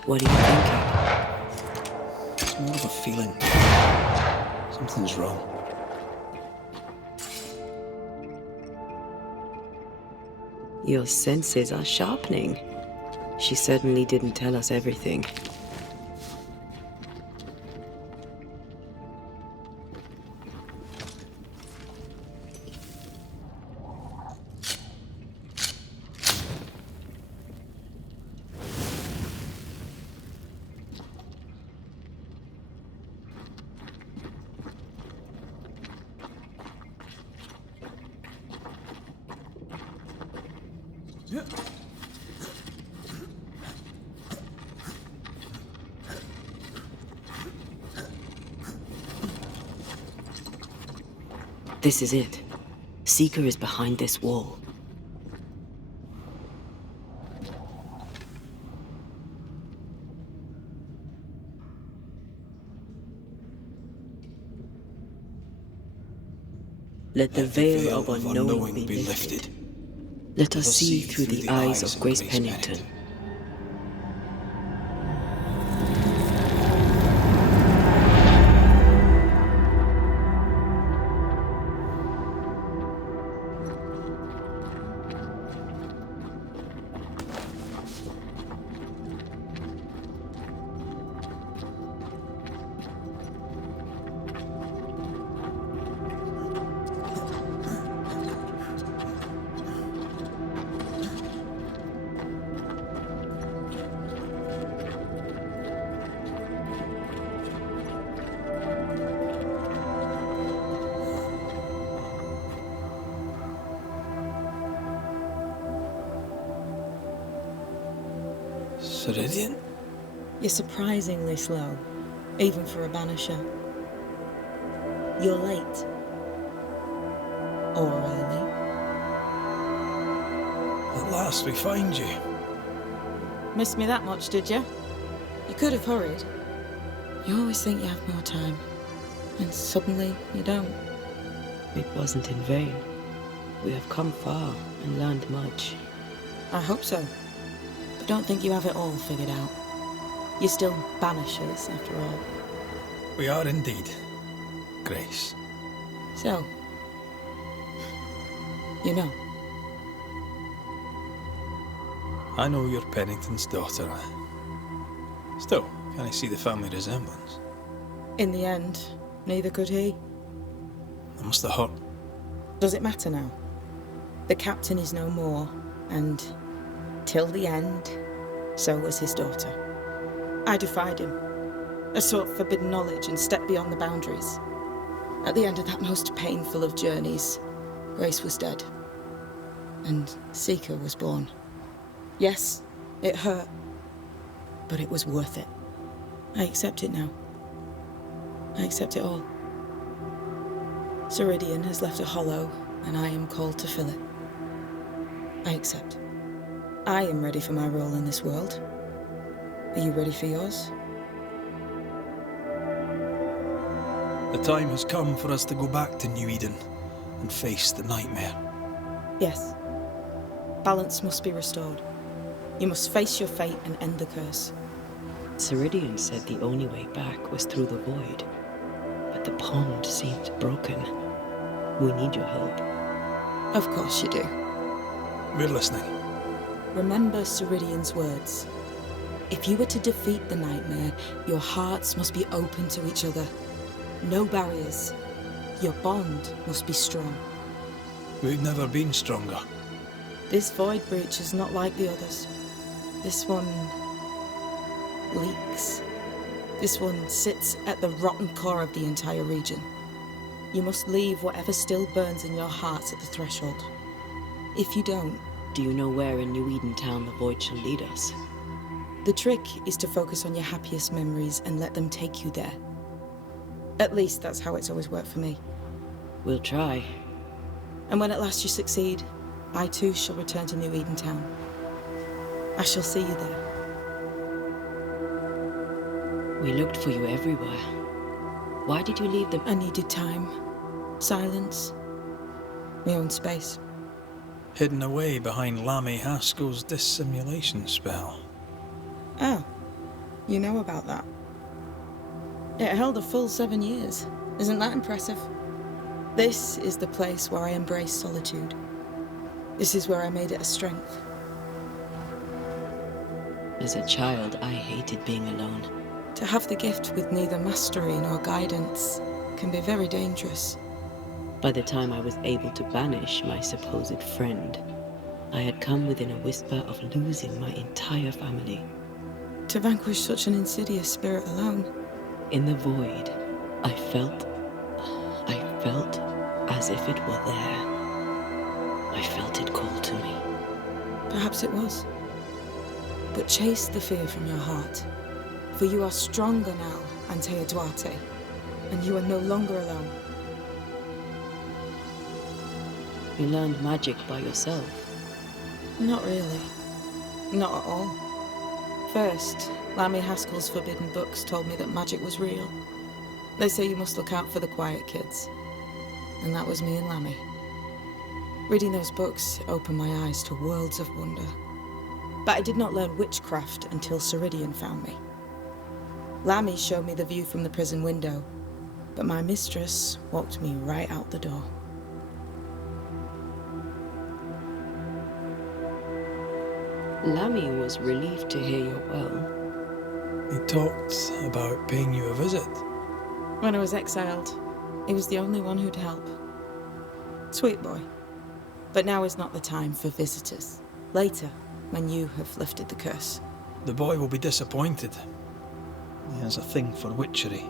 What are you thinking? It's more of a feeling. Something's wrong. Your senses are sharpening. She certainly didn't tell us everything. This is it. Seeker is behind this wall. Let the veil of unknowing be lifted. Let us see through the eyes of Grace Pennington. Ceridian? You're surprisingly slow, even for a banisher. You're late. Or early. At last we find you. Missed me that much, did you? You could have hurried. You always think you have more time, and suddenly you don't. It wasn't in vain. We have come far and learned much. I hope so. But don't think you have it all figured out. You're still banishers, after all. We are indeed, Grace. So, you know. I know you're Pennington's daughter. Still, can I see the family resemblance? In the end, neither could he. That must have hurt. Does it matter now? The captain is no more, and till the end, so was his daughter. I defied him. I sought forbidden knowledge and stepped beyond the boundaries. At the end of that most painful of journeys, Grace was dead. And Seeker was born. Yes, it hurt, but it was worth it. I accept it now. I accept it all. Ceridian has left a hollow, and I am called to fill it. I accept. I am ready for my role in this world. Are you ready for yours? The time has come for us to go back to New Eden and face the nightmare. Yes. Balance must be restored. You must face your fate and end the curse. Ceridian said the only way back was through the void. But the pond seems broken. We need your help. Of course you do. We're listening. Remember Ceridian's words. If you were to defeat the nightmare, your hearts must be open to each other. No barriers. Your bond must be strong. We've never been stronger. This void breach is not like the others. This one leaks. This one sits at the rotten core of the entire region. You must leave whatever still burns in your hearts at the threshold. If you don't... Do you know where in New Eden Town the void shall lead us? The trick is to focus on your happiest memories and let them take you there. At least that's how it's always worked for me. We'll try. And when at last you succeed, I too shall return to New Eden Town. I shall see you there. We looked for you everywhere. Why did you leave them? I needed time, silence, my own space. Hidden away behind Lammy Haskell's dissimulation spell. Oh, You know about that? It held a full 7 years. Isn't that impressive? This is the place where I embrace solitude. This is where I made it a strength. As a child, I hated being alone. To have the gift with neither mastery nor guidance can be very dangerous. By the time I was able to banish my supposed friend, I had come within a whisper of losing my entire family. To vanquish such an insidious spirit alone. In the void, I felt as if it were there. I felt it call to me. Perhaps it was. But chase the fear from your heart. For you are stronger now, Antea Duarte, and you are no longer alone. You learned magic by yourself? Not really. Not at all. First, Lammy Haskell's forbidden books told me that magic was real. They say you must look out for the quiet kids. And that was me and Lammy. Reading those books opened my eyes to worlds of wonder. But I did not learn witchcraft until Ceridian found me. Lammy showed me the view from the prison window, but my mistress walked me right out the door. Lammy was relieved to hear you're well. He talked about paying you a visit. When I was exiled, he was the only one who'd help. Sweet boy. But now is not the time for visitors. Later, when you have lifted the curse. The boy will be disappointed. He has a thing for witchery.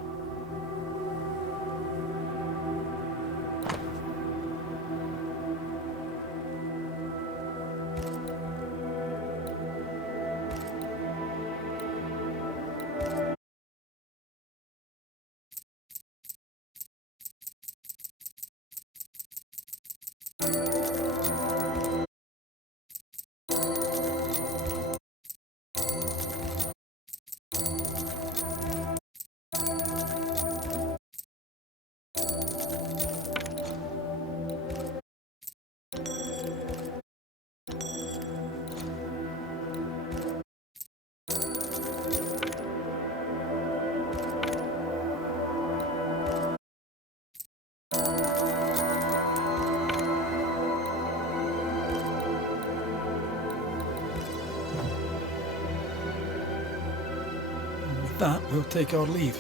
With that, we'll take our leave.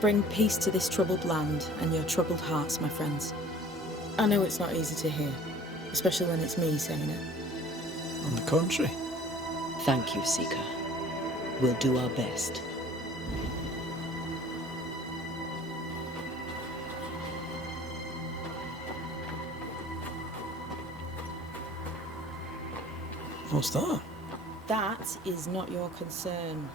Bring peace to this troubled land and your troubled hearts, my friends. I know it's not easy to hear, especially when it's me saying it. On the contrary. Thank you, Seeker. We'll do our best. What's that? That is not your concern.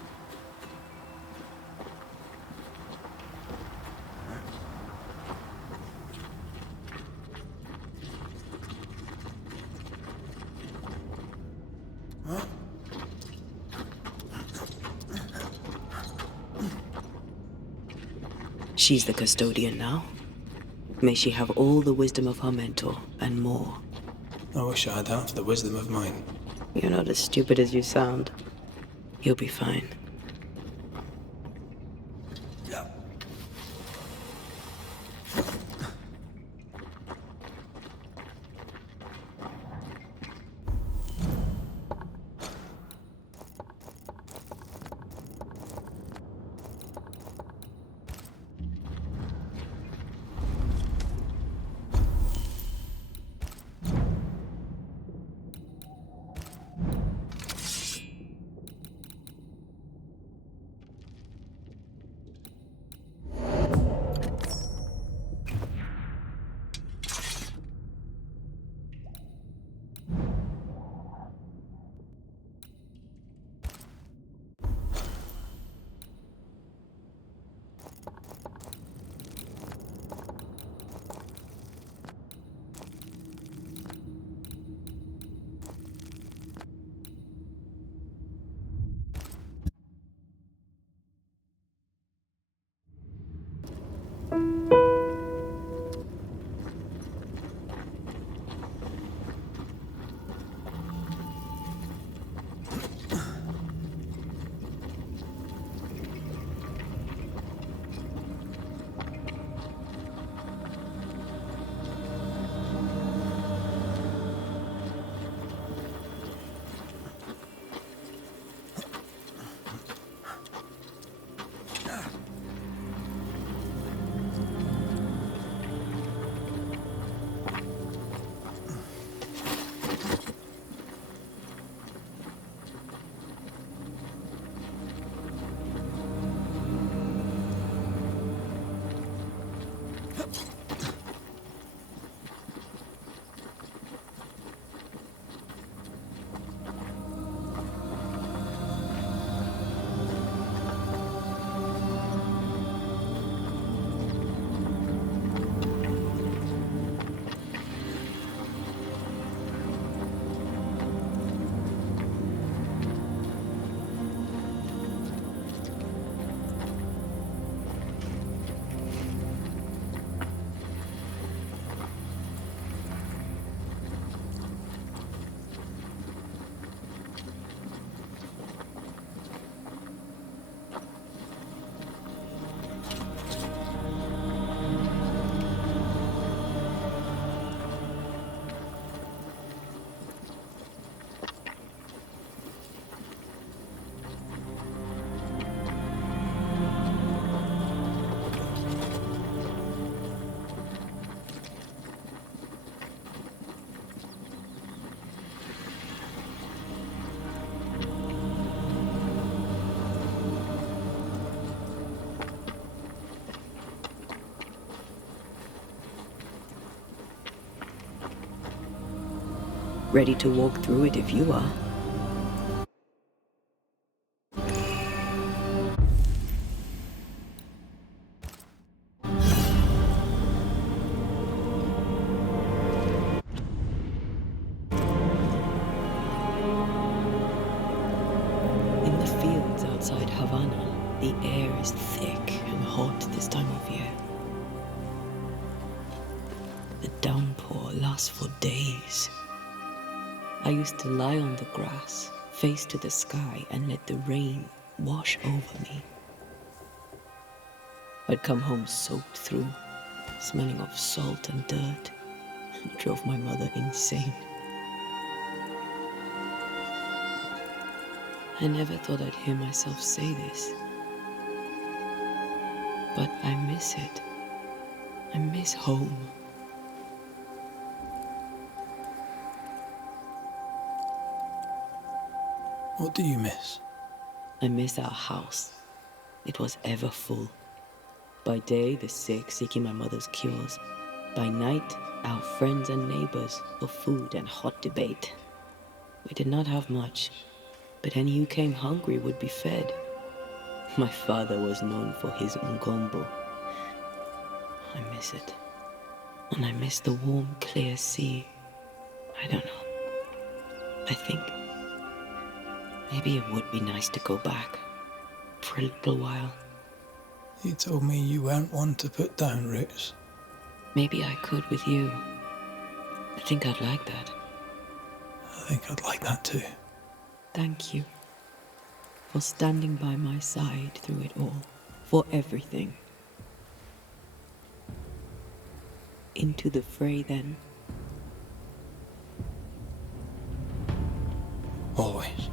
She's the custodian now. May she have all the wisdom of her mentor, and more. I wish I had half the wisdom of mine. You're not as stupid as you sound. You'll be fine. Ready to walk through it if you are. In the fields outside Havana, the air is thick and hot this time of year. The downpour lasts for days. I used to lie on the grass, face to the sky, and let the rain wash over me. I'd come home soaked through, smelling of salt and dirt. It drove my mother insane. I never thought I'd hear myself say this. But I miss it. I miss home. What do you miss? I miss our house. It was ever full. By day, the sick seeking my mother's cures. By night, our friends and neighbors for food and hot debate. We did not have much, but any who came hungry would be fed. My father was known for his ngombo. I miss it. And I miss the warm, clear sea. I don't know. I think maybe it would be nice to go back for a little while. You told me you weren't one to put down roots. Maybe I could with you. I think I'd like that. I think I'd like that too. Thank you for standing by my side through it all, for everything. Into the fray then. Always.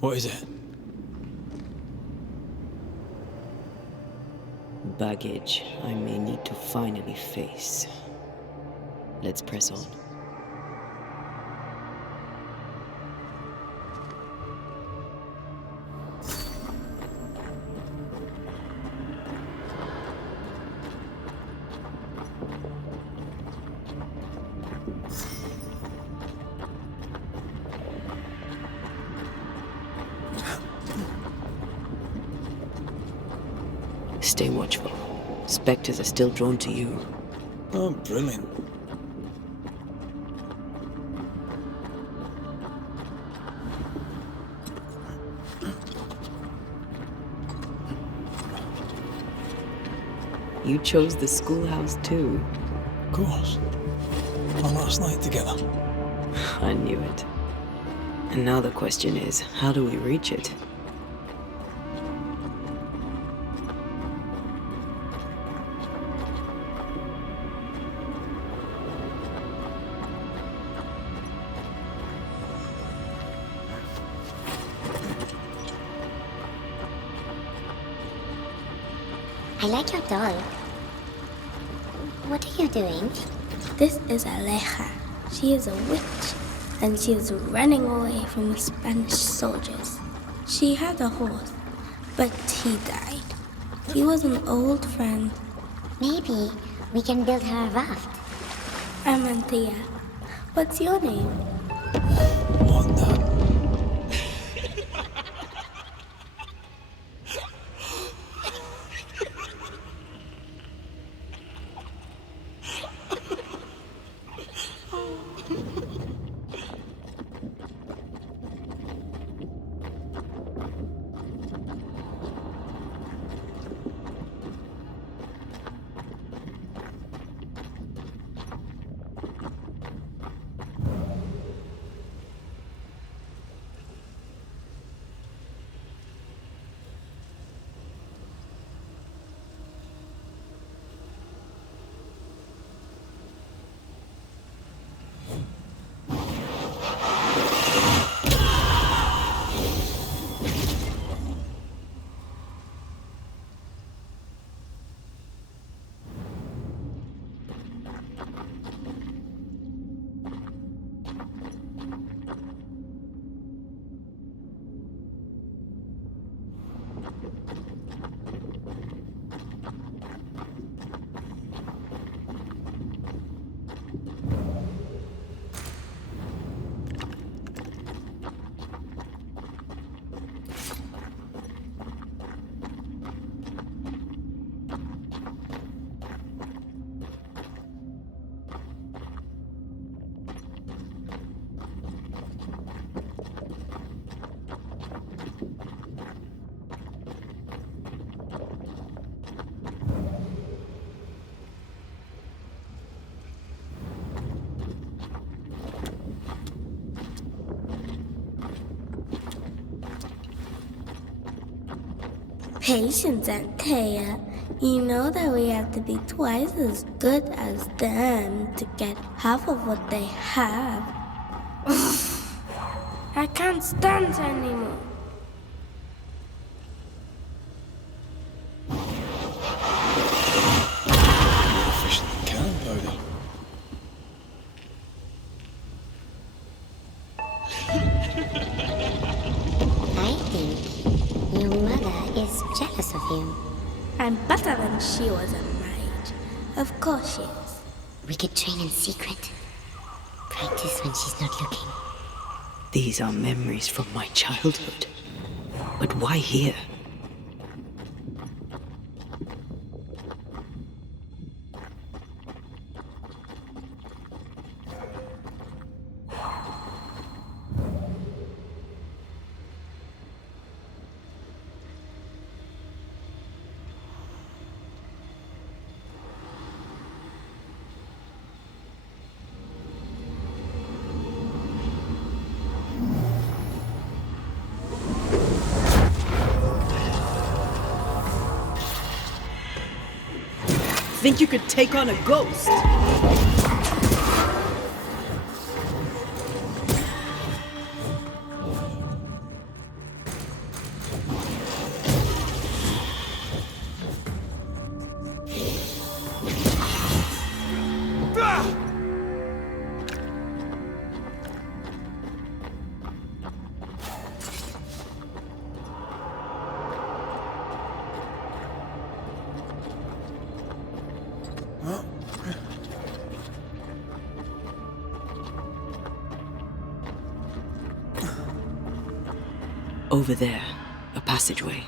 What is it? Baggage I may need to finally face. Let's press on. Stay watchful. Spectres are still drawn to you. Oh, brilliant. You chose the schoolhouse too. Of course. Our last night together. I knew it. And now the question is, how do we reach it? I like your doll. What are you doing? This is Aleja. She is a witch, and she is running away from the Spanish soldiers. She had a horse, but he died. He was an old friend. Maybe we can build her a raft. I'm Anthea. What's your name? What the? patience, Antea. You know that we have to be twice as good as them to get half of what they have. I can't stand anymore. More efficient than cannon powder. I think your mother is jealous of you. I'm better than she was at my age. Of course she is. We could train in secret. Practice when she's not looking. These are memories from my childhood. But why here? Think you could take on a ghost? Over there, a passageway.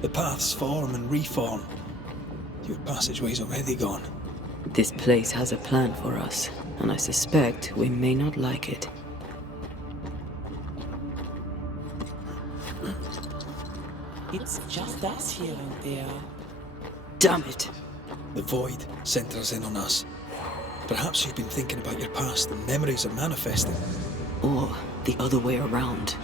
The paths form and reform. Your passageway's already gone. This place has a plan for us, and I suspect we may not like it. It's just us here out there. Damn it! The void centers in on us. Perhaps you've been thinking about your past and memories are manifesting. Or the other way around.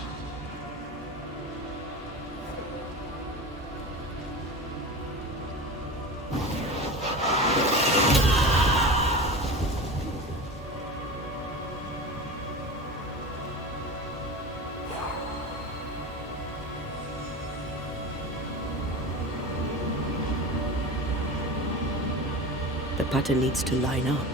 The pattern needs to line up.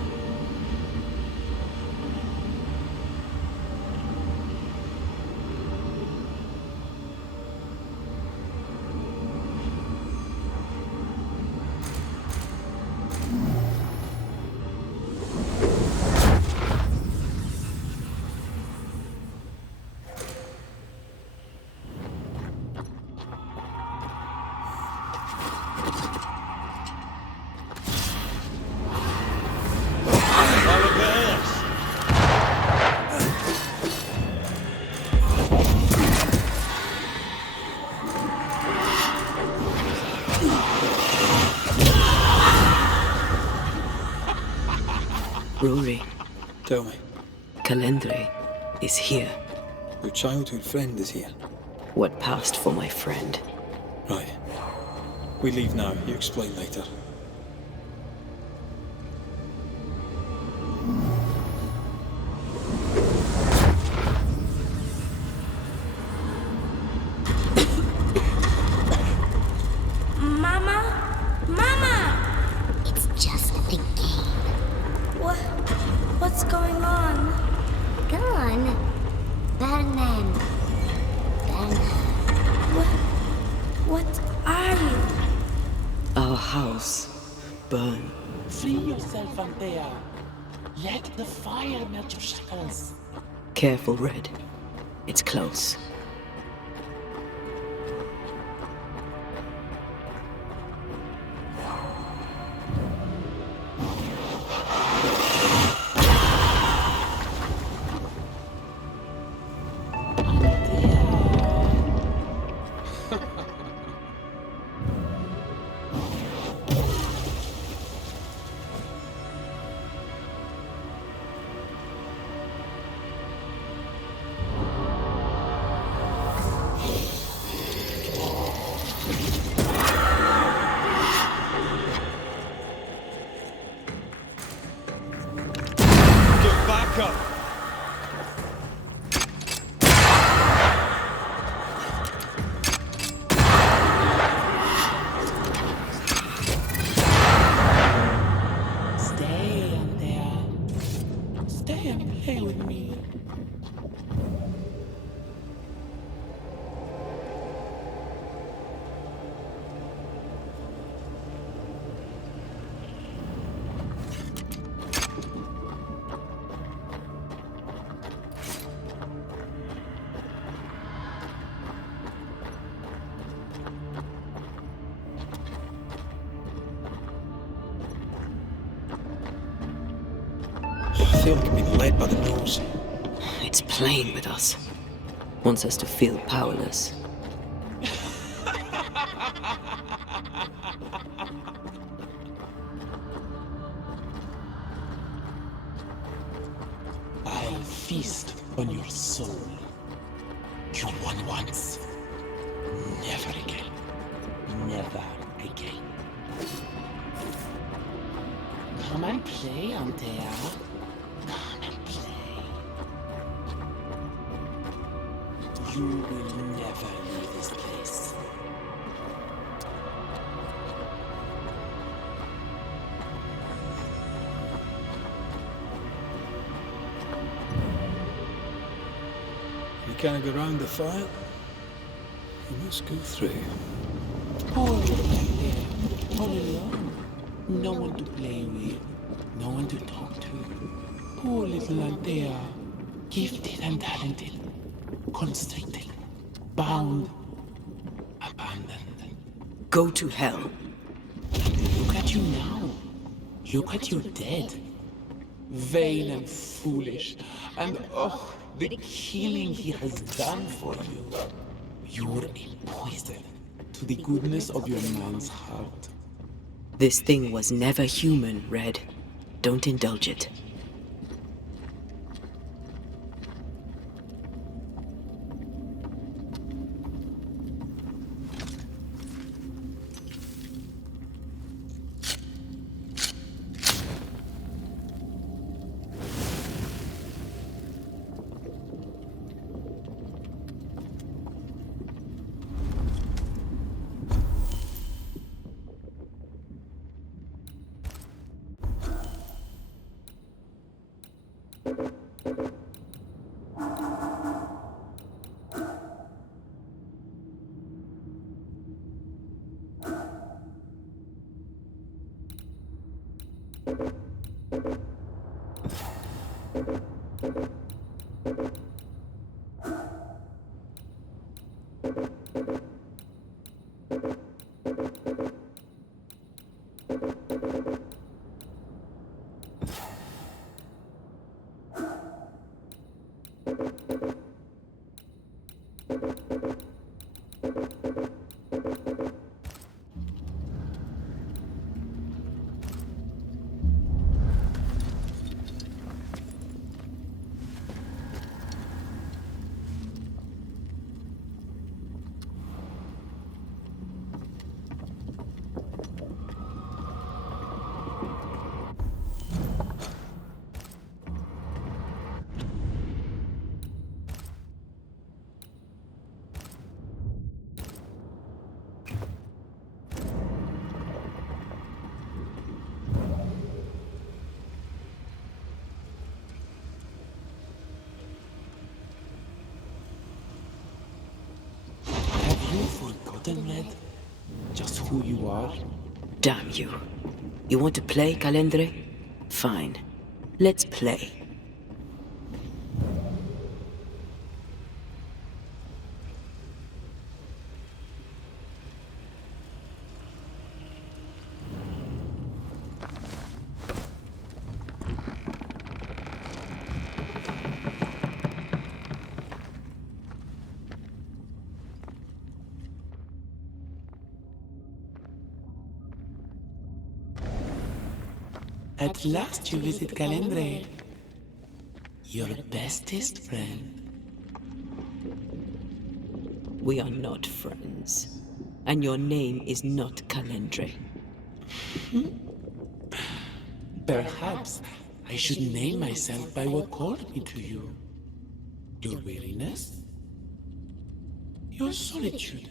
Rory. Tell me. Calendre is here. Your childhood friend is here. What passed for my friend? Right. We leave now. You explain later. Mama? Mama! It's just a game. What's going on? Go on. Bernan. What are you? Our house burned. Free yourself, Antea. Let the fire melt your shackles. Careful, Red. It's close. play with me. I feel like I'm being led by the nose. It's playing with us. Wants us to feel powerless. I'll feast on your soul. You won once. Never again. Never again. Come and play, Antea. Come and play. You will never leave this place. You can't go round the fire. You must go through. All alone. All alone. No one to play with. No one to talk to. Poor little Antea. Gifted and talented. Constricted. Bound. Abandoned. Go to hell. Look at you now. Look at you dead. Vain and foolish. And oh, the killing he has done for you. You're a poison to the goodness of your man's heart. This thing was never human, Red. Don't indulge it. Red, just who you are? Damn you. You want to play, Calendre? Fine. Let's play. At last you visit Calendre, your bestest friend. We are not friends, and your name is not Calendre. Perhaps I should name myself by what called me to you. Your weariness? Your solitude?